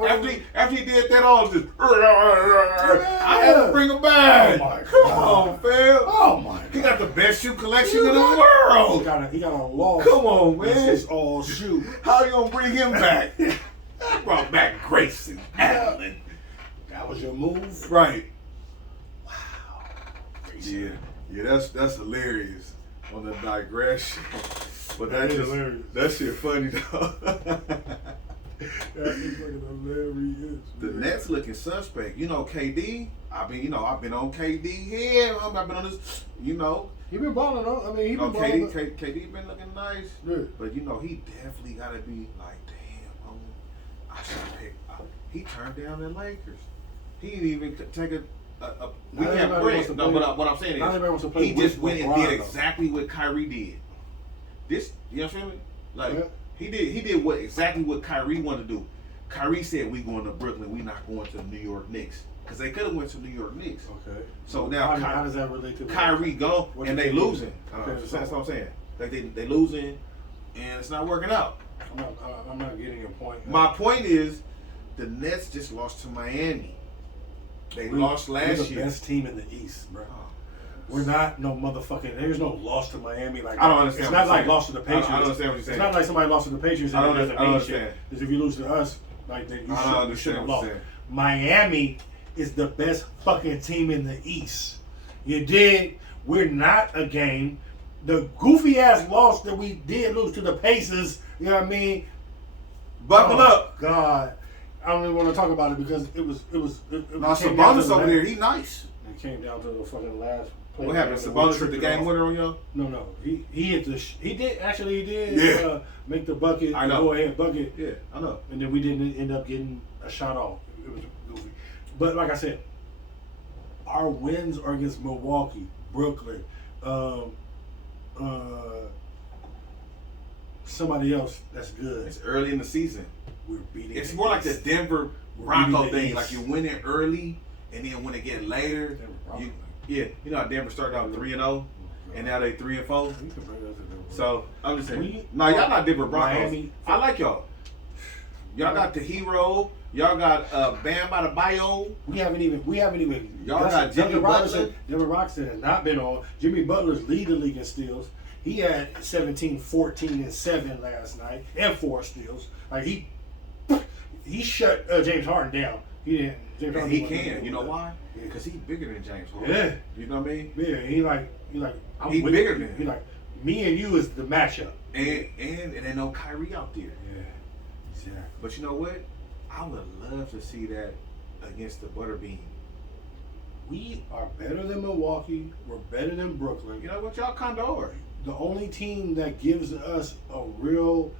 after he did that all, just I had to bring him back. Oh my Come God. on, fam. Oh my God. He got the best shoe collection You in the got- world. He got a loss. Come on, This man. is all shoe. How you gonna bring him back? I brought back Grayson Allen. That was your move. Right. Grayson. Yeah, that's hilarious on the digression. But That is just hilarious. that shit funny though. That is fucking hilarious. The Nets looking suspect. You know, KD. I've been on KD here. I've been on this. You know, He been balling on. I mean, he been KD balling. KD been looking nice. Yeah. But you know, he definitely gotta be like, damn, I should pick. He turned down the Lakers. He didn't even take a. We Not have everybody bread. wants to No, play- what I'm saying not everybody wants to play is, he just with went and LeBron, did though. exactly what Kyrie did. This, you know what I'm saying? Like Yeah. he did exactly what Kyrie wanted to do. Kyrie said, "We going to Brooklyn. We not going to the New York Knicks." Because they could have went to New York Knicks. Okay. So now how does that relate to Kyrie gone What and you they think? losing. Okay, That's what I'm saying. Like they losing, and it's not working out. I'm not getting your point. My point is, the Nets just lost to Miami. They lost We're last the year. best team in the East, bro. Oh. We're not no motherfucking. There's no loss to Miami like I don't that. understand It's what not you're like saying. loss to the Patriots. I don't understand what you're saying. It's not like somebody lost to the Patriots I and don't it doesn't under- I mean don't shit. understand. Because if you lose to us, like then you I don't should understand have what lost. you're saying. Miami is the best fucking team in the East. You dig? We're not a game. The goofy ass loss that we did lose to the Pacers, you know what I mean? Buckle up. God. I don't even want to talk about it because it Now came down to Sabonis the over last- there, he nice. It came down to the fucking last play. What happened? Sabonis hit the game winner on y'all? No. He hit the. He did. Yeah. Make the bucket. I know. Go ahead, bucket. Yeah, I know. And then we didn't end up getting a shot off. It was goofy. But like I said, our wins are against Milwaukee, Brooklyn, somebody else that's good. It's early in the season. We're beating. It's the more like the East. Denver We're Bronco beating the thing. East. Like you win it early, and then when it get later, Denver Bronco. you know how Denver started out 3-0, and now they 3-4. We can bring us to Denver. So I'm just saying, We- no, y'all not Denver Broncos. Miami- I like y'all. Y'all got the hero. Y'all got Bam Adebayo. We haven't even. Y'all got Jimmy Duncan Robinson. Butler. Denver Robinson has not been on. Jimmy Butler's lead the league in steals. He had 17, 14, and 7 last night, and 4 steals. Like he shut James Harden down. He didn't. James And Harden he wasn't can. doing You know that. why? Yeah. Because he's bigger than James Harden. Yeah. You know what I mean? Yeah, he like. I'm He with bigger you. than him. He like me and you is the matchup. And they know Kyrie out there. Yeah. Exactly. But you know what? I would love to see that against the Butterbean. We are better than Milwaukee. We're better than Brooklyn. You know what? Y'all kind of are. The only team that gives us a real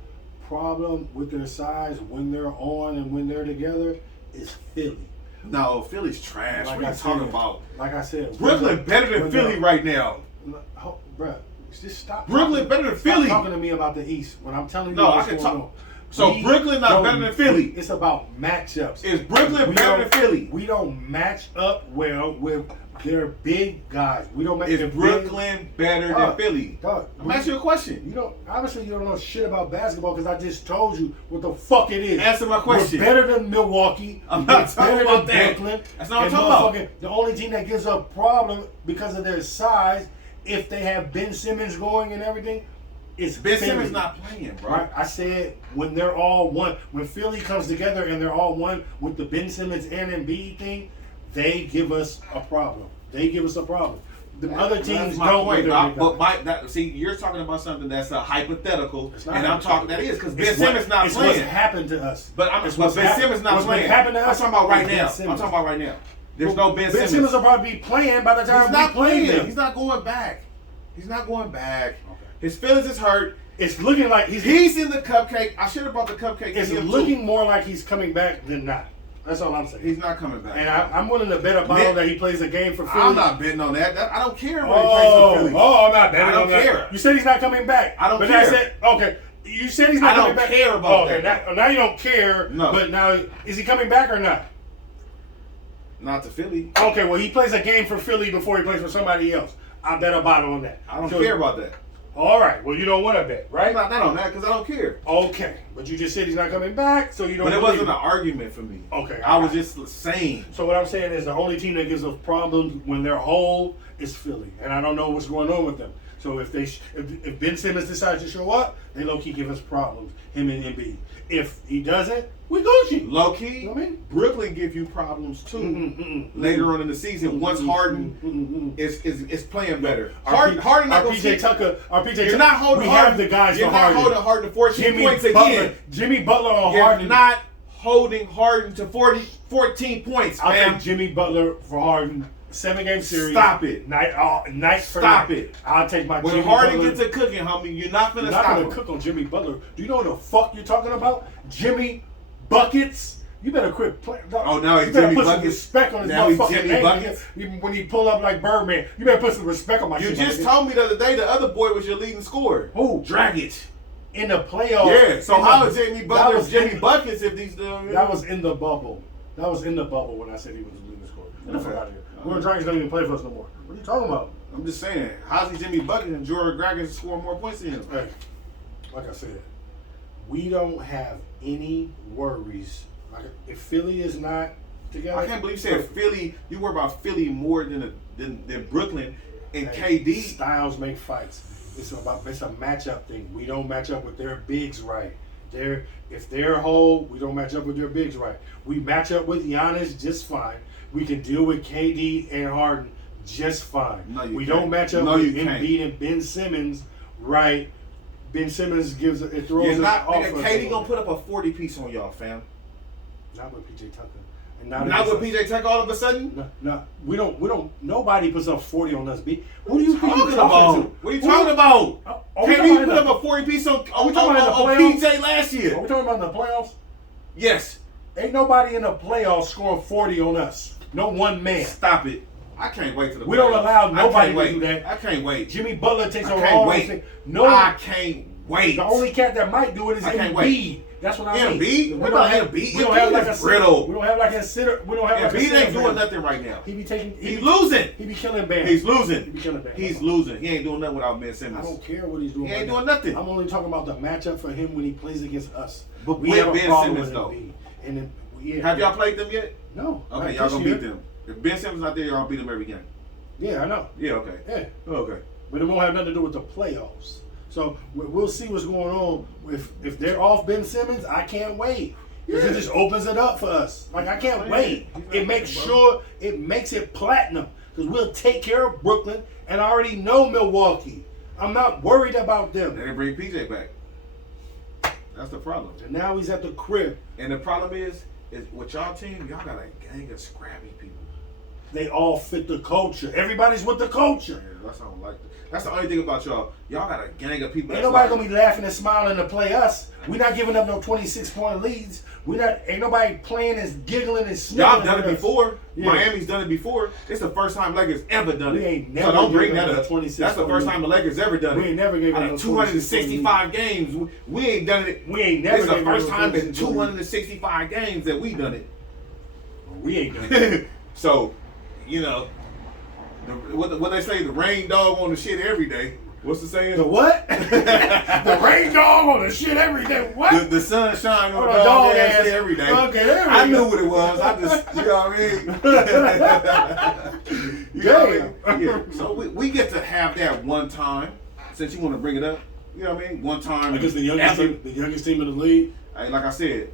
problem with their size when they're on and when they're together is Philly. No, Philly's trash. Like what are I you talking said. about? Like I said, Brooklyn better than when Philly they're- right now. Oh, bruh, just stop. Brooklyn better than Stop Philly. talking to me about the East when I'm telling you No, what's I can going talk- on. So We Brooklyn not don't- better than Philly? It's about matchups. Is Brooklyn We better don't- than Philly? We don't match up well with their big guys. We don't match. Is their big- Brooklyn better than Dog, Philly? dog, I'm asking you a question. You don't obviously you don't know shit about basketball because I just told you what the fuck it is. Answer my question. We're better than Milwaukee. I'm We're not talking better about than that. Brooklyn. That's not what I'm And talking motherfucking- The only team that gives a problem because of their size, if they have Ben Simmons going and everything, It's Ben Philly. Simmons not playing, bro. Right? I said when they're all one, when Philly comes together and they're all one with the Ben Simmons and Embiid thing, they give us a problem. They give us a problem. The other teams That's my don't. point, see, you're talking about something that's a hypothetical, and I'm talking that is because Ben Simmons not it's playing. What's happened to us? But Ben Simmons not what's playing. happened to us? I'm talking about right Ben now. Simmons. I'm talking about right now. There's no Ben Simmons. Ben Simmons will probably be playing by the time He's not we play playing. them. He's not going back. He's not going back. His feelings is hurt. It's looking like He's in the cupcake. I should have brought the cupcake. It's looking more like he's coming back than not. That's all I'm saying. He's not coming back. And I'm willing to bet a bottle that he plays a game for Philly. I'm not betting on that. I don't care when he plays for Philly. I'm not betting I don't on that. care. You said he's not coming back. I don't but care. I said, okay. You said he's not coming back. I don't care about that. Now you don't care. No. But now, is he coming back or not? Not to Philly. Okay, well, he plays a game for Philly before he plays for somebody else. I bet a bottle on that. I don't care about that. All right. Well, you don't want to bet, right? Not on that because I don't care. Okay. But you just said he's not coming back, so you don't. But it believe wasn't an argument for me. Okay. I was just saying. So what I'm saying is the only team that gives us problems when they're whole is Philly, and I don't know what's going on with them. So if Ben Simmons decides to show up, they low key give us problems. Him and Embiid. If he doesn't, we Gucci. Low key, You know what I mean? Brooklyn give you problems too. Later on in the season, once Harden is playing better. Harden not gonna PJ Tucker. You're not holding we Harden. have the guys You're for not Harden. holding Harden to 14 points again. Jimmy Butler on You're Harden. not holding Harden to 14 points, I'll man. take Jimmy Butler for Harden. 7-game series. Stop it. Night for Stop night. it. I'll take my When Jimmy Harden Butler. gets to cooking, homie, you're not gonna You're not stop gonna him. cook on Jimmy Butler. Do you know what the fuck you're talking about? Jimmy Buckets. You better quit playing. Oh, now he's you better Jimmy put some Buckets? respect on his Now he's motherfucking Jimmy name. Buckets? Even when he pull up like Birdman, you better put some respect on my You shit. just nigga. told me the other day the other boy was your leading scorer. Who? Dragic. In the playoffs. Yeah. So how is Jimmy Butler was Jimmy in- Buckets if these? That was in the bubble. That was in the bubble when I said he was the leading scorer. Get the fuck out of here. Gordon Dragons don't even play for us no more. What are you talking about? I'm just saying, how's he Jimmy Buckets and Jordan Dragic scoring more points than him? Hey, like I said, we don't have any worries. Like if Philly is not together, I can't believe you said Philly. You worry about Philly more than Brooklyn and KD. Styles make fights. It's a matchup thing. We don't match up with their bigs right. If they're whole, we don't match up with their bigs right. We match up with Giannis just fine. We can deal with KD and Harden just fine. No, you we can't. don't match up No, with you can't. Embiid and Ben Simmons right. Ben Simmons throws You're us not. off. Nigga, KD gonna put up a 40 piece on y'all, fam. Not with PJ Tucker. And Not with PJ Tucker all of a sudden. No, we don't. Nobody puts up 40 on us. B. Who do you think Talking you're talking about? to? What are you talking about? Are we KD talking put about up a 40 piece on we talking about in the PJ last Are year. we talking about in the playoffs? Yes. Ain't nobody in the playoffs scoring 40 on us. No one man. Stop it. I can't wait to the We don't playoffs. allow nobody I can't to wait. do that. I can't wait. Jimmy Butler takes I over can't all wait. these things. No, I can't wait. the only cat that might do it is I can't Embiid. wait. That's what I mean. Embiid? We What don't about have Embiid? We don't have like Embiid a is brittle. We don't have like a sitter. We don't have like a Embiid center ain't for doing him. nothing right now. He be taking. He's losing. He be killing Bam. He's He losing. be killing Bam. He's losing. He ain't doing nothing without Ben I Simmons. don't care what he's doing. He ain't right doing now. nothing. I'm only talking about the matchup for him when he plays against us. But we with have a Ben problem Simmons, with though. Embiid. And then, yeah, Have y'all played them yet? No. Okay, Not y'all this gonna year. beat them. If Ben Simmons not there, y'all beat them every game. Yeah, I know. Yeah, okay. Yeah. Okay. But it won't have nothing to do with the playoffs. So we'll see what's going on. If they're off Ben Simmons, I can't wait. Because it just opens it up for us. Like, I can't wait. It makes sure, it makes it platinum. Because we'll take care of Brooklyn, and I already know Milwaukee. I'm not worried about They them. didn't bring PJ back. That's the problem. And now he's at the crib. And the problem is with y'all team, y'all got a gang of scrappy people. They all fit the culture. Everybody's with the culture. Yeah, that's how I like that. That's the only thing about y'all. Y'all got a gang of people. Ain't that's nobody like- gonna be laughing and smiling to play us. We not giving up no 26-point leads. Ain't nobody playing and giggling and sniggling. Y'all done it with us. before. Yeah. Miami's done it before. It's the first time Lakers ever done it. We ain't so never don't bring given that up up. 26 That's the first time the Lakers ever done it. We ain't never gave Out up of no 265 games, we ain't done it. We ain't never It's the gave up first no time in 26 265 games that we done it. We ain't doing it. So, you know, what they say, the rain dog on the shit every day. What's the saying? The what? The rain dog on the shit every day. What? The sun shine on On the a dog dog ass ass. shit every day. Okay, there we I go. knew what it was. I just, you know what I mean? You know what I mean? Yeah. So we get to have that one time, since you want to bring it up, You know what I mean? One time. I guess the youngest team in the league. Hey, like I said.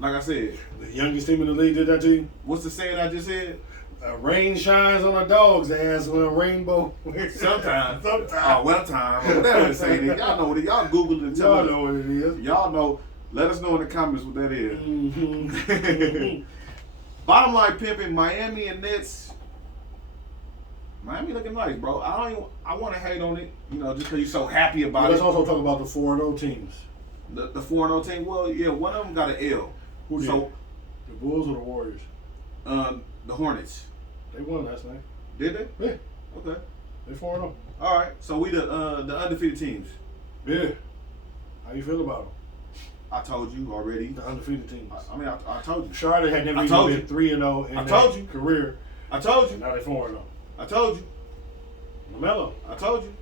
The youngest team in the league did that to you? What's the saying I just said? Rain shines on a dog's ass when a rainbow. Sometimes. Oh, one time. Whatever the saying is. Y'all know what it is. Y'all Google it and tell Y'all us. know what it is. Y'all know. Let us know in the comments what that is. Mm-hmm. Bottom line, pimping Miami and Nets. Miami looking nice, bro. I want to hate on it, you know, just because you're so happy about Let's it. also talk about the 4-0 teams. The 4-0 team. Well, yeah, one of them got an L. Who did? So, The Bulls or the Warriors? the Hornets. They won last night. Did they? Yeah. Okay. They 4-0. All right. So we the undefeated teams. Yeah. How you feel about them? I told you already. The undefeated teams. I told you. Charlotte had never I even told been you. 3-0 in I their told you. career. I told And you. now they 4-0. I told you. LaMelo. I told you.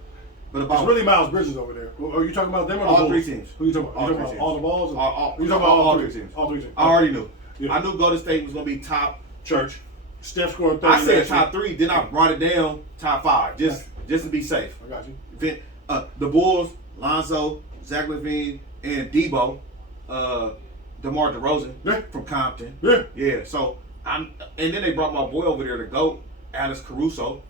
But It's about really Miles Bridges over there. Are you talking about them or the all Bulls? three teams. Who you talking about? All You three talking teams. about all the balls? Or You you talking about all three teams. All three teams. I already knew. Yeah. I knew Golden State was gonna be top. Church. Steph scored 30. I said last year. top 3, then I brought it down top 5, just to be safe. I got you. The Bulls, Lonzo, Zach LaVine, and Debo, DeMar DeRozan Yeah. from Compton. Yeah. Yeah. So and then they brought my boy over there to GOAT, Alex Caruso.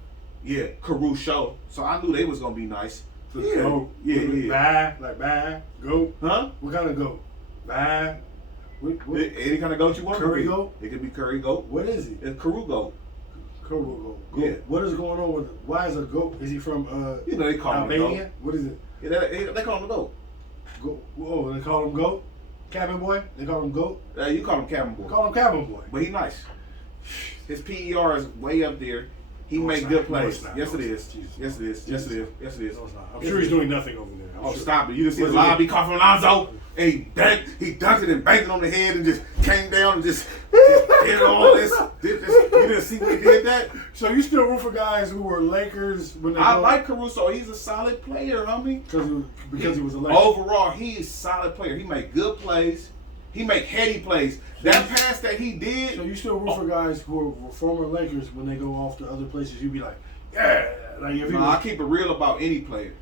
Yeah, Caruso. So I knew they was gonna be nice. Yeah. Go. Yeah. Bye. Go. Huh? What kind of go? Bye. What? Any kind of goat you want? Curry it could be. goat? It could be curry goat. What is he? It's Caru goat. Go. Yeah. What is going on with? Why is a goat? Is he from You know they call him a Albania? goat. What is it? Yeah, they call him a goat. Go. Oh, they call him goat. Cabin boy. They call him goat. You call him Cabin Boy. Call him cabin boy. But he nice. His PER is way up there. He No, make it's good not. No, plays. it's not. Yes, No, it it's is. not. Jesus. Yes, it is. Yes, it is. Yes, it is. No, it's not. I'm Yes, sure it he's is. doing nothing over there. Oh, stop it. You didn't see the What's lob it? he caught from Lonzo? And he dunked it and banked it on the head and just came down and just did all this. You didn't see when he did that? So you still root for guys who were Lakers when they I like Caruso. He's a solid player, homie. because he was a Laker. Overall, he is a solid player. He make good plays. He make heady plays. That pass that he did. So you still root for guys who were former Lakers when they go off to other places. You be like, yeah, like if he Nah, I was, keep it real about any player.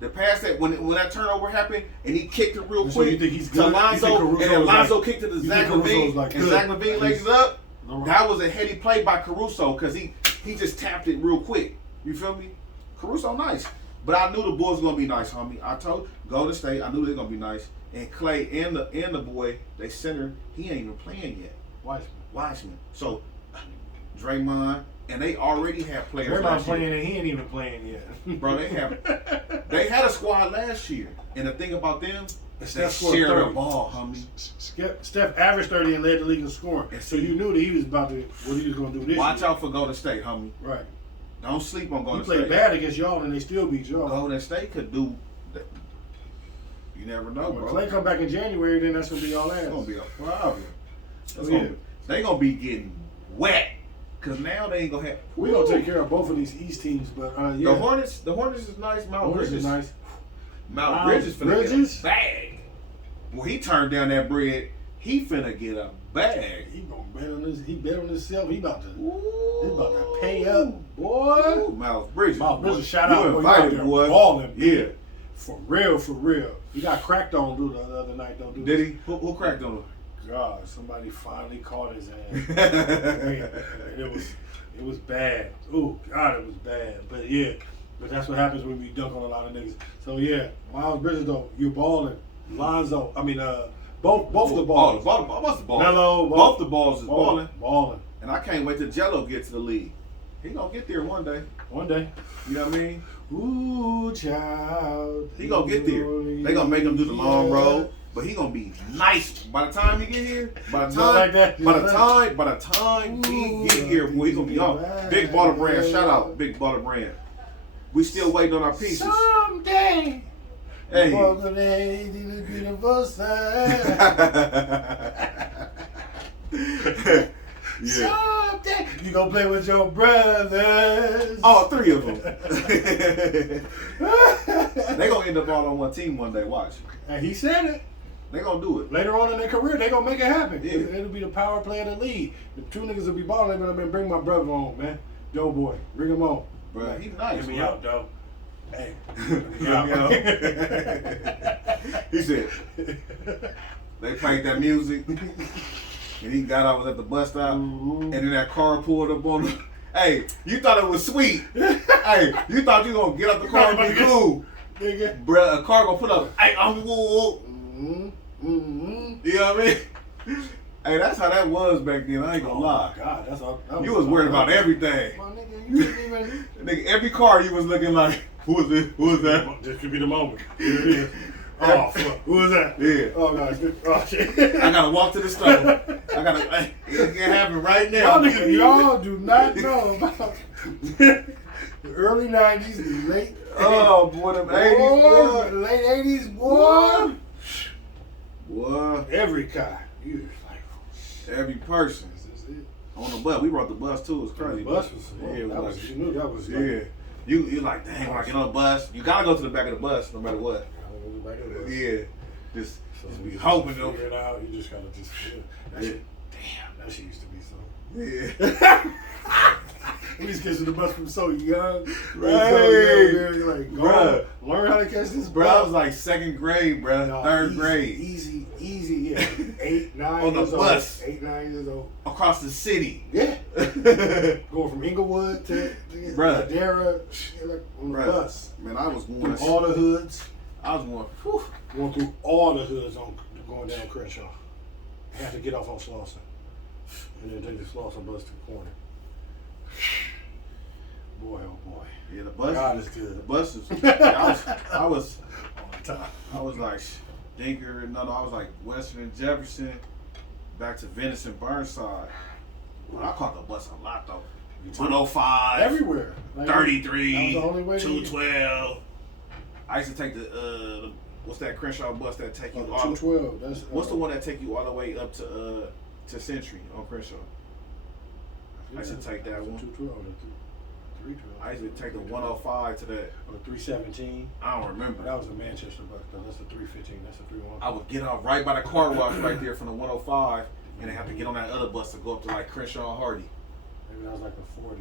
The pass that when that turnover happened and he kicked it real So quick you think he's to good? You think Lonzo, Caruso and then is Lonzo like- kicked it to you Zach think Caruso LaVine, is like and good? Zach LaVine lays it up. No. That was a heady play by Caruso because he just tapped it real quick. You feel me? Caruso nice, but I knew the Bulls were gonna be nice, homie. I told Golden State, I knew they were gonna be nice. And Clay and the boy, they center, he ain't even playing yet. Wiseman. So Draymond, and they already have players. Draymond's last year. playing and he ain't even playing yet. Bro, they had a squad last year, and the thing about them is they Steph scored share the 30. ball, homie. Steph averaged 30 and led the league in scoring. And So see- you knew that he was about to what he was going to do this Watch year. out for Golden State, homie. Right. Don't sleep on He Golden played State. bad against y'all and they still beat y'all. Golden State could do. You never know, When bro. Clay come back in January, then that's going to be all ass. It's gonna be a problem. Yeah. They gonna be getting wet, cause now they ain't gonna have. We're going to take care of both of these East teams, but yeah. The Hornets is nice. Mount Hornets Bridges is nice. Mount Miles Bridges finna Bridges? get a bag. When he turned down that bread, he finna get a bag. He gonna bet on this. He bet on himself. He about to pay Ooh. up, boy. Ooh, Miles Bridges. Miles Bridges, boy. shout You out, boy. You invited, out there boy. balling. Yeah. For real. He got cracked on the other night, though. Dude. Did he? Who cracked on him? God, somebody finally caught his ass. And it was bad. Oh God, it was bad. But yeah, that's what happens when we dunk on a lot of niggas. So yeah, Miles Bridges though, you're balling. Lonzo, I mean, both the balls. Both the balls. Melo, both the balls is balling. Balling. And I can't wait till Jello gets to the league. He gonna get there one day. One day. You know what I mean? Ooh, child. He gonna get there. They gonna make him do the long road, but he gonna be nice by the time he get here. By the time, Like that. by the time he get here, boy, he gonna be on. Big Baller Brand, shout out, Big Baller Brand. We still waiting on our pieces. Someday. Hey. Someday, the beautiful sun. Yeah. Someday. You gonna play with your brothers. All 3 of them. They gonna end up all on one team one day. Watch. And he said it. They gonna do it. Later on in their career, they gonna make it happen. Yeah. It'll be the power play of the league. The 2 niggas will be balling. They're gonna bring my brother on, man. Doe boy, bring him on. Bro, he's nice. Get me bro. out, Doe. Hey. He said, they played that music, and he got out, was at the bus stop, and then that car pulled up on him. Hey, you thought it was sweet. Hey, you thought you gonna get out the car and be cool. Nigga. Bruh, a car gonna put up, hey, whoa. Mm-hmm. You know what I mean? Hey, that's how that was back then. I ain't gonna lie. God, that's all. You was worried about everything. My nigga, you didn't even. Nigga, every car you was looking like, who is it? Who is that? This could be the moment. Here it is. Oh, fuck. Who is that? Yeah. Oh, God. Oh, shit. I gotta walk to the store. Hey, it can happen right now. Y'all do not know about the early 90s, the late. Oh, boy, them 80s, boy. Late 80s, boy. Boy. Every car. You was like, Every person. this is it. On the bus. We rode the bus too. It was crazy. The bus was, yeah, that was, you knew that was like, yeah. You like, dang, when I get on the bus, you gotta go to the back of the bus no matter what. Yeah. Just be hoping though. Figure it out. You just gotta just, that shit, damn, that shit used to be so. Yeah. We used to catch the bus from so young. Right. So young, you're like, Bruh. learn how to catch this Bro, I was like second grade, bro. No, Third easy, grade. Easy, yeah. 8, 9 On the years bus. old. 8, 9 years old. Across the city. Yeah. Going from Inglewood to Bruh. Ladera, like on the Bruh. bus. Man, I was going. Through all the hoods. I was going. Whew. Going through all the hoods on going down Crenshaw. Had to get off on Slauson. And then take the Slauson bus to the corner. Boy, oh boy. Yeah, the bus. God is good. The bus is. I was All the time. I was like Dinker. No, I was like Western and Jefferson, back to Venice and Burnside. Well, I caught the bus a lot though. 105, Everywhere. Like, 33, that was the only way to get- 212. I used to take the what's that Crenshaw bus that take you Oh, the all? 212. That's, What's the one that take you all the way up to Century on Crenshaw? I used to take that one. 212 or 312. I used to take the 105 to that. Or 317. I don't remember. That was the Manchester bus. That's the 315. That's the 315. I would get out right by the car wash right there from the 105, and then have to get on that other bus to go up to like Crenshaw and Hardy. Maybe that was like a 40.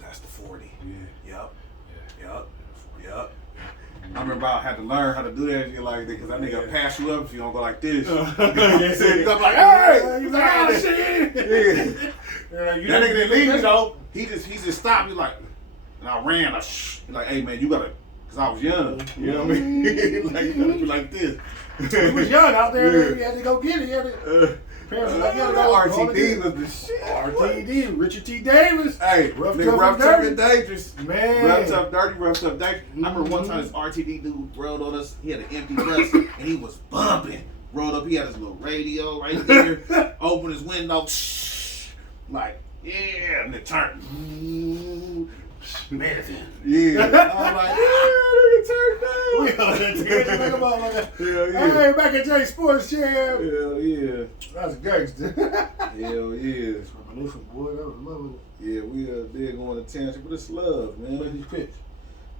That's the 40. Yeah. Yep. Yeah. Yep. Yep. I remember I had to learn how to do that shit like that because that nigga pass you up if you don't go like this. You go like, hey! You like, oh shit! Yeah. That That nigga didn't leave me though. He just stopped me like, and I ran. Like, hey man, you gotta, cause I was young. You know what I mean? Like you gotta be like this. He was young out there. Yeah. He had to go get it. He had to, parents were like, you gotta go. RTD was the shit. RTD, Richard T. Davis. Hey, Rough, nigga, tough, rough, and tough, and dangerous. Man. Rough, tough, dirty, rough, tough, dangerous. I remember one time this RTD dude rolled on us. He had an empty bus and he was bumping. Rolled up, he had his little radio right there. Opened his window. Like, yeah, and it turned. Man. Yeah. I was like, We yeah, on that tangent, think about like that. Hell yeah. Hey, back at J Sports Champ. Hell yeah. That's gangster. Hell yeah. Reminiscent, boy, that was lovely. Yeah, we did go on a tangent, but it's love, Look man. at these picks.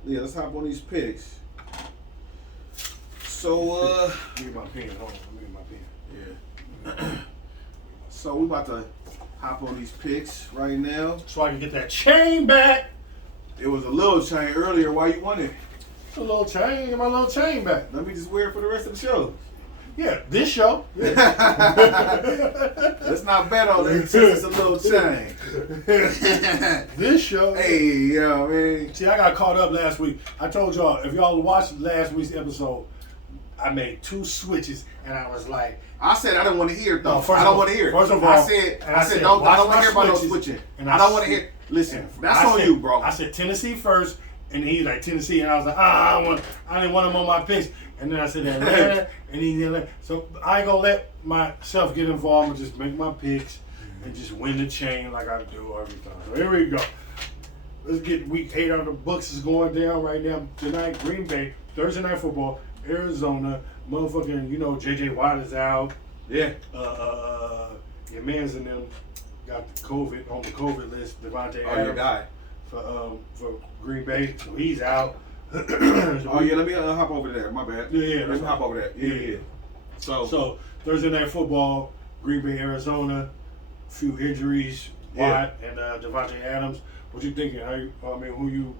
Yeah, let's hop on these picks. So, Give me my pen. Hold on, let me get my pen. yeah. So we about to hop on these picks right now. So I can get that chain back. It was a little chain earlier. Why you want it? It's a little chain. Get my little chain back. Let me just wear it for the rest of the show. Yeah, this show. Yeah. Let's not bet on it since it's a little chain. This show. Hey, yo, man. See, I got caught up last week. I told y'all, if y'all watched last week's episode, I made 2 switches, and I was like, I said I don't want to hear it though. No, first I don't of- want to hear it. first of all, I said don't watch want to my hear about no switches, switching. and I don't want to hear. Listen, that's on you, bro. I said Tennessee first, and he's like Tennessee, and I was like, I didn't want him on my picks. And then I said Atlanta, and he so I ain't gonna let myself get involved and just make my picks and just win the chain like I do every time. So here we go. Let's get week 8 out of the books. Is going down right now tonight. Green Bay, Thursday night football, Arizona. Motherfucking, JJ Watt is out. Yeah. Your man's in them got the COVID on the COVID list. Devontae Oh, your Adams guy. for Green Bay, so he's out. Oh yeah, let me hop over there. My bad. Yeah, let me hop over there. Yeah. So Thursday night football, Green Bay, Arizona. Few injuries, Watt and Devontae Adams. What you thinking? Who you?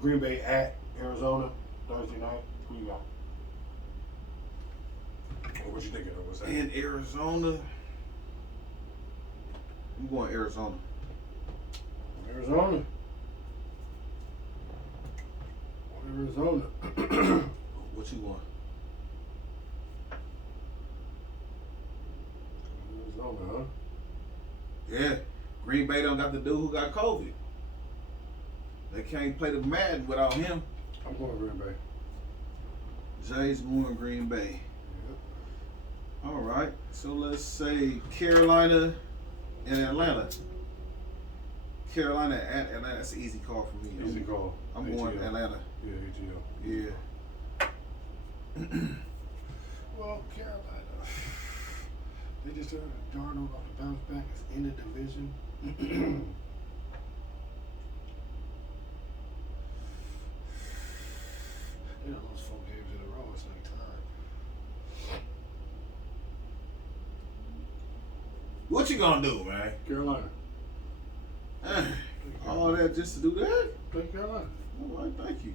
Green Bay at Arizona Thursday night. Who you got? Or what you thinking of? What's that? In Arizona, I'm going Arizona. Arizona. Arizona. What you want? Arizona, huh? Yeah, Green Bay don't got the dude who got COVID. They can't play the Madden without him. I'm going Green Bay. Jay's going Green Bay. Yep. All right, so let's say Carolina and Atlanta. Carolina at Atlanta. That's an easy call for me. Easy call. I'm ATL. going Atlanta. Yeah, ATL. Yeah. Well, Carolina. They just started Darnold off the bounce back. It's in the division. They done lost 4 games in a row. It's like time. What you gonna do, man? Carolina. All that just to do that? Take Carolina. All right, thank you.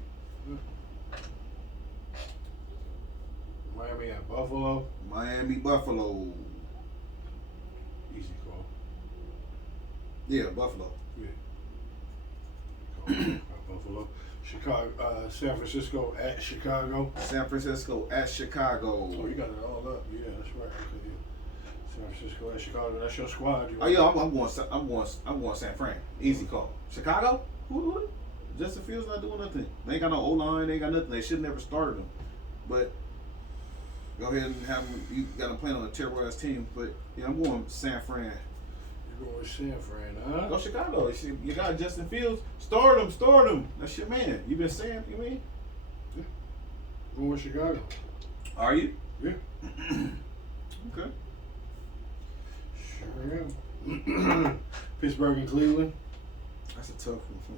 Miami at Buffalo. Miami, Buffalo. Easy call. Yeah, Buffalo. Yeah. Buffalo. Chicago. San Francisco at Chicago. San Francisco at Chicago. Oh, you got it all up. Yeah, that's right. Okay, yeah. San Francisco at Chicago. That's your squad. Oh yeah, I'm going San Fran. Easy call. Chicago? Who? Justin Fields not doing nothing. They ain't got no O line. They ain't got nothing. They should never started them. But go ahead and have them. You got them playing on a terrible ass team. But yeah, I'm going San Fran. You're going San Fran, huh? Go Chicago. You got Justin Fields. Start him. That's your man. You been saying, you mean? Yeah. Going Chicago. Are you? Yeah. Okay. Sure am. Pittsburgh and Cleveland. That's a tough one for me.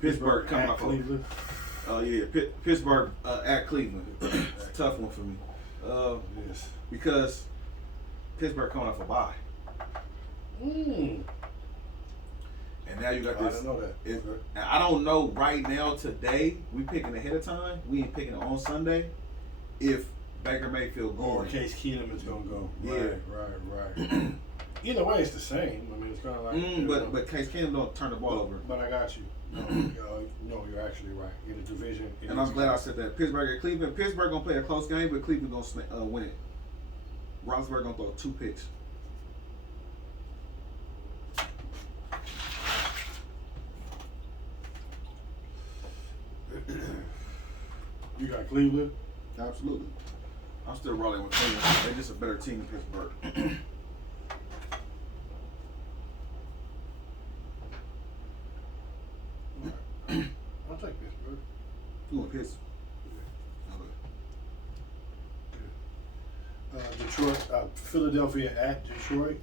Pittsburgh coming at off Cleveland. Oh yeah, Pittsburgh at Cleveland. It's a tough one for me. Yes. Because Pittsburgh coming off a bye. Mm. And now you got I this. didn't know that. And I don't know right now today. We picking ahead of time. We ain't picking it on Sunday. If Baker Mayfield Or going. Case Keenum is gonna go. Yeah. Right. Either way, it's the same. I mean, it's kind of like. But Case Keenum don't turn the ball over. But I got you. No, you're actually right. In the division. And I'm glad I said that. Pittsburgh at Cleveland. Pittsburgh gonna play a close game, but Cleveland gonna win it. Roethlisberger gonna throw 2 picks. You got Cleveland. Absolutely. I'm still rolling with Cleveland. They're just a better team than Pittsburgh. I'll take Pittsburgh. You want Pittsburgh? Detroit, Philadelphia at Detroit.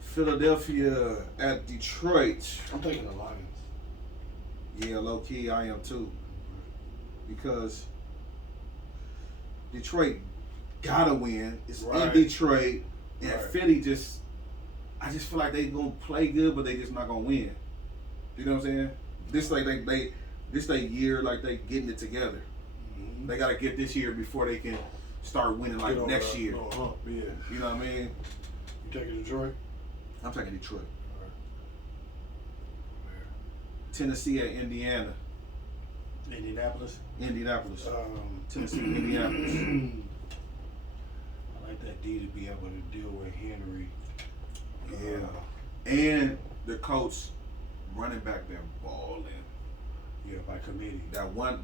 Philadelphia at Detroit. I'm taking the Lions. Yeah, low key, I am too. Because Detroit gotta win. It's Right. in Detroit, and Right. Philly I just feel like they gonna play good, but they just not gonna win. You know what I'm saying? This like this year like they getting it together. Mm-hmm. They gotta get this year before they can start winning like Get over next that year. little hump, yeah. You know what I mean? You taking Detroit? I'm taking Detroit. All right. Tennessee at Indiana. Indianapolis. Indianapolis. Tennessee, Indianapolis. I like that D to be able to deal with Henry. Yeah. And the coach running back there balling. Yeah, by committee. That one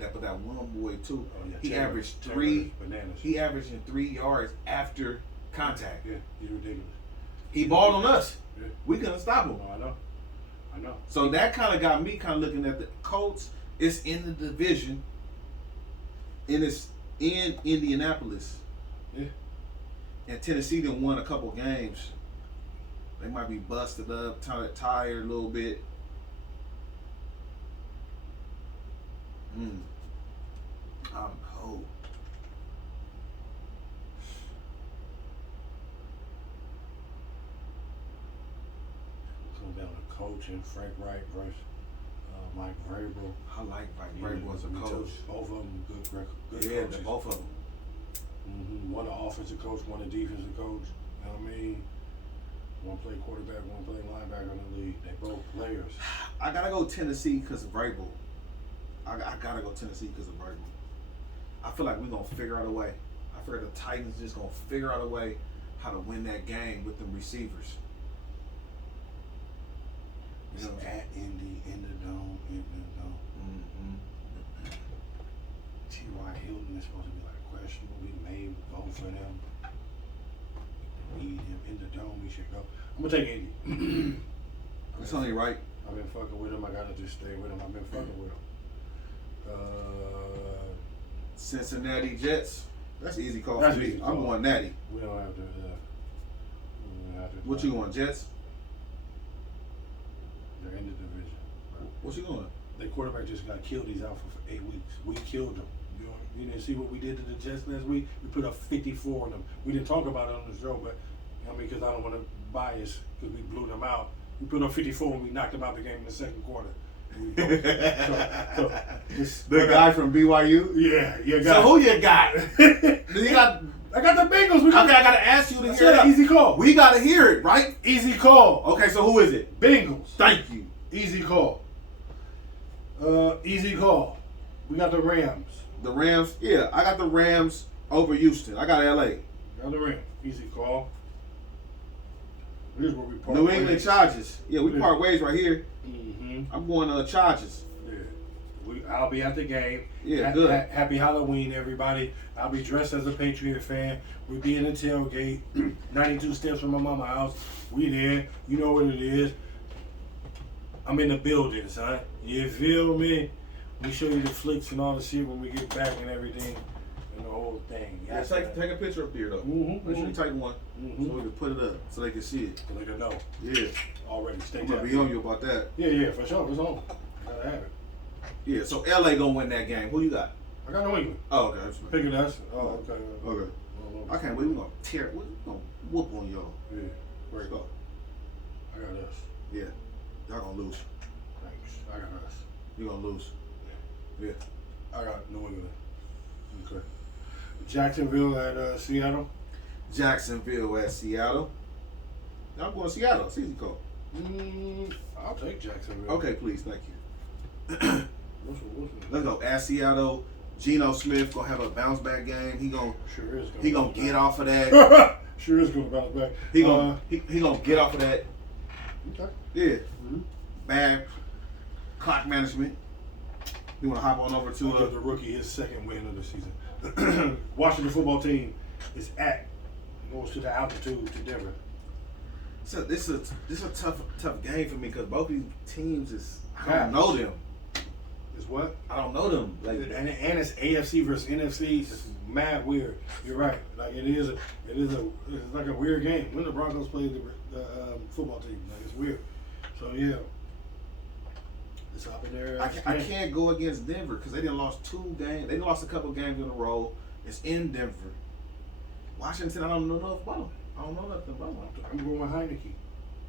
boy too. Oh, yeah. He Taylor- averaged Taylor 3. is bananas. He averaging 3 yards after contact. Yeah, he's ridiculous. He balled on us. Yeah. We couldn't stop him. Oh, I know. So that kind of got me kind of looking at the Colts. It's in the division, and it's in Indianapolis. Yeah. And Tennessee done won a couple games. They might be busted up, tired a little bit. I'm cold. Come down to coach and Frank Wright versus Mike Vrabel. I like Mike Vrabel as a coach. Both of them good Yeah, coaches. both of them. One an offensive coach, one a defensive coach. You know what I mean? One play quarterback, one play linebacker in the league. They both players. I gotta go Tennessee because of Vrabel. I gotta go Tennessee because of Vrabel. I feel like we're gonna figure out a way. I feel like the Titans just gonna figure out a way how to win that game with them receivers. It's at Indy, in the dome. T.Y. Hilton is supposed to be like questionable. We may vote for them. Need him in the dome. We should go. I'm gonna take Indy. It's only right. I've been fucking with him. I gotta just stay with him. I've been fucking with him. Cincinnati Jets. That's easy call That's for me. easy I'm call. going Natty. We don't have to. What you going, Jets? They're in the division. What you going? The quarterback just got killed. He's out for 8 weeks. We killed him. You didn't see what we did to the Jets last week? We put up 54 on them. We didn't talk about it on the show, but you know what I mean, because I don't want to bias because we blew them out. We put up 54 and we knocked them out the game in the second quarter. The guy from BYU? Yeah. So who you got? You got? I got the Bengals. Okay, I gotta ask you to hear that. Easy call. We gotta hear it, right? Easy call. Okay, so who is it? Bengals. Thank you. Easy call. Easy call. We got the Rams. The Rams? Yeah, I got the Rams over Houston. I got LA. Got the Rams. Easy call. Here's where we part New ways. England Chargers. Yeah, we part ways right here. Mm-hmm. I'm going Chargers. Yeah. I'll be at the game. Yeah, good. Happy Halloween, everybody. I'll be dressed as a Patriot fan. We'll be in the tailgate. 92 steps from my mama's house. We there. You know what it is. I'm in the building, son. You feel me? We show you the flicks and all the shit when we get back and everything. And the whole thing. Yeah, take a picture up there, though. Mm-hmm. Make sure you take one so we can put it up so they can see it. So they can know. Yeah. Already. Stay I'm going to be on you about that. Yeah, for sure. It's on. Gotta have it. Yeah, so LA going to win that game. Who you got? I got New England. Oh, okay. That's right. Picking us. Oh, okay. Okay. I can't wait. We're going to tear. We're going to whoop on y'all. Yeah. Let's go. I got us. Yeah. Y'all going to lose. Thanks. I got us. You're going to lose. Yeah. I got New England. Okay. Jacksonville at Seattle. Jacksonville at Seattle. I'm going to Seattle. It's easy call. I'll take Jacksonville. Okay, please. Thank you. What's Let's go. At Seattle, Geno Smith going to have a bounce back game. Sure is. He going to get off of that. Sure is going to bounce back. He going to get off of that. Okay. Yeah. Mm-hmm. Bad clock management. You want to hop on over to Give the rookie his second win of the season. Washington football team is goes to the altitude to Denver. So this is a tough game for me because both these teams is I Yeah. don't know them. Is what? I don't know them. Like And it's AFC versus NFC. It's mad weird. You're right. Like it's like a weird game. When the Broncos play the football team, like it's weird. So yeah, it's up in there. I can't go against Denver because they done lost 2 games. They done lost a couple games in a row. It's in Denver. Washington, I don't know enough about them. I don't know nothing about them. I'm going with Heineke.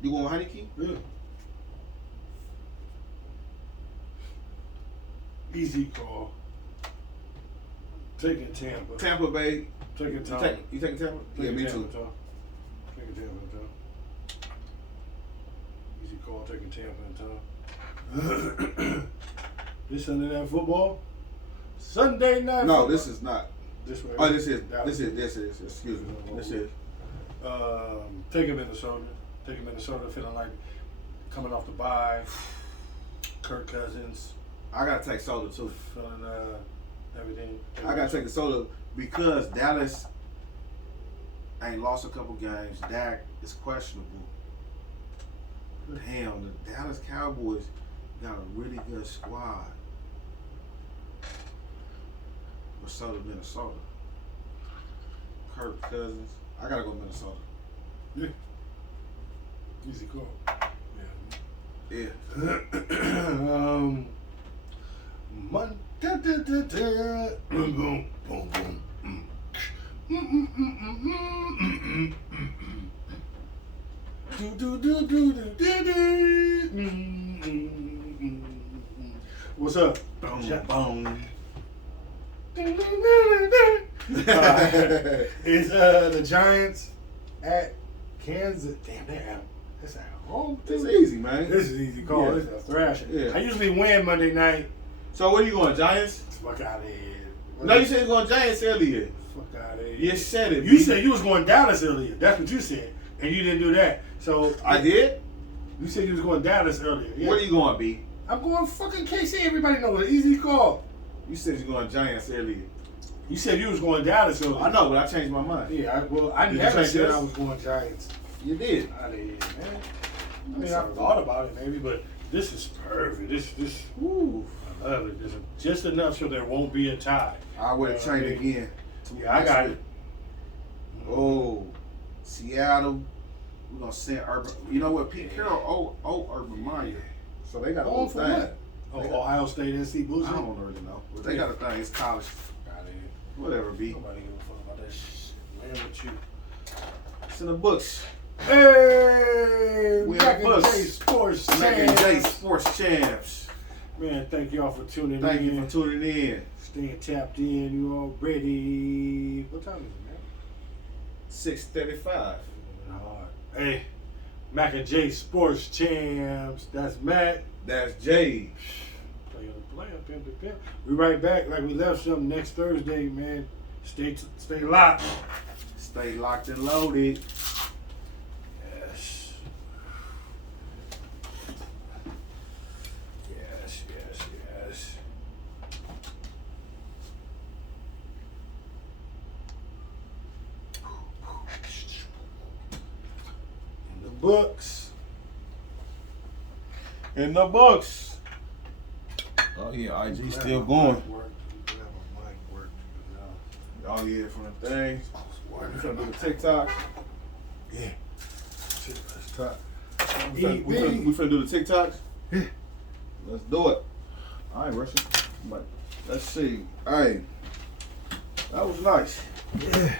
You going with Heineke? Yeah. Easy call. Taking Tampa. Tampa Bay. Taking Tampa. You taking Tampa? Yeah, Taking me Tampa, too. Tom. Taking Tampa, Tom. Easy call. Taking Tampa, Tom. This Sunday Night Football. Sunday Night. No, Football. this is not. This way. Oh, this is. Excuse me. This is. Taking Minnesota. Taking Minnesota, feeling like coming off the bye. Kirk Cousins. I gotta take Soda too. Feeling everything. I gotta take the Soda because Dallas ain't lost a couple games. Dak is questionable. Damn, the Dallas Cowboys got a really good squad. Minnesota. Kirk Cousins. I gotta go Minnesota. Yeah. Easy call. Yeah. Boom, boom, boom. What's up? Boom, Shut- boom. It's the Giants at Kansas. Damn, they're out. That's at home. It's easy, man. This is easy call. Yeah. This is a thrashing. Yeah. I usually win Monday night. So where you going, Giants? Fuck out of here. No, you said you going Giants earlier. Fuck out of here. You said it. You said you was going Dallas earlier. That's what you said, and you didn't do that. So I did. You said you was going Dallas earlier. Yeah. Where you going, B? I'm going fucking KC. Everybody knows it. Easy call. You said you going Giants earlier. You said you was going Dallas earlier. I know, but I changed my mind. Yeah, I Did you never change said yours? I was going Giants. You did. Out of here, man. I mean, I thought about it maybe, but this is perfect. This, Woo. I love it. This is just enough so there won't be a tie. I would have changed again. Yeah, I got it. Oh, Seattle. We're gonna send Urban. You know what? Pete Carroll, Urban Meyer. So they got a Oh, whole for thing. what? Oh, Ohio State NC I Boozy? don't really know, but they got a thing. It's college. Out of here. Whatever, B. Nobody give a fuck about that shit. Man, with you. It's in the books. Hey, We in Mac the and books. J Sports Mac and J Champs. Sports Champs. Man, thank y'all for tuning Thank in. you for tuning in. Staying tapped in. You all ready? What time is it, man? 6:35. Hard. Hey, Mac and J Sports Champs. That's Matt. That's Jay. Player, pimp. We right back like we left something next Thursday, man. Stay locked. Stay locked and loaded. Yes. Yes. In the books. In the books. Oh yeah, IG still going. Oh yeah, from the thing. We finna do the TikTok. Yeah. Shit, that's tough. We finna do the TikToks. Yeah. Let's do it. I ain't rushing. But let's see. Hey, that was nice. Yeah.